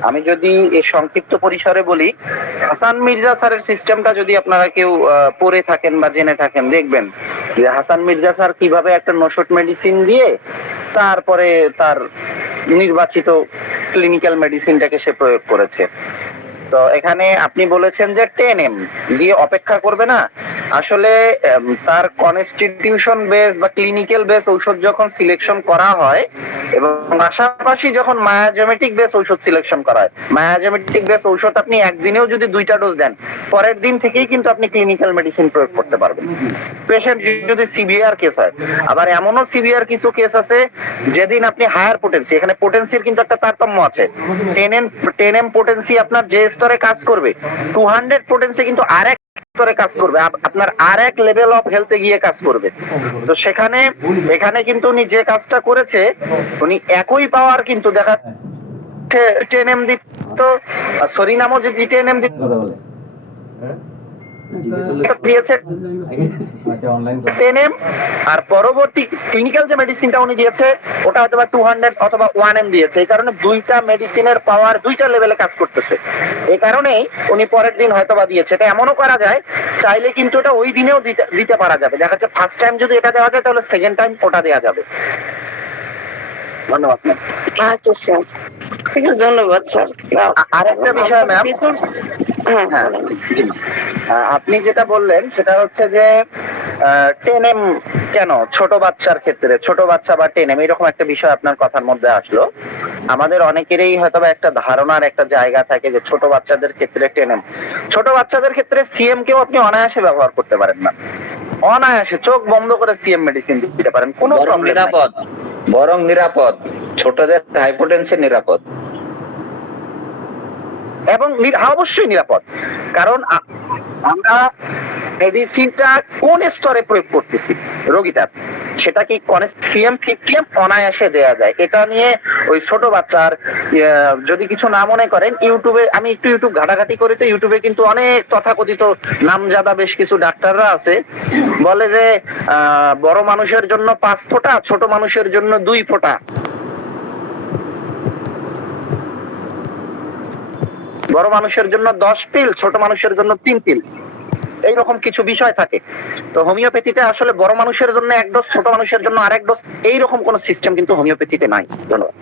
আমি যদি এই সংক্ষিপ্ত পরিসরে বলি, হাসান মির্জা স্যারের সিস্টেমটা যদি আপনারা কেউ পড়ে থাকেন বা জেনে থাকেন, দেখবেন যে হাসান মির্জা স্যার কিভাবে একটা নশট মেডিসিন দিয়ে তারপরে তার নির্বাচিত ক্লিনিক্যাল মেডিসিনটাকে সে প্রয়োগ করেছে। তো এখানে আপনি বলেছেন যে 10M দিয়ে অপেক্ষা করবে না। আসলে তার কনস্টিটিউশন বেস বা ক্লিনিক্যাল বেস ঔষধ যখন সিলেকশন করা হয়, এবং পাশাপাশি যখন মায়াজেমেটিক বেস ঔষধ সিলেকশন করা হয়, মায়াজেমেটিক বেস ঔষধ আপনি একদিনেও যদি 2টা ডোজ দেন, পরের দিন থেকেই কিন্তু আপনি ক্লিনিক্যাল মেডিসিন প্রয়োগ করতে পারবেন, পেশেন্ট যদি সিভিয়ার কেস হয়। আবার এমনও সিভিয়ার কিছু কেস আছে যেদিন আপনি হায়ার পোটেন্সি, এখানে পোটেন্সির কিন্তু একটা তারতম্য আছে। 10M পোটেন্সি আপনার যে স্তরে কাজ করবে, 200 পোটেন্সি কিন্তু আরেক স্তরে কাজ করবে, আপনার আরেক লেভেল অফ হেলথে গিয়ে কাজ করবে। তো সেখানে এখানে কিন্তু উনি যে কাজটা করেছে, উনি একই পাওয়ার কিন্তু দেখা 10M দিত, সরিনামও যদি 10M দিয়েছে 10M, আর পরবর্তী ক্লিনিক্যাল যে মেডিসিনটা উনি দিয়েছে ওটা হয়তো 200 অথবা 1M দিয়েছে। এই কারণে দুইটা মেডিসিনের পাওয়ার দুইটা লেভেলে কাজ করতেছে। এই কারণেই উনি পরের দিন হয়তো বা দিয়েছে। এটা এমনও করা যায়, চাইলে কিন্তু এটা ওই দিনেও দিতে পারা যাবে। দেখা যাচ্ছে ফার্স্ট টাইম যদি এটা দেওয়া যায়, তাহলে সেকেন্ড টাইম ওটা দেওয়া যাবে। ধন্যবাদ ম্যাম। আচ্ছা স্যার, ঠিক আছে, ধন্যবাদ স্যার। আরেকটা বিষয় ম্যাম, হ্যাঁ হ্যাঁ, বলেন। আপনি যেটা বললেন সেটা হচ্ছে যে 10M কেন ছোট বাচ্চার ক্ষেত্রে, ছোট বাচ্চা বা 10M, এরকম একটা বিষয় আপনার কথার মধ্যে আসলো। আমাদের অনেকেরই হয়তো একটা ধারণার একটা জায়গা থাকে যে ছোট বাচ্চাদের ক্ষেত্রে 10M, ছোট বাচ্চাদের ক্ষেত্রে CM কেও আপনি অনায়াসে ব্যবহার করতে পারেন না, অনায়াসে চোখ বন্ধ করে CM মেডিসিন দিতে পারেন, কোনো বরং প্রবলেম নাই। নিরাপদ, বরং নিরাপদ, ছোটদের হাইপোটেনসি নিরাপদ। এবং অবশ্যই নিরাপদ, কারণ আমরা মেডিসিনটা কোন স্তরে প্রয়োগ করতেছি রোগীটার, সেটা কি CM 50M অনায়াসে দেয়া যায়। এটা নিয়ে ওই ছোট বাচ্চার, যদি কিছু না মনে করেন, ইউটিউবে আমি একটু ইউটিউব ঘাটাঘাটি করি, তো ইউটিউবে কিন্তু অনেক তথাকথিত নামজাদা বেশ কিছু ডাক্তাররা আছে, বলে যে বড় মানুষের জন্য 5 ফোঁটা, ছোট মানুষের জন্য 2 ফোঁটা, বড় মানুষের জন্য 10 পিল, ছোট মানুষের জন্য 3 পিল, এইরকম কিছু বিষয় থাকে। তো হোমিওপ্যাথিতে আসলে বড় মানুষের জন্য 1 ডোজ, ছোট মানুষের জন্য আরেক ডোজ, এইরকম কোন সিস্টেম কিন্তু হোমিওপ্যাথিতে নাই। ধন্যবাদ।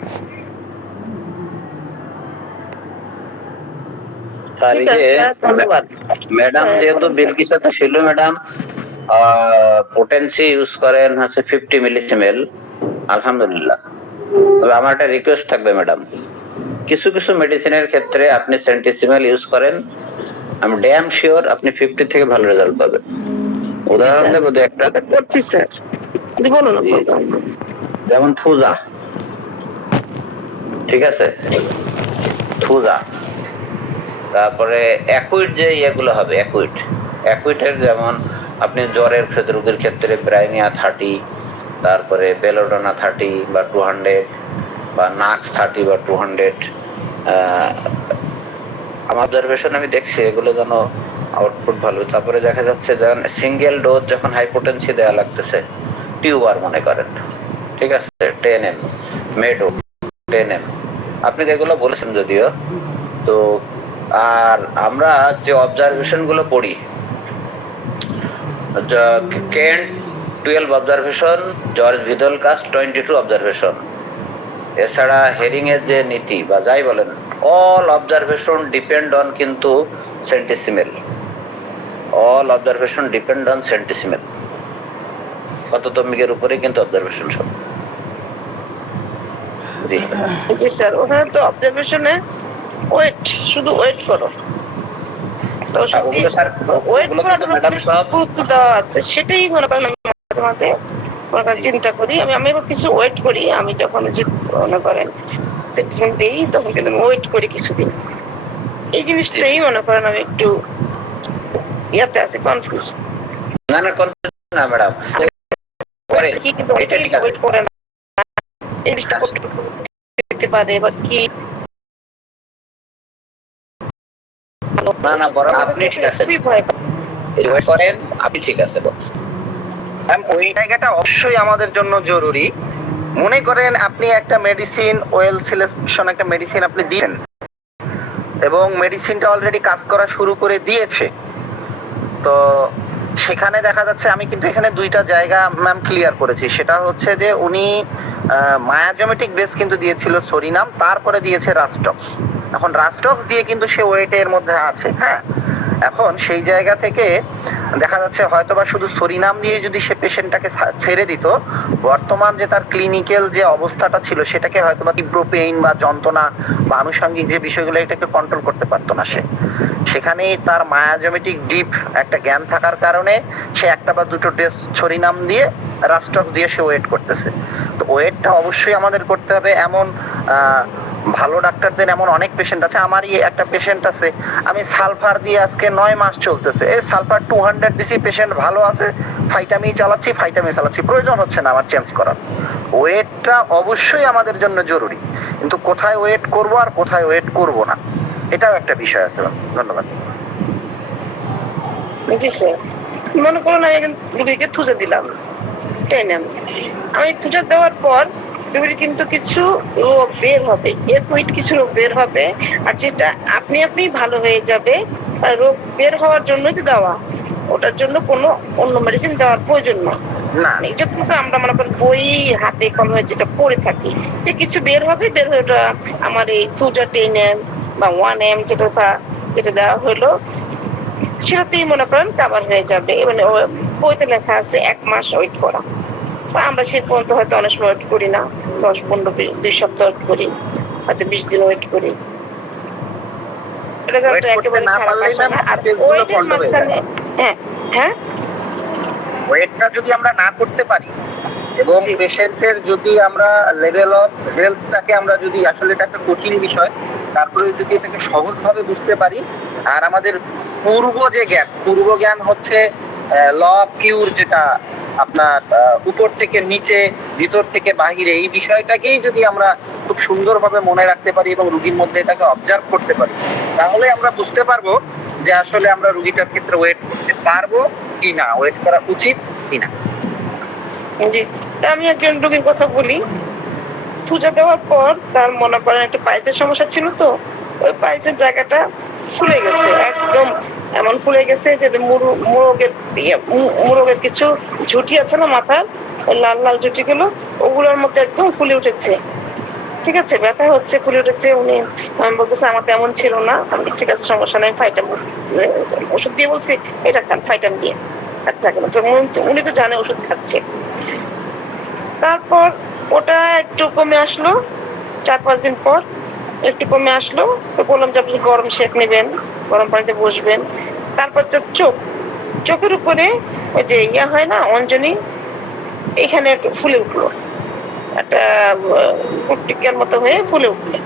স্যার, ঠিক এই আছে যে স্যার, ধন্যবাদ। ম্যাডাম, হ্যাঁ, যেহেতু বলুন স্যার। বিলকিসাতে ছিল ম্যাডাম, পোটেন্সি ইউজ করেন হচ্ছে 50 মিলিসিমেল, আলহামদুলিল্লাহ। তবে আমার একটা রিকোয়েস্ট থাকবে ম্যাডাম, কিছু কিছু মেডিসিনের ক্ষেত্রে আপনি সেন্টিসিমেল ইউজ করেন, আমি ড্যাম শিওর আপনি 50 থেকে ভালো রেজাল্ট পাবেন। উদাহরণ দেব দু একটা, করছি স্যার, জি বলুন। জি। যেমন থুজা, ঠিক আছে, থুজা, তারপরে অ্যাকুইট যে ইয়েগুলো হবে, অ্যাকুইটের যেমন আপনি জ্বরের ক্ষেত্রে, রোগীর ক্ষেত্রে ব্রাইনিয়া 30, তারপরে বেলোডোনা 30 বা 200, বা নাক্স 30 বা 200। আমার অবজারভেশন আমি দেখছি এগুলো যেন আউটপুট ভালো। তারপরে দেখা যাচ্ছে যেমন সিঙ্গেল ডোজ যখন হাইপোটেন্সি দেওয়া লাগতেছে, টিউবার মনে করেন, ঠিক আছে, 10M মেডো 10M, আপনি এগুলো বলেছেন যদিও। তো আর আমরা যে অবজারভেশন গুলো পড়ি, কেন্ট 12 অবজারভেশন, জর্জ ভিদলকাস 22 অবজারভেশন, এছাড়া হেরিং এর যে নীতি বা যাই বলেন, অল অবজারভেশন ডিপেন্ড অন কিন্তু সেন্টিসিমেল, অল অবজারভেশন ডিপেন্ড অন সেন্টিসিমেল, শততমিকের উপরে কিন্তু অবজারভেশন সব। জি জি স্যার, ওখানে তো অবজারভেশনে ওয়েট, শুধু ওয়েট করো, ওষুধ দিয়ে ওগুলো স্যার ওয়েট ওগুলো করার কিন্তু ম্যাডাম সব গুরুত্ব দেওয়া আছে, সেটাই মনে করেন আমি মাঝে মাঝে মনে করেন চিন্তা করি। আমি এবার কিছু ওয়েট করি, আমি যখন যে মনে করেন ট্রিটমেন্ট দিই তখন কিন্তু আমি ওয়েট করি কিছুদিন। এই জিনিসটাই মনে করেন আমি একটু ইয়াতে আছে, কনফিউজ। না না confuse না ম্যাডাম, পরে কি কিন্তু এটা ঠিক আছে। ওয়েট করে না, এই জিনিসটা করতে দিতে পারে বা কি। না না বরং আপনি ঠিক আছেন, খুবই ভয় পাই। ওয়েট করেন, আপনি ঠিক আছে। ম্যাম ওই জায়গাটা অবশ্যই আমাদের জন্য জরুরি। মনে করেন আপনি একটা মেডিসিন ওয়েল সিলেকশন একটা মেডিসিন আপনি দিয়েন এবং মেডিসিনটা অলরেডি কাজ করা শুরু করে দিয়েছে, তো সেখানে দেখা যাচ্ছে আমি কিন্তু এখানে দুইটা জায়গা ম্যাম ক্লিয়ার করেছি। সেটা হচ্ছে যে উনি মায়াজমেটিক বেস কিন্তু দিয়েছিল সরিনাম, তারপরে দিয়েছে রাস্টক্স। এখন রাস্টক্স দিয়ে কিন্তু সে ওয়েটের মধ্যে আছে, হ্যাঁ। এখন সেই জায়গা থেকে দেখা যাচ্ছে হয়তোবা শুধু সরিনাম দিয়ে যদি সে পেশেন্টটাকে ছেড়ে দিত, বর্তমান যে তার ক্লিনিক্যাল যে অবস্থাটা ছিল সেটাকে হয়তোবা তীব্র পেইন বা যন্ত্রণা বা আনুষঙ্গিক যে বিষয়গুলো এটাকে কন্ট্রোল করতে পারতো না সে। সেখানেই তার মায়াজমেটিক ডিপ একটা জ্ঞান থাকার কারণে সে একটা বা দুটো টেস্ট সরিনাম দিয়ে রাস্টক্স দিয়ে সে ওয়েট করতেছে। তো ওয়েটটা অবশ্যই আমাদের করতে হবে। এমন ভালো ডাক্তারদের এমন অনেক পেশেন্ট আছে, আমারই একটা পেশেন্ট আছে, আমি সালফার দিয়ে আজকে 9 মাস চলতেছে, এই সালফার 200 দিছি, পেশেন্ট ভালো আছে, ফাইটামি চালাচ্ছি, প্রয়োজন হচ্ছে না আমার চেঞ্জ করার। ওয়েটটা অবশ্যই আমাদের জন্য জরুরি, কিন্তু কোথায় ওয়েট করব আর কোথায় ওয়েট করব না, এটাও একটা বিষয় আছে। ধন্যবাদ। জি স্যার, মনে করুন আমি একজন রুগীকে থুজে দিলাম, টেনে আমি থুজে দেওয়ার পর রুগীর কিন্তু কিছু রোগ বের হবে, কিছু রোগ বের হবে, আর যেটা আপনি ভালো হয়ে যাবে। আর রোগ বের হওয়ার জন্যই তো দেওয়া, ওটার জন্য কোনো অন্য মেডিসিন দেওয়ার প্রয়োজন নেই। না যতটুকু আমরা মনে করি বই হাতে কলমে যেটা পড়ে থাকি যে কিছু বের হবে, বের হয়ে ওটা আমার এই থুজা 10M বা 1M যেটা দেওয়া হলো সেটাতেই মনে করেন কাভার হয়ে যাবে। মানে বইতে লেখা আছে 1 মাস ওয়েট করা, আমরা সে পর্যন্ত হয়তো অনেক সময় ওয়েট করি না, 10-15 2 সপ্তাহ ওয়েট করি, হয়তো 20 দিন ওয়েট করি। রেজাল্টটা একেবারে খারাপ আসে না। আর ওয়েটের মাঝখানে হ্যাঁ ওয়েটটা যদি আমরা না করতে পারি এবং পেশেন্টের যদি আমরা লেভেল অফ হেলথটাকে আমরা যদি, আসলে এটা একটা কঠিন বিষয়, তারপরে যদি এটাকে সহজভাবে বুঝতে পারি, আর আমাদের পূর্ব জ্ঞান হচ্ছে ল অফ কিউর, যেটা আপনার উপর থেকে নিচে ভিতর থেকে বাহিরে, এই বিষয়টাকেই যদি আমরা খুব সুন্দরভাবে মনে রাখতে পারি এবং রুগীর মধ্যে এটাকে অবজার্ভ করতে পারি, তাহলে আমরা বুঝতে পারবো যে আসলে আমরা রুগীটার ক্ষেত্রে ওয়েট করতে পারবো কি না, ওয়েট করা উচিত কিনা। জি, আমি একজন রোগীর কথা বলি। থুজা দেওয়ার পর তার মনে করেন একটা পাইলসের সমস্যা ছিল, তো ওই পাইলসের জায়গাটা ফুলে গেছে, একদম এমন ফুলে গেছে যে মুরগের কিছু ঝুঁটি আছে না মাথার, ওই লাল লাল ঝুঁটি গুলো, ওগুলোর মধ্যে একদম ফুলে উঠেছে। ঠিক আছে, ব্যথা হচ্ছে, ফুলে উঠেছে। উনি বলতেছে আমার তেমন ছিল না। আমি ঠিক আছে, সমস্যা নেই, ফাইটাম ওষুধ দিয়ে বলছি এটা খান, ফাইটাম দিয়ে থাকে না। তো উনি তো জানে ওষুধ খাচ্ছে। তারপর ওটা একটু কমে আসলো, 4-5 দিন পর একটু কমে আসলো। তো বললাম যে আপনি গরম শেক নেবেন, গরম পানিতে বসবেন। তারপর তো চোখের উপরে ওই যে হয় না অঞ্জনি, এখানে একটু ফুলে উঠলো, একটা টিকার মতো হয়ে ফুলে উঠলো।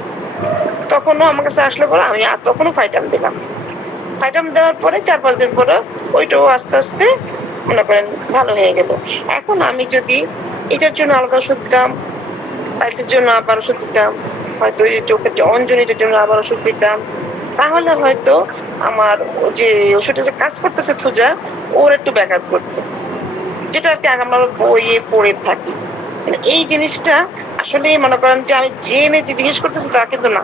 তখনও আমার কাছে আসলে পরে আমি তখনও ফাইটাম দিলাম। ফাইটাম দেওয়ার পরে 4-5 দিন পরে ওইটাও আস্তে আস্তে মনে করেন ভালো হয়ে গেল। এখন আমি যদি এটার জন্য আলাদা ওষুধ দিতাম, পাইলসের জন্য আবার ওষুধ দিতাম, হয়তো এই চোখের যে অঞ্জনিটার জন্য আবার ওষুধ দিতাম, তাহলে হয়তো আমার যে ওষুধটা যে কাজ করতেছে থুজা, ওর একটু ব্যাঘাত করতো, যেটা আর কি আমরা বইয়ে পড়ে থাকি। এই জিনিসটা আসলে মনে করেন যে আমি জেনে যে জিজ্ঞেস করতেছি তা কিন্তু না।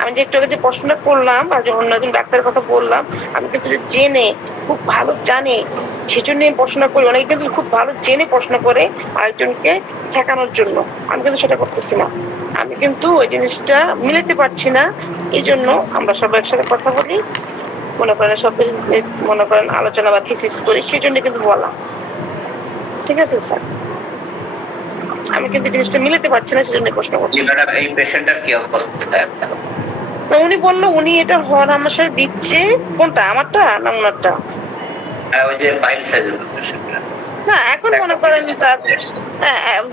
আমি যে একটু আগে যে প্রশ্নটা করলাম আর যে অন্য একজন ডাক্তারের কথা বললাম, আমি কিন্তু জেনে খুব ভালো জানি, সেজন্য পড়াশোনা করি। অনেকে কিন্তু খুব ভালো জেনে পড়াশোনা করে আরেকজনকে ঠেকানোর জন্য, আমি কিন্তু সেটা করতেছি না। আমি কিন্তু ওই জিনিসটা মিলাতে পারছি না, এই জন্য আমরা সবাই একসাথে কথা বলি, মনে করেন সব মনে করেন আলোচনা বা থিসিস করি, সেজন্য কিন্তু বলা। ঠিক আছে স্যার, আমি কিন্তু জিনিসটা মিলাতে পারছি না, সেজন্য প্রশ্ন করছি। জি ম্যাডাম, এই পেশেন্টের কি অবস্থা? উনি বললো উনি এটা হর আমার সাথে দিচ্ছে, কোনটা আমারটা না ওনারটা? ওই যে পাইল সাইজের বলতেছেন। না এখন মনে করেন তার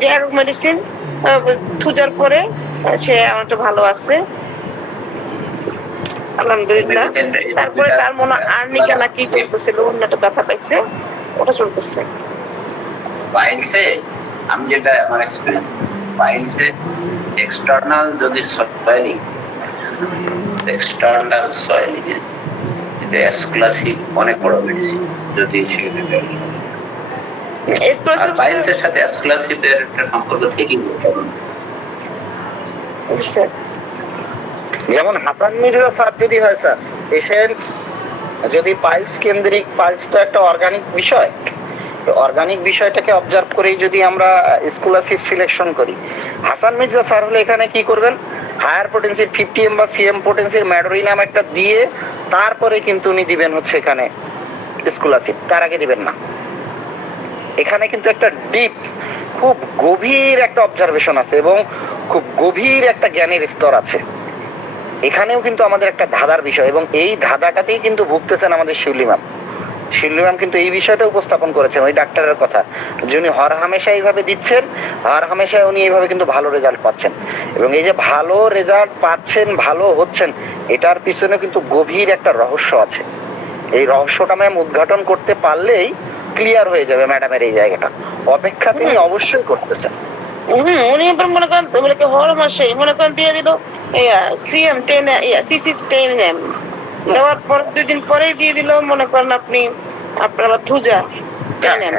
যে এক মেডিসিন থুজার পরে সে আমারটা ভালো আছে আলহামদুলিল্লাহ। তারপরে তার মনে হয় আর্নিকা নাকি চলতেছিল, অন্য একটা ব্যথা পাইছে, ওটা চলতেছে। পাইলসে আমি যেটা আমার এক্সপিরিয়েন্স, পাইলসে এক্সটার্নাল যদি সয়েলিং, এক্সটার্নাল সয়েলিং এটা এক্সক্লুসিভ অনেক বড় মেডিসিন যদি সেটা। আর পাইলসের সাথে এক্সক্লুসিভের একটা সম্পর্ক থেকেই যেমন হাসান মির্জা স্যার যদি হয় স্যার, পেশেন্ট যদি পাইলস কেন্দ্রিক, পাইলস তো একটা অর্গানিক বিষয়, অর্গানিক বিষয়টাকে অবজার্ভ করেই যদি আমরা স্কলারশিপ সিলেকশন করি, হাসান মির্জা স্যার হলে এখানে কি করবেন, হায়ার পোটেন্সির 50M বা CM পোটেন্সির ম্যাডোরিনাম একটা দিয়ে তারপরে কিন্তু উনি দিবেন হচ্ছে এখানে স্কলারশিপ, তার আগে দিবেন না। এখানে কিন্তু একটা ডিপ, খুব গভীর একটা অবজারভেশন আছে এবং খুব গভীর একটা জ্ঞানের স্তর আছে। এখানেও কিন্তু আমাদের একটা ধাঁধার বিষয়, এবং এই ধাঁধাটাতেই কিন্তু ভুগতেছেন আমাদের শিউলি ম্যাম। শিউলি ম্যাম কিন্তু এই বিষয়টা উপস্থাপন করেছেন ওই ডাক্তারের কথা, যে উনি হর হামেশা এইভাবে দিচ্ছেন, হর হামেশা উনি এইভাবে কিন্তু ভালো রেজাল্ট পাচ্ছেন, এবং এই যে ভালো রেজাল্ট পাচ্ছেন, ভালো হচ্ছেন, এটার পিছনে কিন্তু গভীর একটা রহস্য আছে। এই রহস্যটা ম্যাম উদ্ঘাটন করতে পারলেই ক্লিয়ার হয়ে যাবে ম্যাডামের এই জায়গাটা। অপেক্ষা তিনি অবশ্যই করতেছেন। উনি এবার মনে করেন তোমাকে হর মাসে মনে করেন দিয়ে দিল CM 10 CC 10M, দেওয়ার পর 2 দিন পরেই দিয়ে দিল মনে করেন আপনি আপনার থুজা 10M।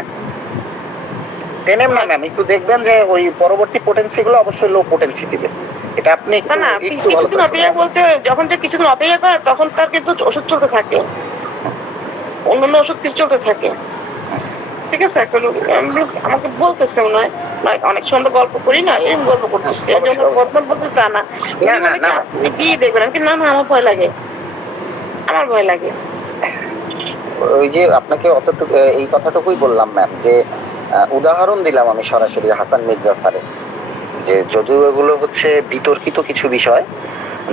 টেনএম না ম্যাম, একটু দেখবেন যে ওই পরবর্তী পোটেন্সি গুলো অবশ্যই লো পোটেন্সি দিবেন, এটা আপনি না কিছুদিন অপেক্ষা বলতে যখন যে কিছুদিন অপেক্ষা করে তখন তার কিন্তু ওষুধ চলতে থাকে, অন্যান্য ওষুধ কিছু চলতে থাকে, ঠিক আছে? একটা আমাকে বলতেছে মনে হয় অনেক সময় গল্প করি না, এরকম গল্প করতেছে, এই জন্য বদনাম বলতে তা না, দিয়ে দেখবেন। আমি না না আমার ভয় লাগে, আমার ভয় লাগে। ওই যে আপনাকে অতটুকু এই কথাটুকুই বললাম ম্যাম, যে উদাহরণ দিলাম আমি সরাসরি হাসান মির্জা স্যারের, যে যদিও এগুলো হচ্ছে বিতর্কিত কিছু বিষয়,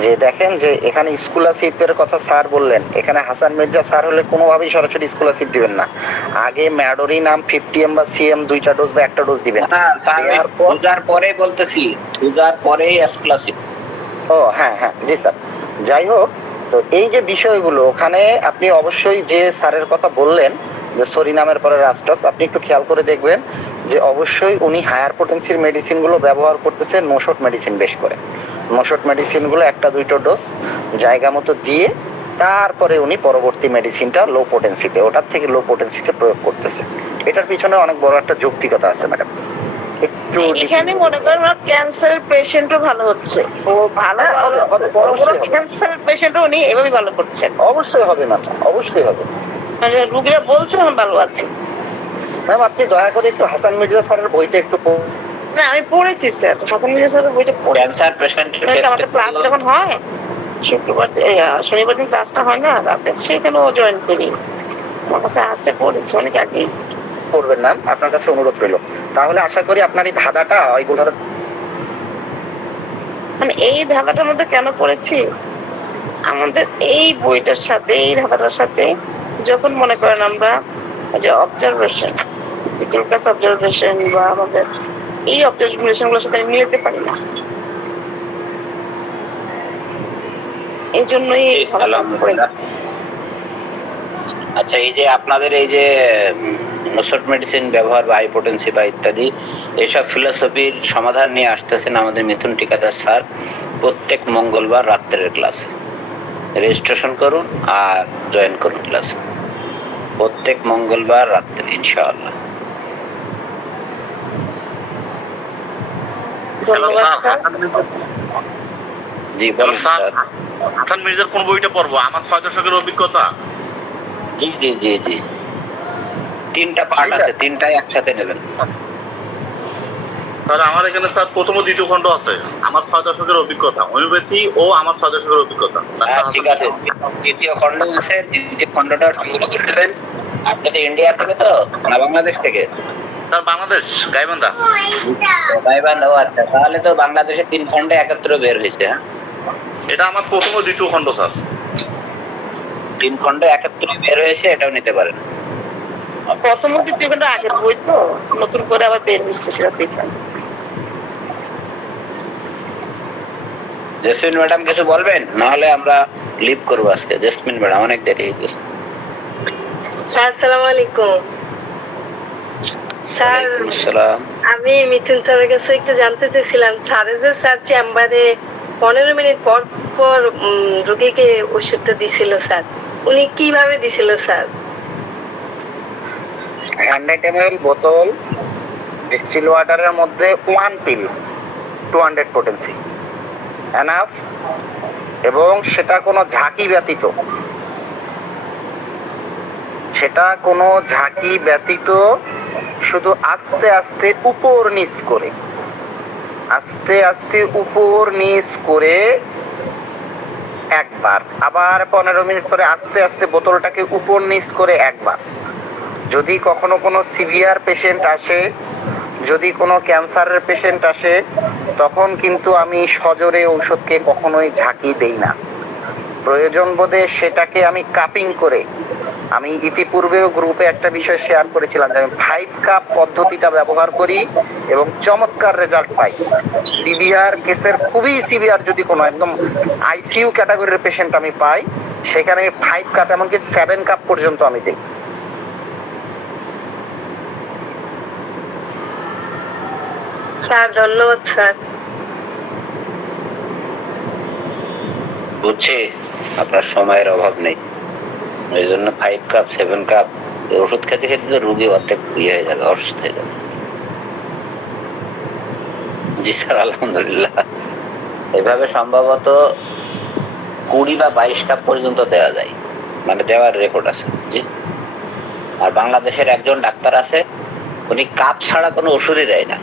যে দেখেন যে এখানে স্কলারশিপের কথা স্যার বললেন, এখানে হাসান মির্জা স্যার হলে কোনোভাবেই সরাসরি স্কলারশিপ দিবেন না, আগে ম্যাডোরিনাম 50M বা CM 2টা ডোজ বা একটা ডোজ দিবেন। পূজার পরে বলতেছি, পূজার পরেই এক্সক্লুসিভ। ও হ্যাঁ হ্যাঁ জি স্যার, যাই হোক, তো এই যে বিষয়গুলো ওখানে আপনি অবশ্যই যে স্যারের কথা বললেন যে সরিনামের পরে রাস্টক, আপনি একটু খেয়াল করে দেখবেন যে অবশ্যই উনি হায়ার পোটেন্সির মেডিসিন গুলো ব্যবহার করতেছে, নোশট মেডিসিন বেশ করে, নোশট মেডিসিন গুলো 1-2টো ডোজ জায়গা মতো দিয়ে তারপরে উনি পরবর্তী মেডিসিনটা লো পোটেন্সিতে, ওটার থেকে লো পোটেন্সিতে প্রয়োগ করতেছে। এটার পিছনে অনেক বড় একটা যৌক্তিকতা আছে ম্যাডাম। একটু এখানে মনে করেন ক্যান্সার পেশেন্টও ভালো হচ্ছে, ও ভালো বড় বড় ক্যান্সার পেশেন্টও উনি এভাবে ভালো করছেন। অবশ্যই হবে ম্যাম, অবশ্যই হবে। মানে রোগীরা বলছে আমি ভালো আছি। ম্যাম আপনি দয়া করে একটু হাসান মির্জা স্যারের বইটা একটু না আমি পড়েছি স্যার, হাসান মির্জা স্যারের বইটা পড়েছি। ক্যান্সার পেশেন্টের আমাদের ক্লাস যখন হয় শুক্রবার শনিবার দিন ক্লাসটা হয় না রাতে, সেখানেও জয়েন করি, আমার কাছে আছে, পড়েছি অনেক আগে। করবেন ম্যাম, আপনার কাছে অনুরোধ রইল। তাহলে আশা করি আপনার এই ধাঁধাটা মানে এই ধাঁধাটার মধ্যে কেন পড়েছি, আমাদের এই বইটার সাথে এই ধাঁধাটার সাথে যখন মনে করেন আমরা যে অবজারভেশন, ভিতরকার অবজারভেশন বা আমাদের এই অবজারভেশন গুলোর সাথে মিলাতে পারি না, এই জন্যই পড়ে গেছে। আচ্ছা, এই যে আপনাদের এই যে নোশট মেডিসিন ব্যবহার বা হাইপোটেন্সি বা ইত্যাদি এইসব ফিলোসফির সমাধান নিয়ে আসতেছেন আমাদের মিথুন টিকাদার স্যার প্রত্যেক মঙ্গলবার রাত্রের ক্লাসে। রেজিস্ট্রেশন করুন আর জয়েন করুন ক্লাসে, প্রত্যেক মঙ্গলবার রাত্রে ইনশাআল্লাহ। ধন্যবাদ স্যার। জি বলুন স্যার। হাসান মির্জার কোন বইটা পড়বো? আমার 6 দশকের অভিজ্ঞতা। জি জি জি জি, 3টা পার্ট আছে, 3টাই একসাথে নেবেন। স্যার আমার এখানে স্যার প্রথম ও দ্বিতীয় খণ্ড আছে, আমার 6 দশকের অভিজ্ঞতা, হোমিওপ্যাথি ও আমার 6 দশকের অভিজ্ঞতা। ঠিক আছে, দ্বিতীয় খণ্ড আছে, দ্বিতীয় খণ্ডটা সংগ্রহ করে দেবেন। আপনি তো ইন্ডিয়া থেকে তো না বাংলাদেশ থেকে? স্যার বাংলাদেশ, গাইবান্ধা। গাইবান্ধা, ও আচ্ছা, তাহলে তো বাংলাদেশে 3 খণ্ডে একত্র বের হয়েছে। হ্যাঁ এটা আমার প্রথম ও দ্বিতীয় খণ্ড স্যার। 3 খন্ড 71 বের হয়েছে, এটাও নিতে পারেন। প্রথম ও দ্বিতীয় খণ্ড আগের বই তো, নতুন করে আবার বের হচ্ছে, সেটা দেখলাম। জেসমিন ম্যাডাম কিছু বলবেন, নাহলে আমরা লিভ করবো আজকে। জেসমিন ম্যাডাম অনেক দেরি হয়ে গেছে। স্যার আসসালামু আলাইকুম। স্যার ওয়ালাইকুম আসসালাম। আমি মিথুন স্যারের কাছে একটু জানতে চাইছিলাম, স্যারের যে স্যার চেম্বারে 15 মিনিট পর পর রোগীকে ওষুধটা দিছিল স্যার, উনি কিভাবে দিছিল স্যার? 100 ml বোতল ডিস্টিল ওয়াটারের মধ্যে 1 পিল 200 পোটেন্সি এনাফ, এবং সেটা কোনো ঝাঁকি ব্যতীত, শুধু আস্তে আস্তে উপর নিচ করে একবার, আবার 15 মিনিট পরে আস্তে আস্তে বোতলটাকে উপর নিচ করে একবার। যদি কখনো কোনো সিভিয়ার পেশেন্ট আসে, যদি কোনো ক্যান্সারের পেশেন্ট আসে, তখন কিন্তু আমি সজোরে ঔষধকে কখনোই ঝাঁকি দেই না। প্রয়োজন বোধে সেটাকে আমি কাপিং করে, আমি ইতিপূর্বেও গ্রুপে একটা বিষয় শেয়ার করেছিলাম যে আমি 5 কাপ পদ্ধতিটা ব্যবহার করি এবং চমৎকার রেজাল্ট পাই। সিভিয়ার কেসের, খুবই সিভিয়ার যদি কোনো একদম আইসিইউ ক্যাটাগরির পেশেন্ট আমি পাই, সেখানে 5 কাপ এমনকি 7 কাপ পর্যন্ত আমি দিই। স্যার ধন্যবাদ স্যার। বুঝছি আপনার সময়ের অভাব নেই, এই জন্য 5 কাপ 7 কাপ ওষুধ খেতে খেতে তো রোগী অর্ধেক ইয়ে হয়ে যাবে, অসুস্থ হয়ে যাবে। জি স্যার, আলহামদুলিল্লাহ। এভাবে সম্ভবত 20 বা 22 কাপ পর্যন্ত দেওয়া যায়, মানে দেওয়ার রেকর্ড আছে। জি। আর বাংলাদেশের একজন ডাক্তার আছে, উনি কাপ ছাড়া কোনো ওষুধই দেয় না,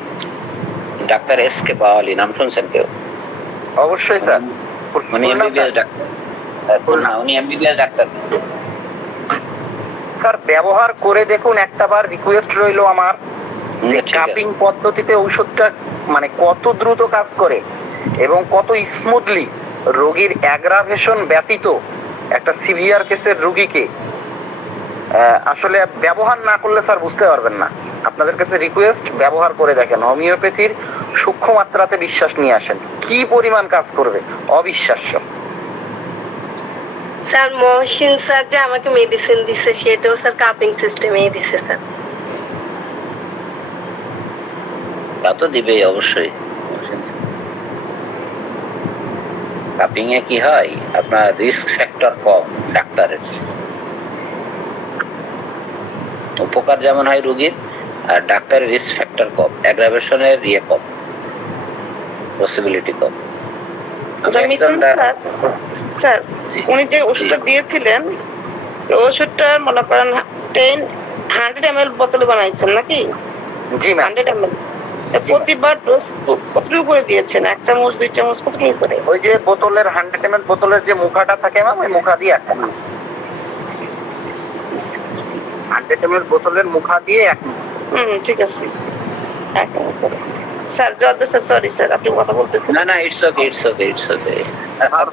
ডাক্তার এসকে পাওয়ালি, নাম শুনছেন কেউ? অবশ্যই স্যার। উনি এমবিবিএস ডাক্তার। না, উনি এমবিবিএস ডাক্তার। স্যার ব্যবহার করে দেখুন, একটাবার রিকোয়েস্ট রইলো আমার, যে ঠিক আছে। কাপিং পদ্ধতিতে ঔষধটা মানে কত দ্রুত কাজ করে এবং কত স্মুথলি রোগীর অ্যাগ্রাভেশন ব্যতীত একটা সিভিয়ার কেসের রোগীকে আসলে ব্যবহার না করলে স্যার বুঝতে পারবেন না। আপনাদের কাছে রিকোয়েস্ট, ব্যবহার করে দেখেন। হোমিওপ্যাথির সূক্ষ্ম মাত্রাতে বিশ্বাস নিয়ে আসেন, কি পরিমাণ কাজ করবে, অবিশ্বাস্য। স্যার মহসিন স্যার যে আমাকে মেডিসিন দিছে, সেটাও স্যার কাপিং সিস্টেমেই দিছে স্যার। তা তো দিবেই অবশ্যই। কাপিং এ কি হয়, আপনার রিস্ক ফ্যাক্টর কম ডাক্তারের, উপকার যেমন হয় রোগীর, আর ডাক্তারের রিস্ক ফ্যাক্টর কম, অ্যাগ্রাভেশনের ইয়ে কম, পসিবিলিটি কম। মিথুন স্যার, উনি যে ওষুধটা দিয়েছিলেন, ওষুধটা মনে করেন 100 ml বোতলে বানাইছেন নাকি? জি ম্যাম। 100 ml প্রতিবার ডোজ কতটুকু করে দিয়েছেন? 1 চামচ 2 চামচ কতটুকু করে? ওই যে বোতলের 100 ml বোতলের যে মুখাটা থাকে ম্যাম, ওই মুখা দিয়ে 100 ml বোতলের মুখা দিয়ে ঠিক আছে। স্যার স্যার, সরি স্যার, আপনি কথা বলতেছেন। না, ইটস ওকে,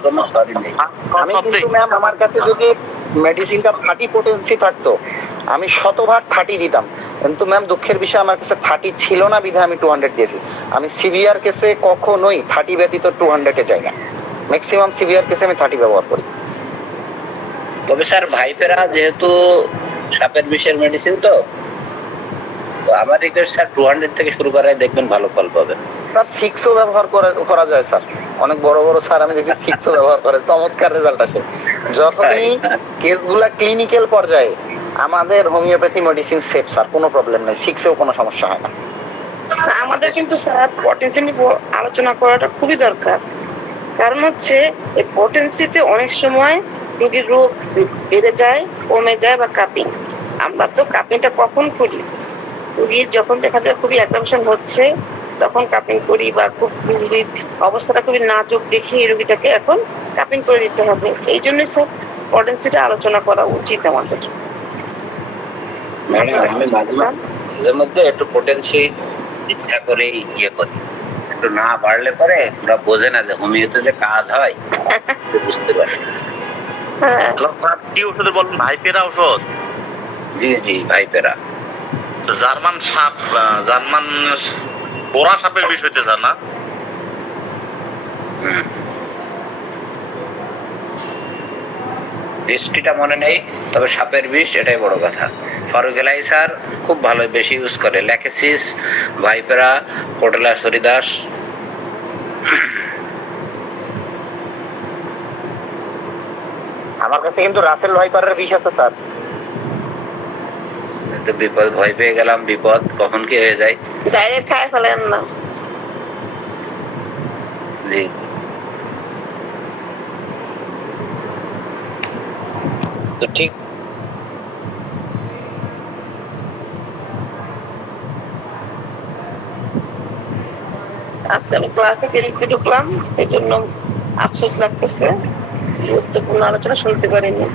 কোনো সরি নেই। আমি কিন্তু ম্যাম, আমার কাছে যদি মেডিসিনটা 30 পোটেন্সি থাকতো, আমি 100% 30 দিতাম, কিন্তু ম্যাম দুঃখের বিষয় আমার কাছে 30 ছিল না, বিধায় আমি 200 দিয়েছি। আমি সিভিয়ার কেসে কখনোই 30 ব্যতীত 200 এ যাই না। ম্যাক্সিমাম সিভিয়ার কেসে আমি 30 ব্যবহার করি। তবে স্যার ভাইপেরা যেহেতু সাপের বিষের মেডিসিন, তো আমার রিকোয়েস্ট স্যার 200 থেকে শুরু করায় দেখবেন ভালো ফল পাবেন। স্যার 6ও ব্যবহার করা যায় স্যার, অনেক বড় বড় স্যার আমি দেখি 6ও ব্যবহার করে, চমৎকার রেজাল্ট আসে। যখনই কেসগুলা ক্লিনিক্যাল পর্যায়ে, আমাদের হোমিওপ্যাথি মেডিসিন সেফ স্যার, কোনো প্রবলেম নেই, 6এও কোনো সমস্যা হয় না। আমাদের কিন্তু স্যার পটেন্সি নিয়ে আলোচনা করাটা খুবই দরকার, কারণ হচ্ছে এই পটেন্সিতে অনেক সময় রোগীর রোগ বেড়ে যায়, কমে যায়, বা কাপিং। আমরা তো কাপিংটা কখন করি? রোগীর যখন দেখা যায় খুবই অ্যাগ্রাভেশন হচ্ছে, তখন কাপিং করি, বা খুব রোগীর অবস্থাটা খুবই নাজুক দেখি রোগীটাকে এখন কাপিং করে দিতে হবে। এই জন্যই স্যার পটেন্সিটা আলোচনা করা উচিত আমাদের। আমি মাঝে মধ্যে একটু পোটেন্সি ইচ্ছা করে ইয়ে করি, একটু না বাড়লে পরে ওরা বোঝে না যে হোমিওতে যে কাজ হয় তো বুঝতে পারে। হ্যাঁ কি ওষুধে বলুন? ভাইপেরা ওষুধ? জি জি ভাইপেরা। জার্মান সাপ, জার্মান পোড়া সাপের বিষ হইতেছে না? বৃষ্টিটা মনে নেই, তবে সাপের বিষ এটাই বড় কথা। ফরুগেলাইসার খুব ভালো, বেশি ইউজ করে। Lachesis, Vipera, Crotalus horridus. আমার কাছে কিন্তু রাসেল ভাইপারের বিষ আছে স্যার। তো বিপদ, ভয় পেয়ে গেলাম, বিপদ কখন কি হয়ে যায়। ডাইরেক্ট খায় ফেলেন না। জি তো ঠিক। আজকে আমি ক্লাসে দেরিতে ঢুকলাম, এই জন্য আফসোস লাগতেছে, গুরুত্বপূর্ণ আলোচনা শুনতে পারিনি।